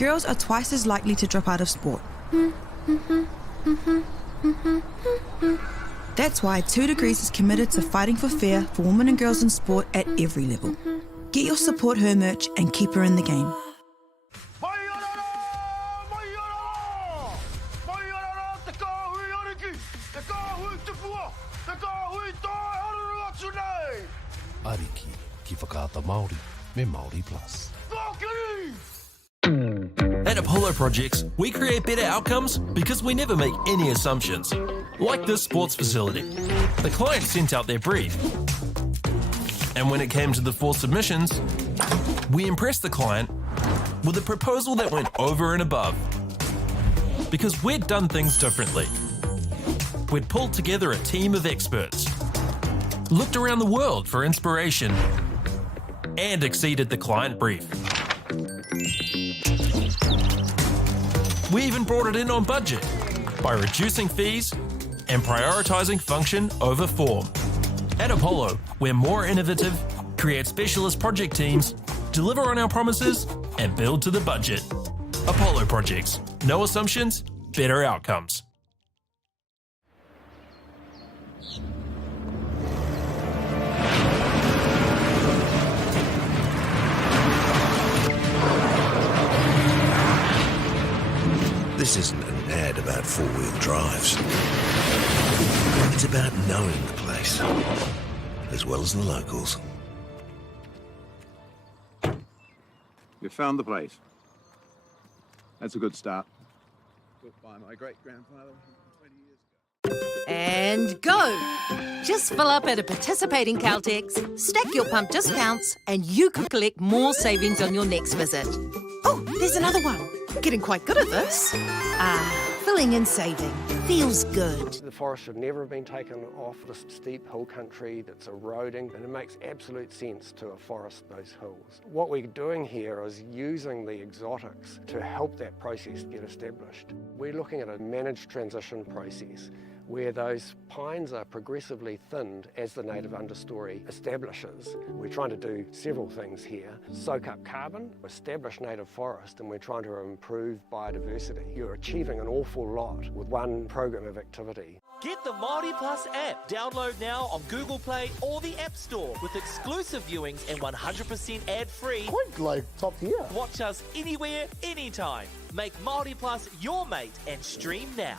girls are twice as likely to drop out of sport. That's why 2 Degrees is committed to fighting for fair for women and girls in sport at every level. Get your Support Her merch and keep her in the game. Ariki, ki whakaata Māori me Māori Plus. At Apollo Projects, we create better outcomes because we never make any assumptions. Like this sports facility. The client sent out their brief. And when it came to the 4 submissions, we impressed the client with a proposal that went over and above. Because we'd done things differently. We'd pulled together a team of experts, looked around the world for inspiration, and exceeded the client brief. We even brought it in on budget by reducing fees and prioritising function over form. At Apollo, we're more innovative, create specialist project teams, deliver on our promises, and build to the budget. Apollo Projects. No assumptions, better outcomes. This isn't an ad about four-wheel drives. It's about knowing the place, as well as the locals. You found the place. That's a good start. Built by my great-grandfather 20 years ago. And go! Just fill up at a participating Caltex, stack your pump discounts, and you could collect more savings on your next visit. Oh, there's another one. Getting quite good at this. Filling and saving. Feels good. The forest should never have been taken off the steep hill country that's eroding, and it makes absolute sense to afforest those hills. What we're doing here is using the exotics to help that process get established. We're looking at a managed transition process where those pines are progressively thinned as the native understory establishes. We're trying to do several things here. Soak up carbon, establish native forest, and we're trying to improve biodiversity. You're achieving an awful lot with one program of activity. Get the Māori Plus app. Download now on Google Play or the App Store with exclusive viewings and 100% ad-free. Quite like top tier. Watch us anywhere, anytime. Make Māori Plus your mate and stream now.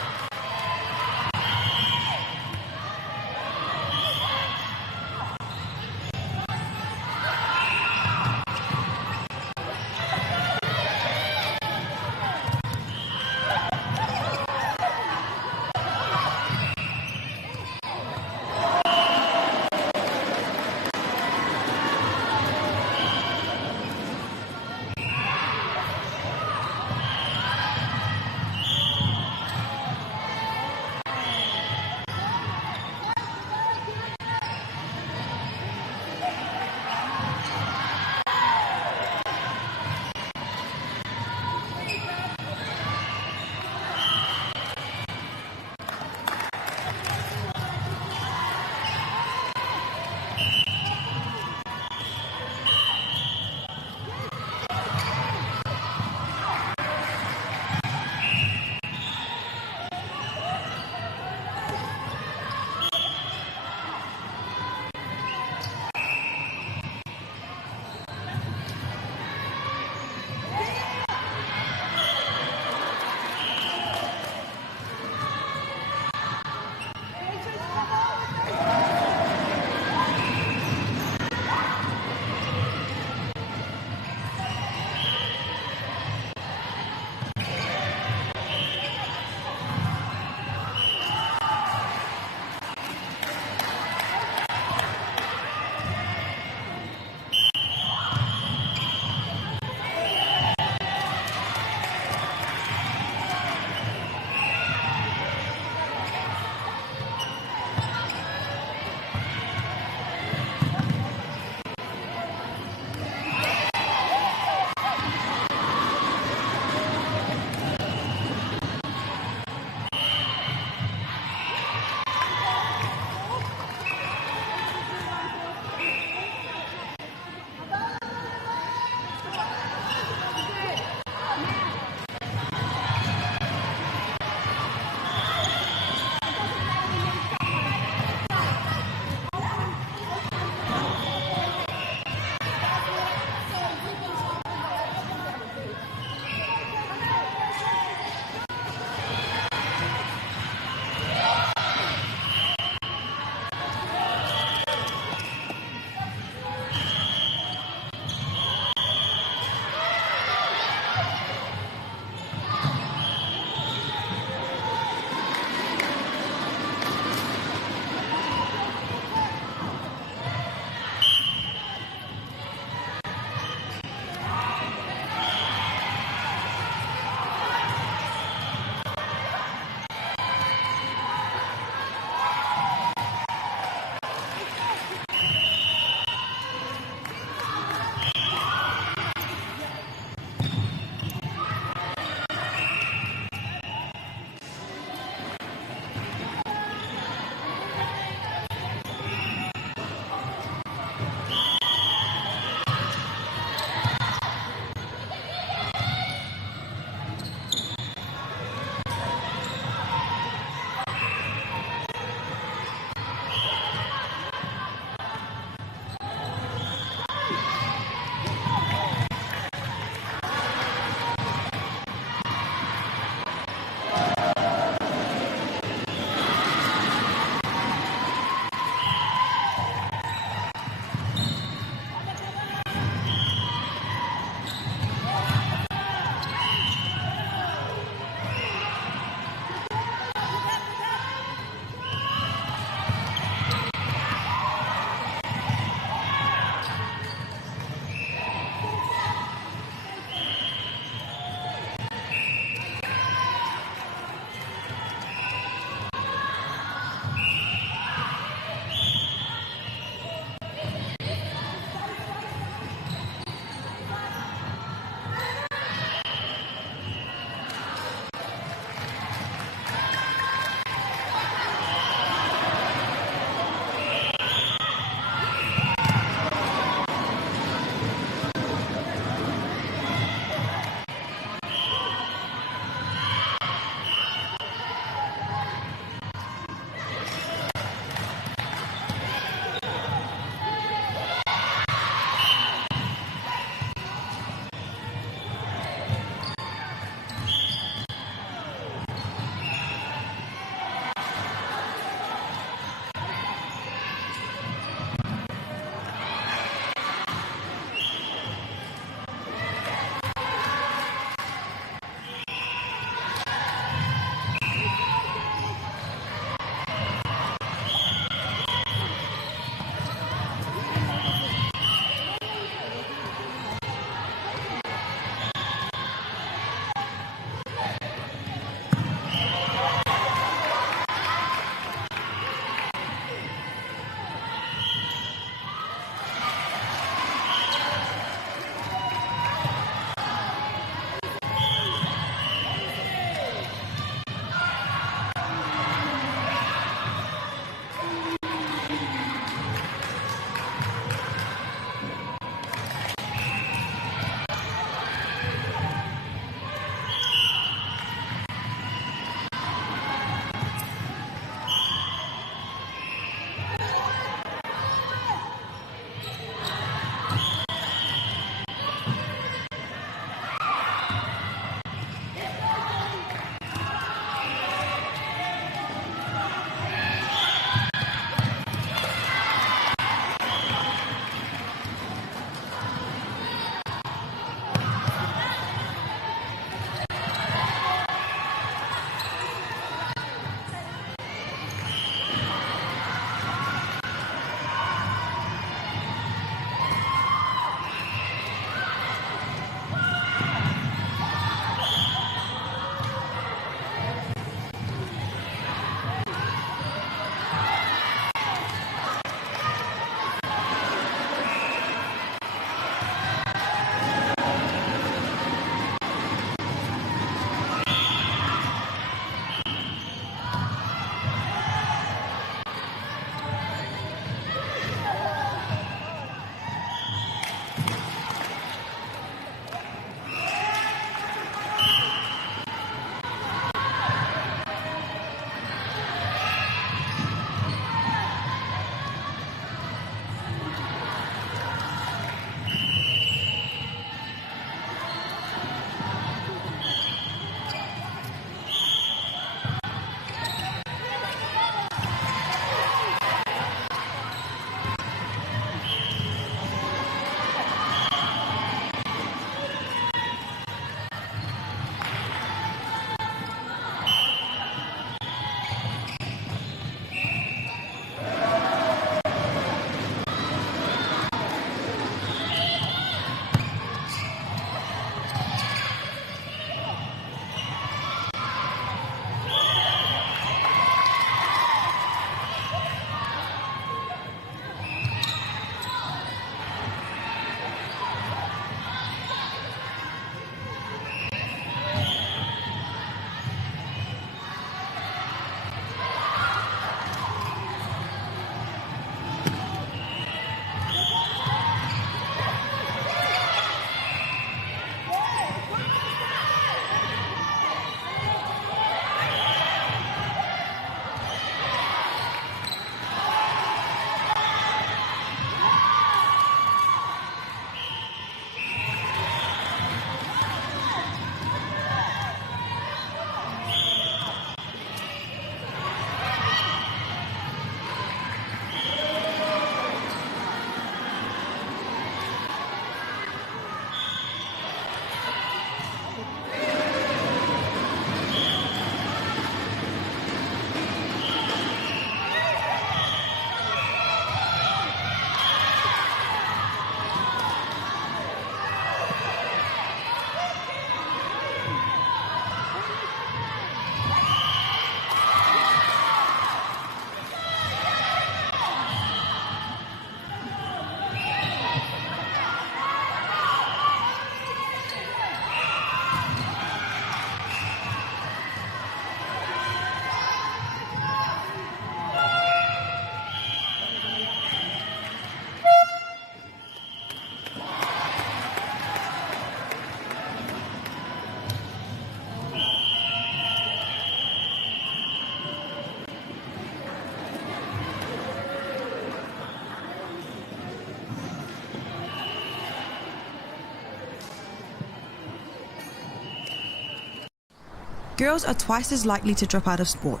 girls are twice as likely to drop out of sport.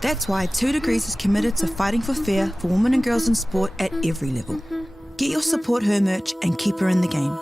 That's why 2 Degrees is committed to fighting for fair for women and girls in sport at every level. Get your Support Her merch and keep her in the game.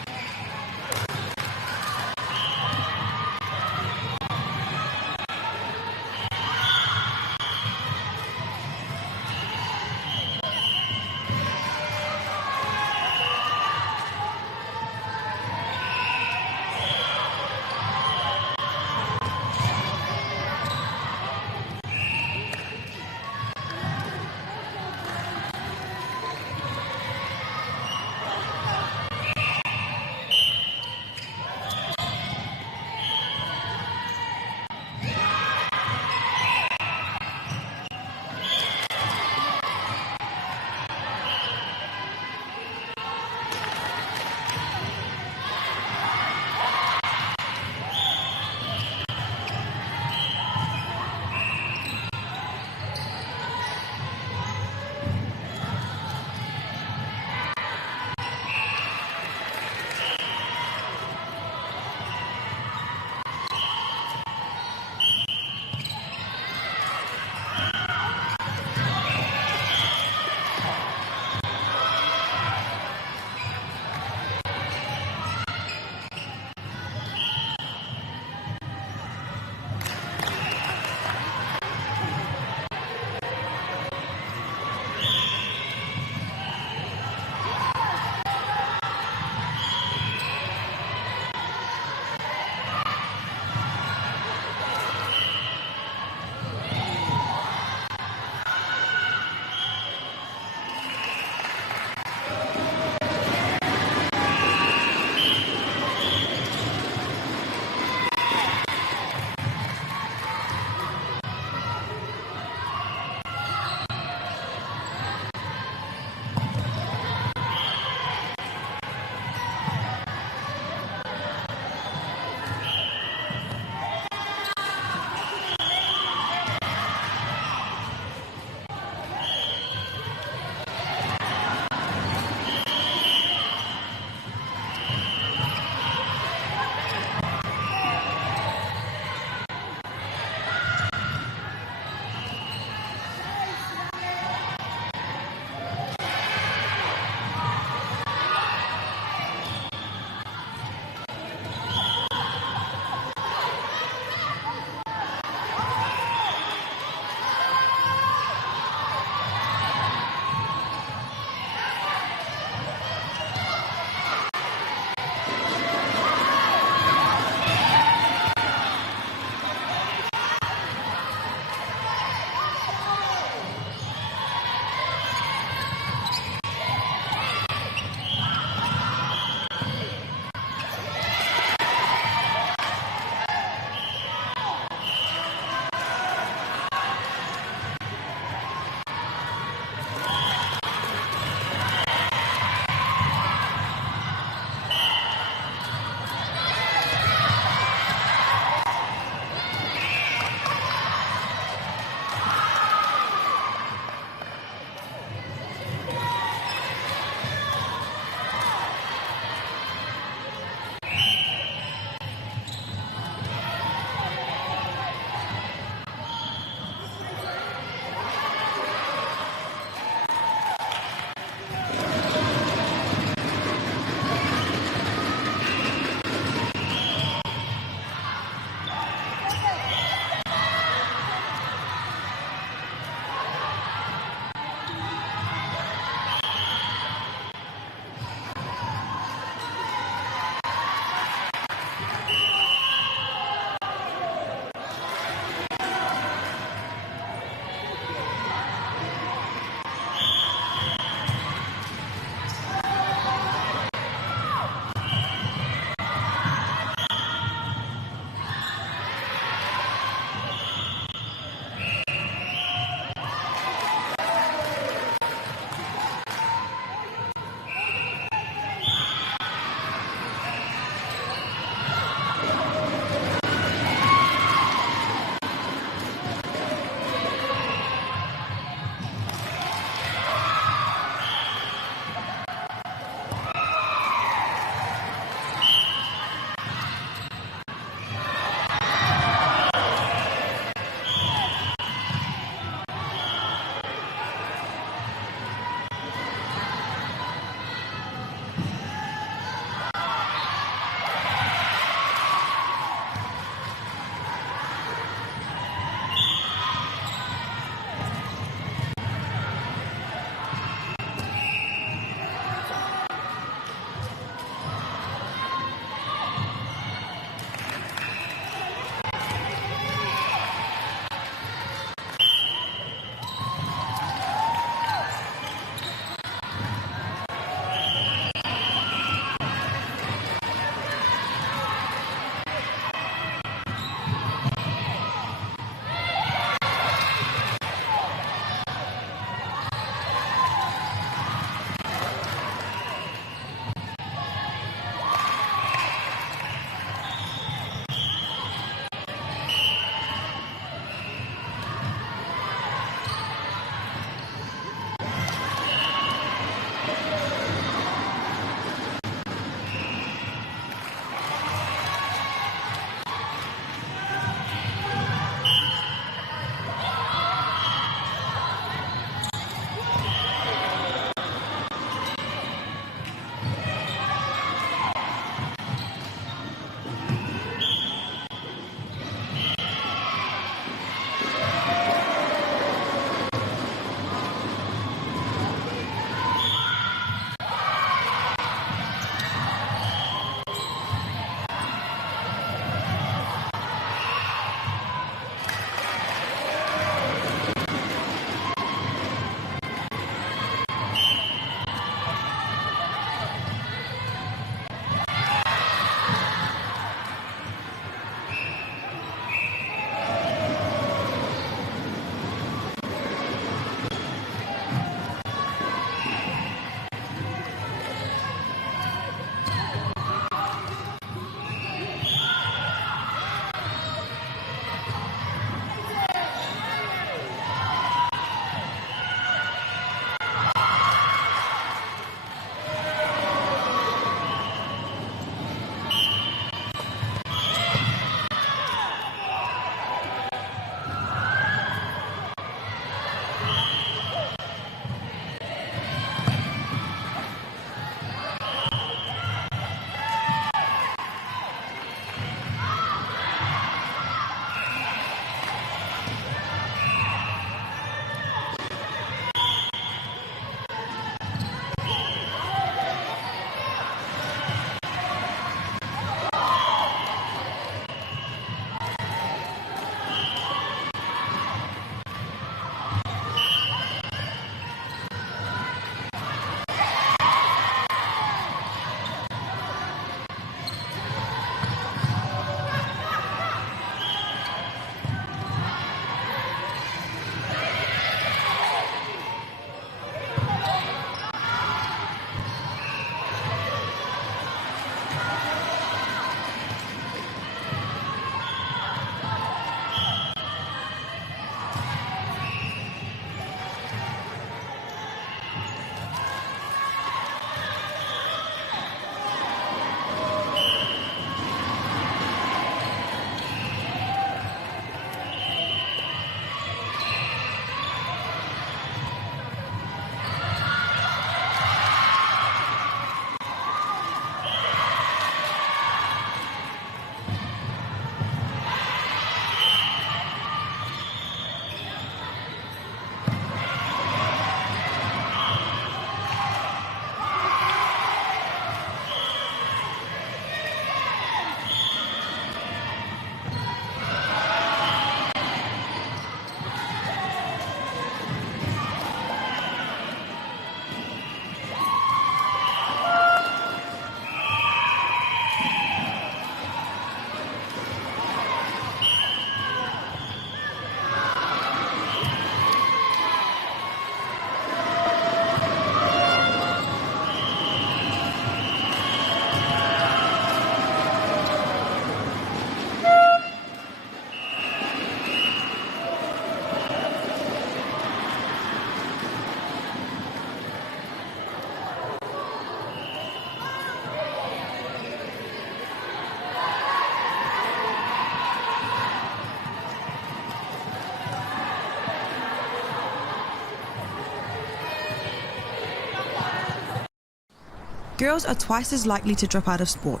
girls are twice as likely to drop out of sport.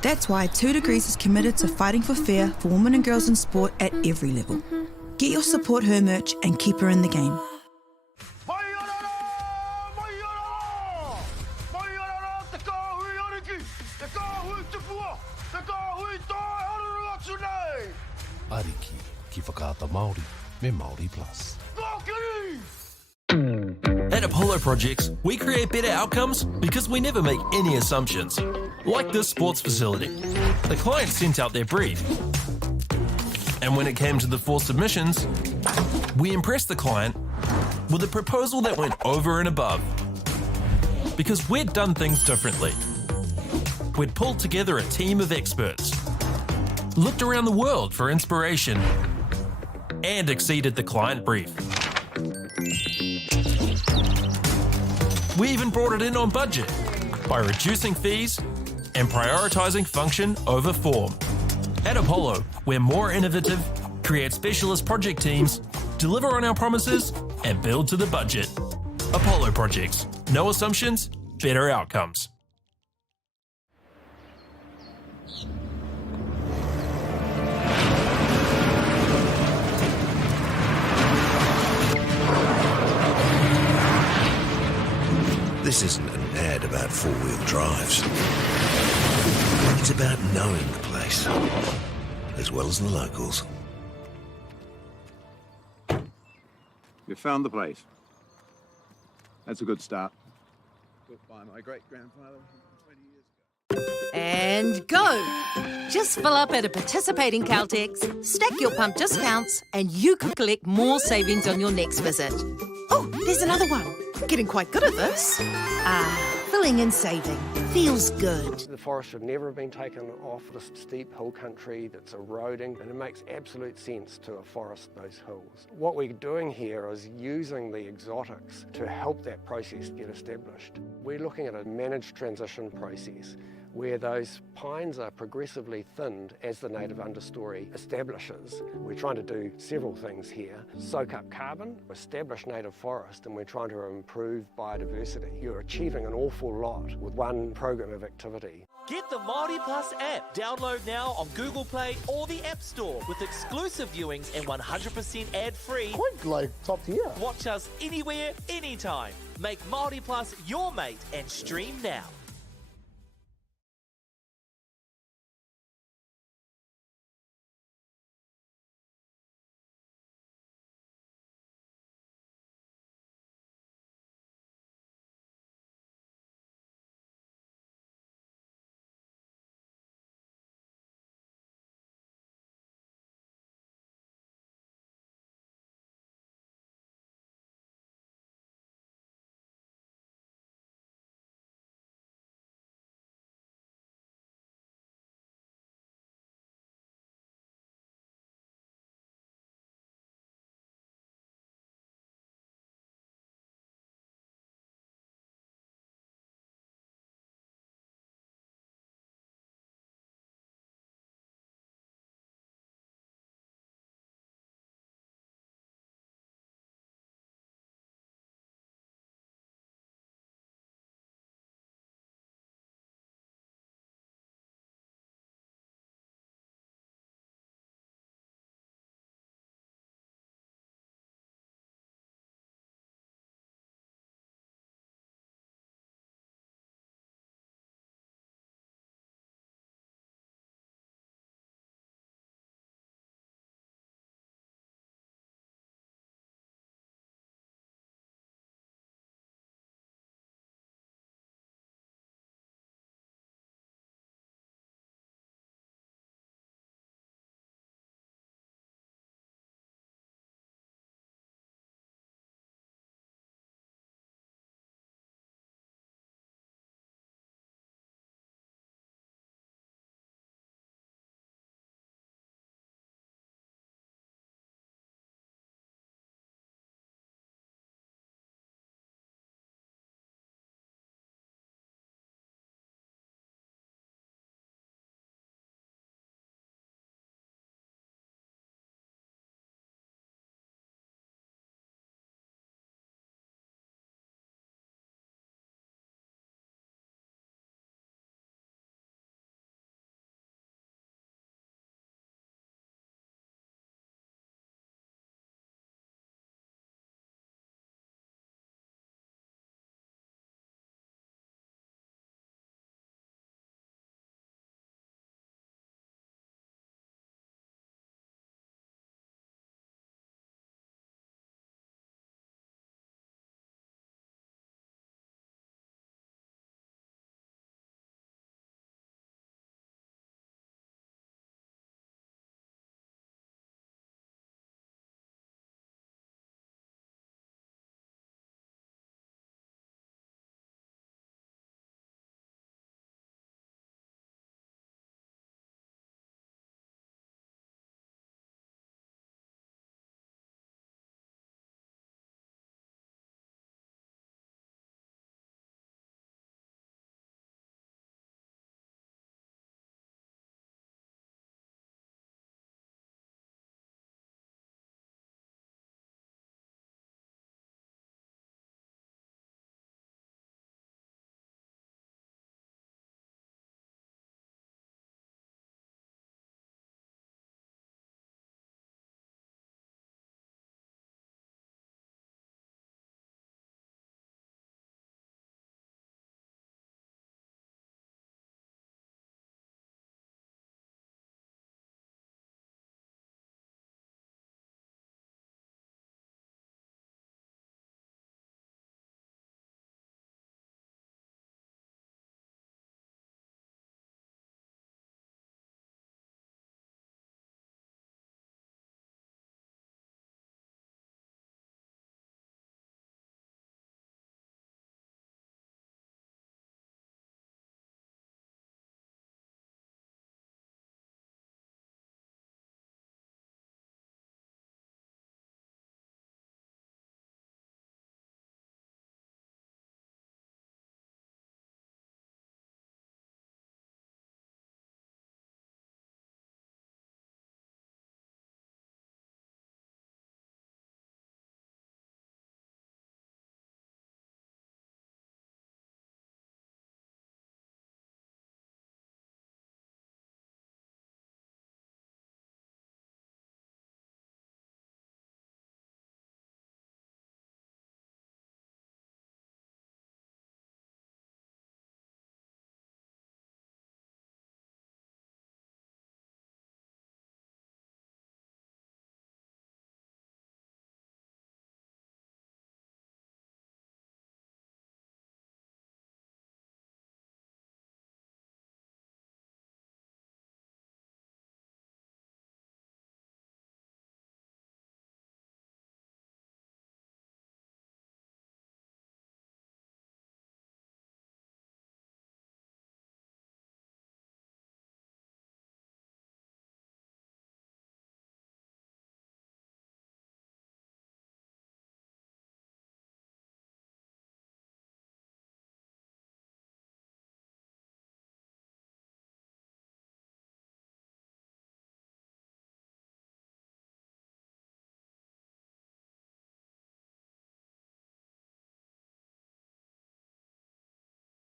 That's why 2 Degrees is committed to fighting for fair for women and girls in sport at every level. Get your Support Her merch and keep her in the game. Ariki, ki whakaata Māori, me Māori Plus. At Apollo Projects, we create better outcomes because we never make any assumptions. Like this sports facility. The client sent out their brief. And when it came to the 4 submissions, we impressed the client with a proposal that went over and above. Because we'd done things differently. We'd pulled together a team of experts, looked around the world for inspiration, and exceeded the client brief. We even brought it in on budget by reducing fees and prioritising function over form. At Apollo, we're more innovative, create specialist project teams, deliver on our promises, and build to the budget. Apollo Projects. No assumptions, better outcomes. This isn't an ad about four-wheel drives. It's about knowing the place, as well as the locals. You found the place. That's a good start. Built by my great-grandfather 20 years ago. And go! Just fill up at a participating Caltex, stack your pump discounts, and you could collect more savings on your next visit. Oh, there's another one. Getting quite good at this. Filling and saving. Feels good. The forest should never have been taken off this steep hill country that's eroding, and it makes absolute sense to afforest those hills. What we're doing here is using the exotics to help that process get established. We're looking at a managed transition process where those pines are progressively thinned as the native understory establishes. We're trying to do several things here. Soak up carbon, establish native forest, and we're trying to improve biodiversity. You're achieving an awful lot with one program of activity. Get the Māori Plus app. Download now on Google Play or the App Store with exclusive viewings and 100% ad-free. Quite like top tier. Watch us anywhere, anytime. Make Māori Plus your mate and stream now.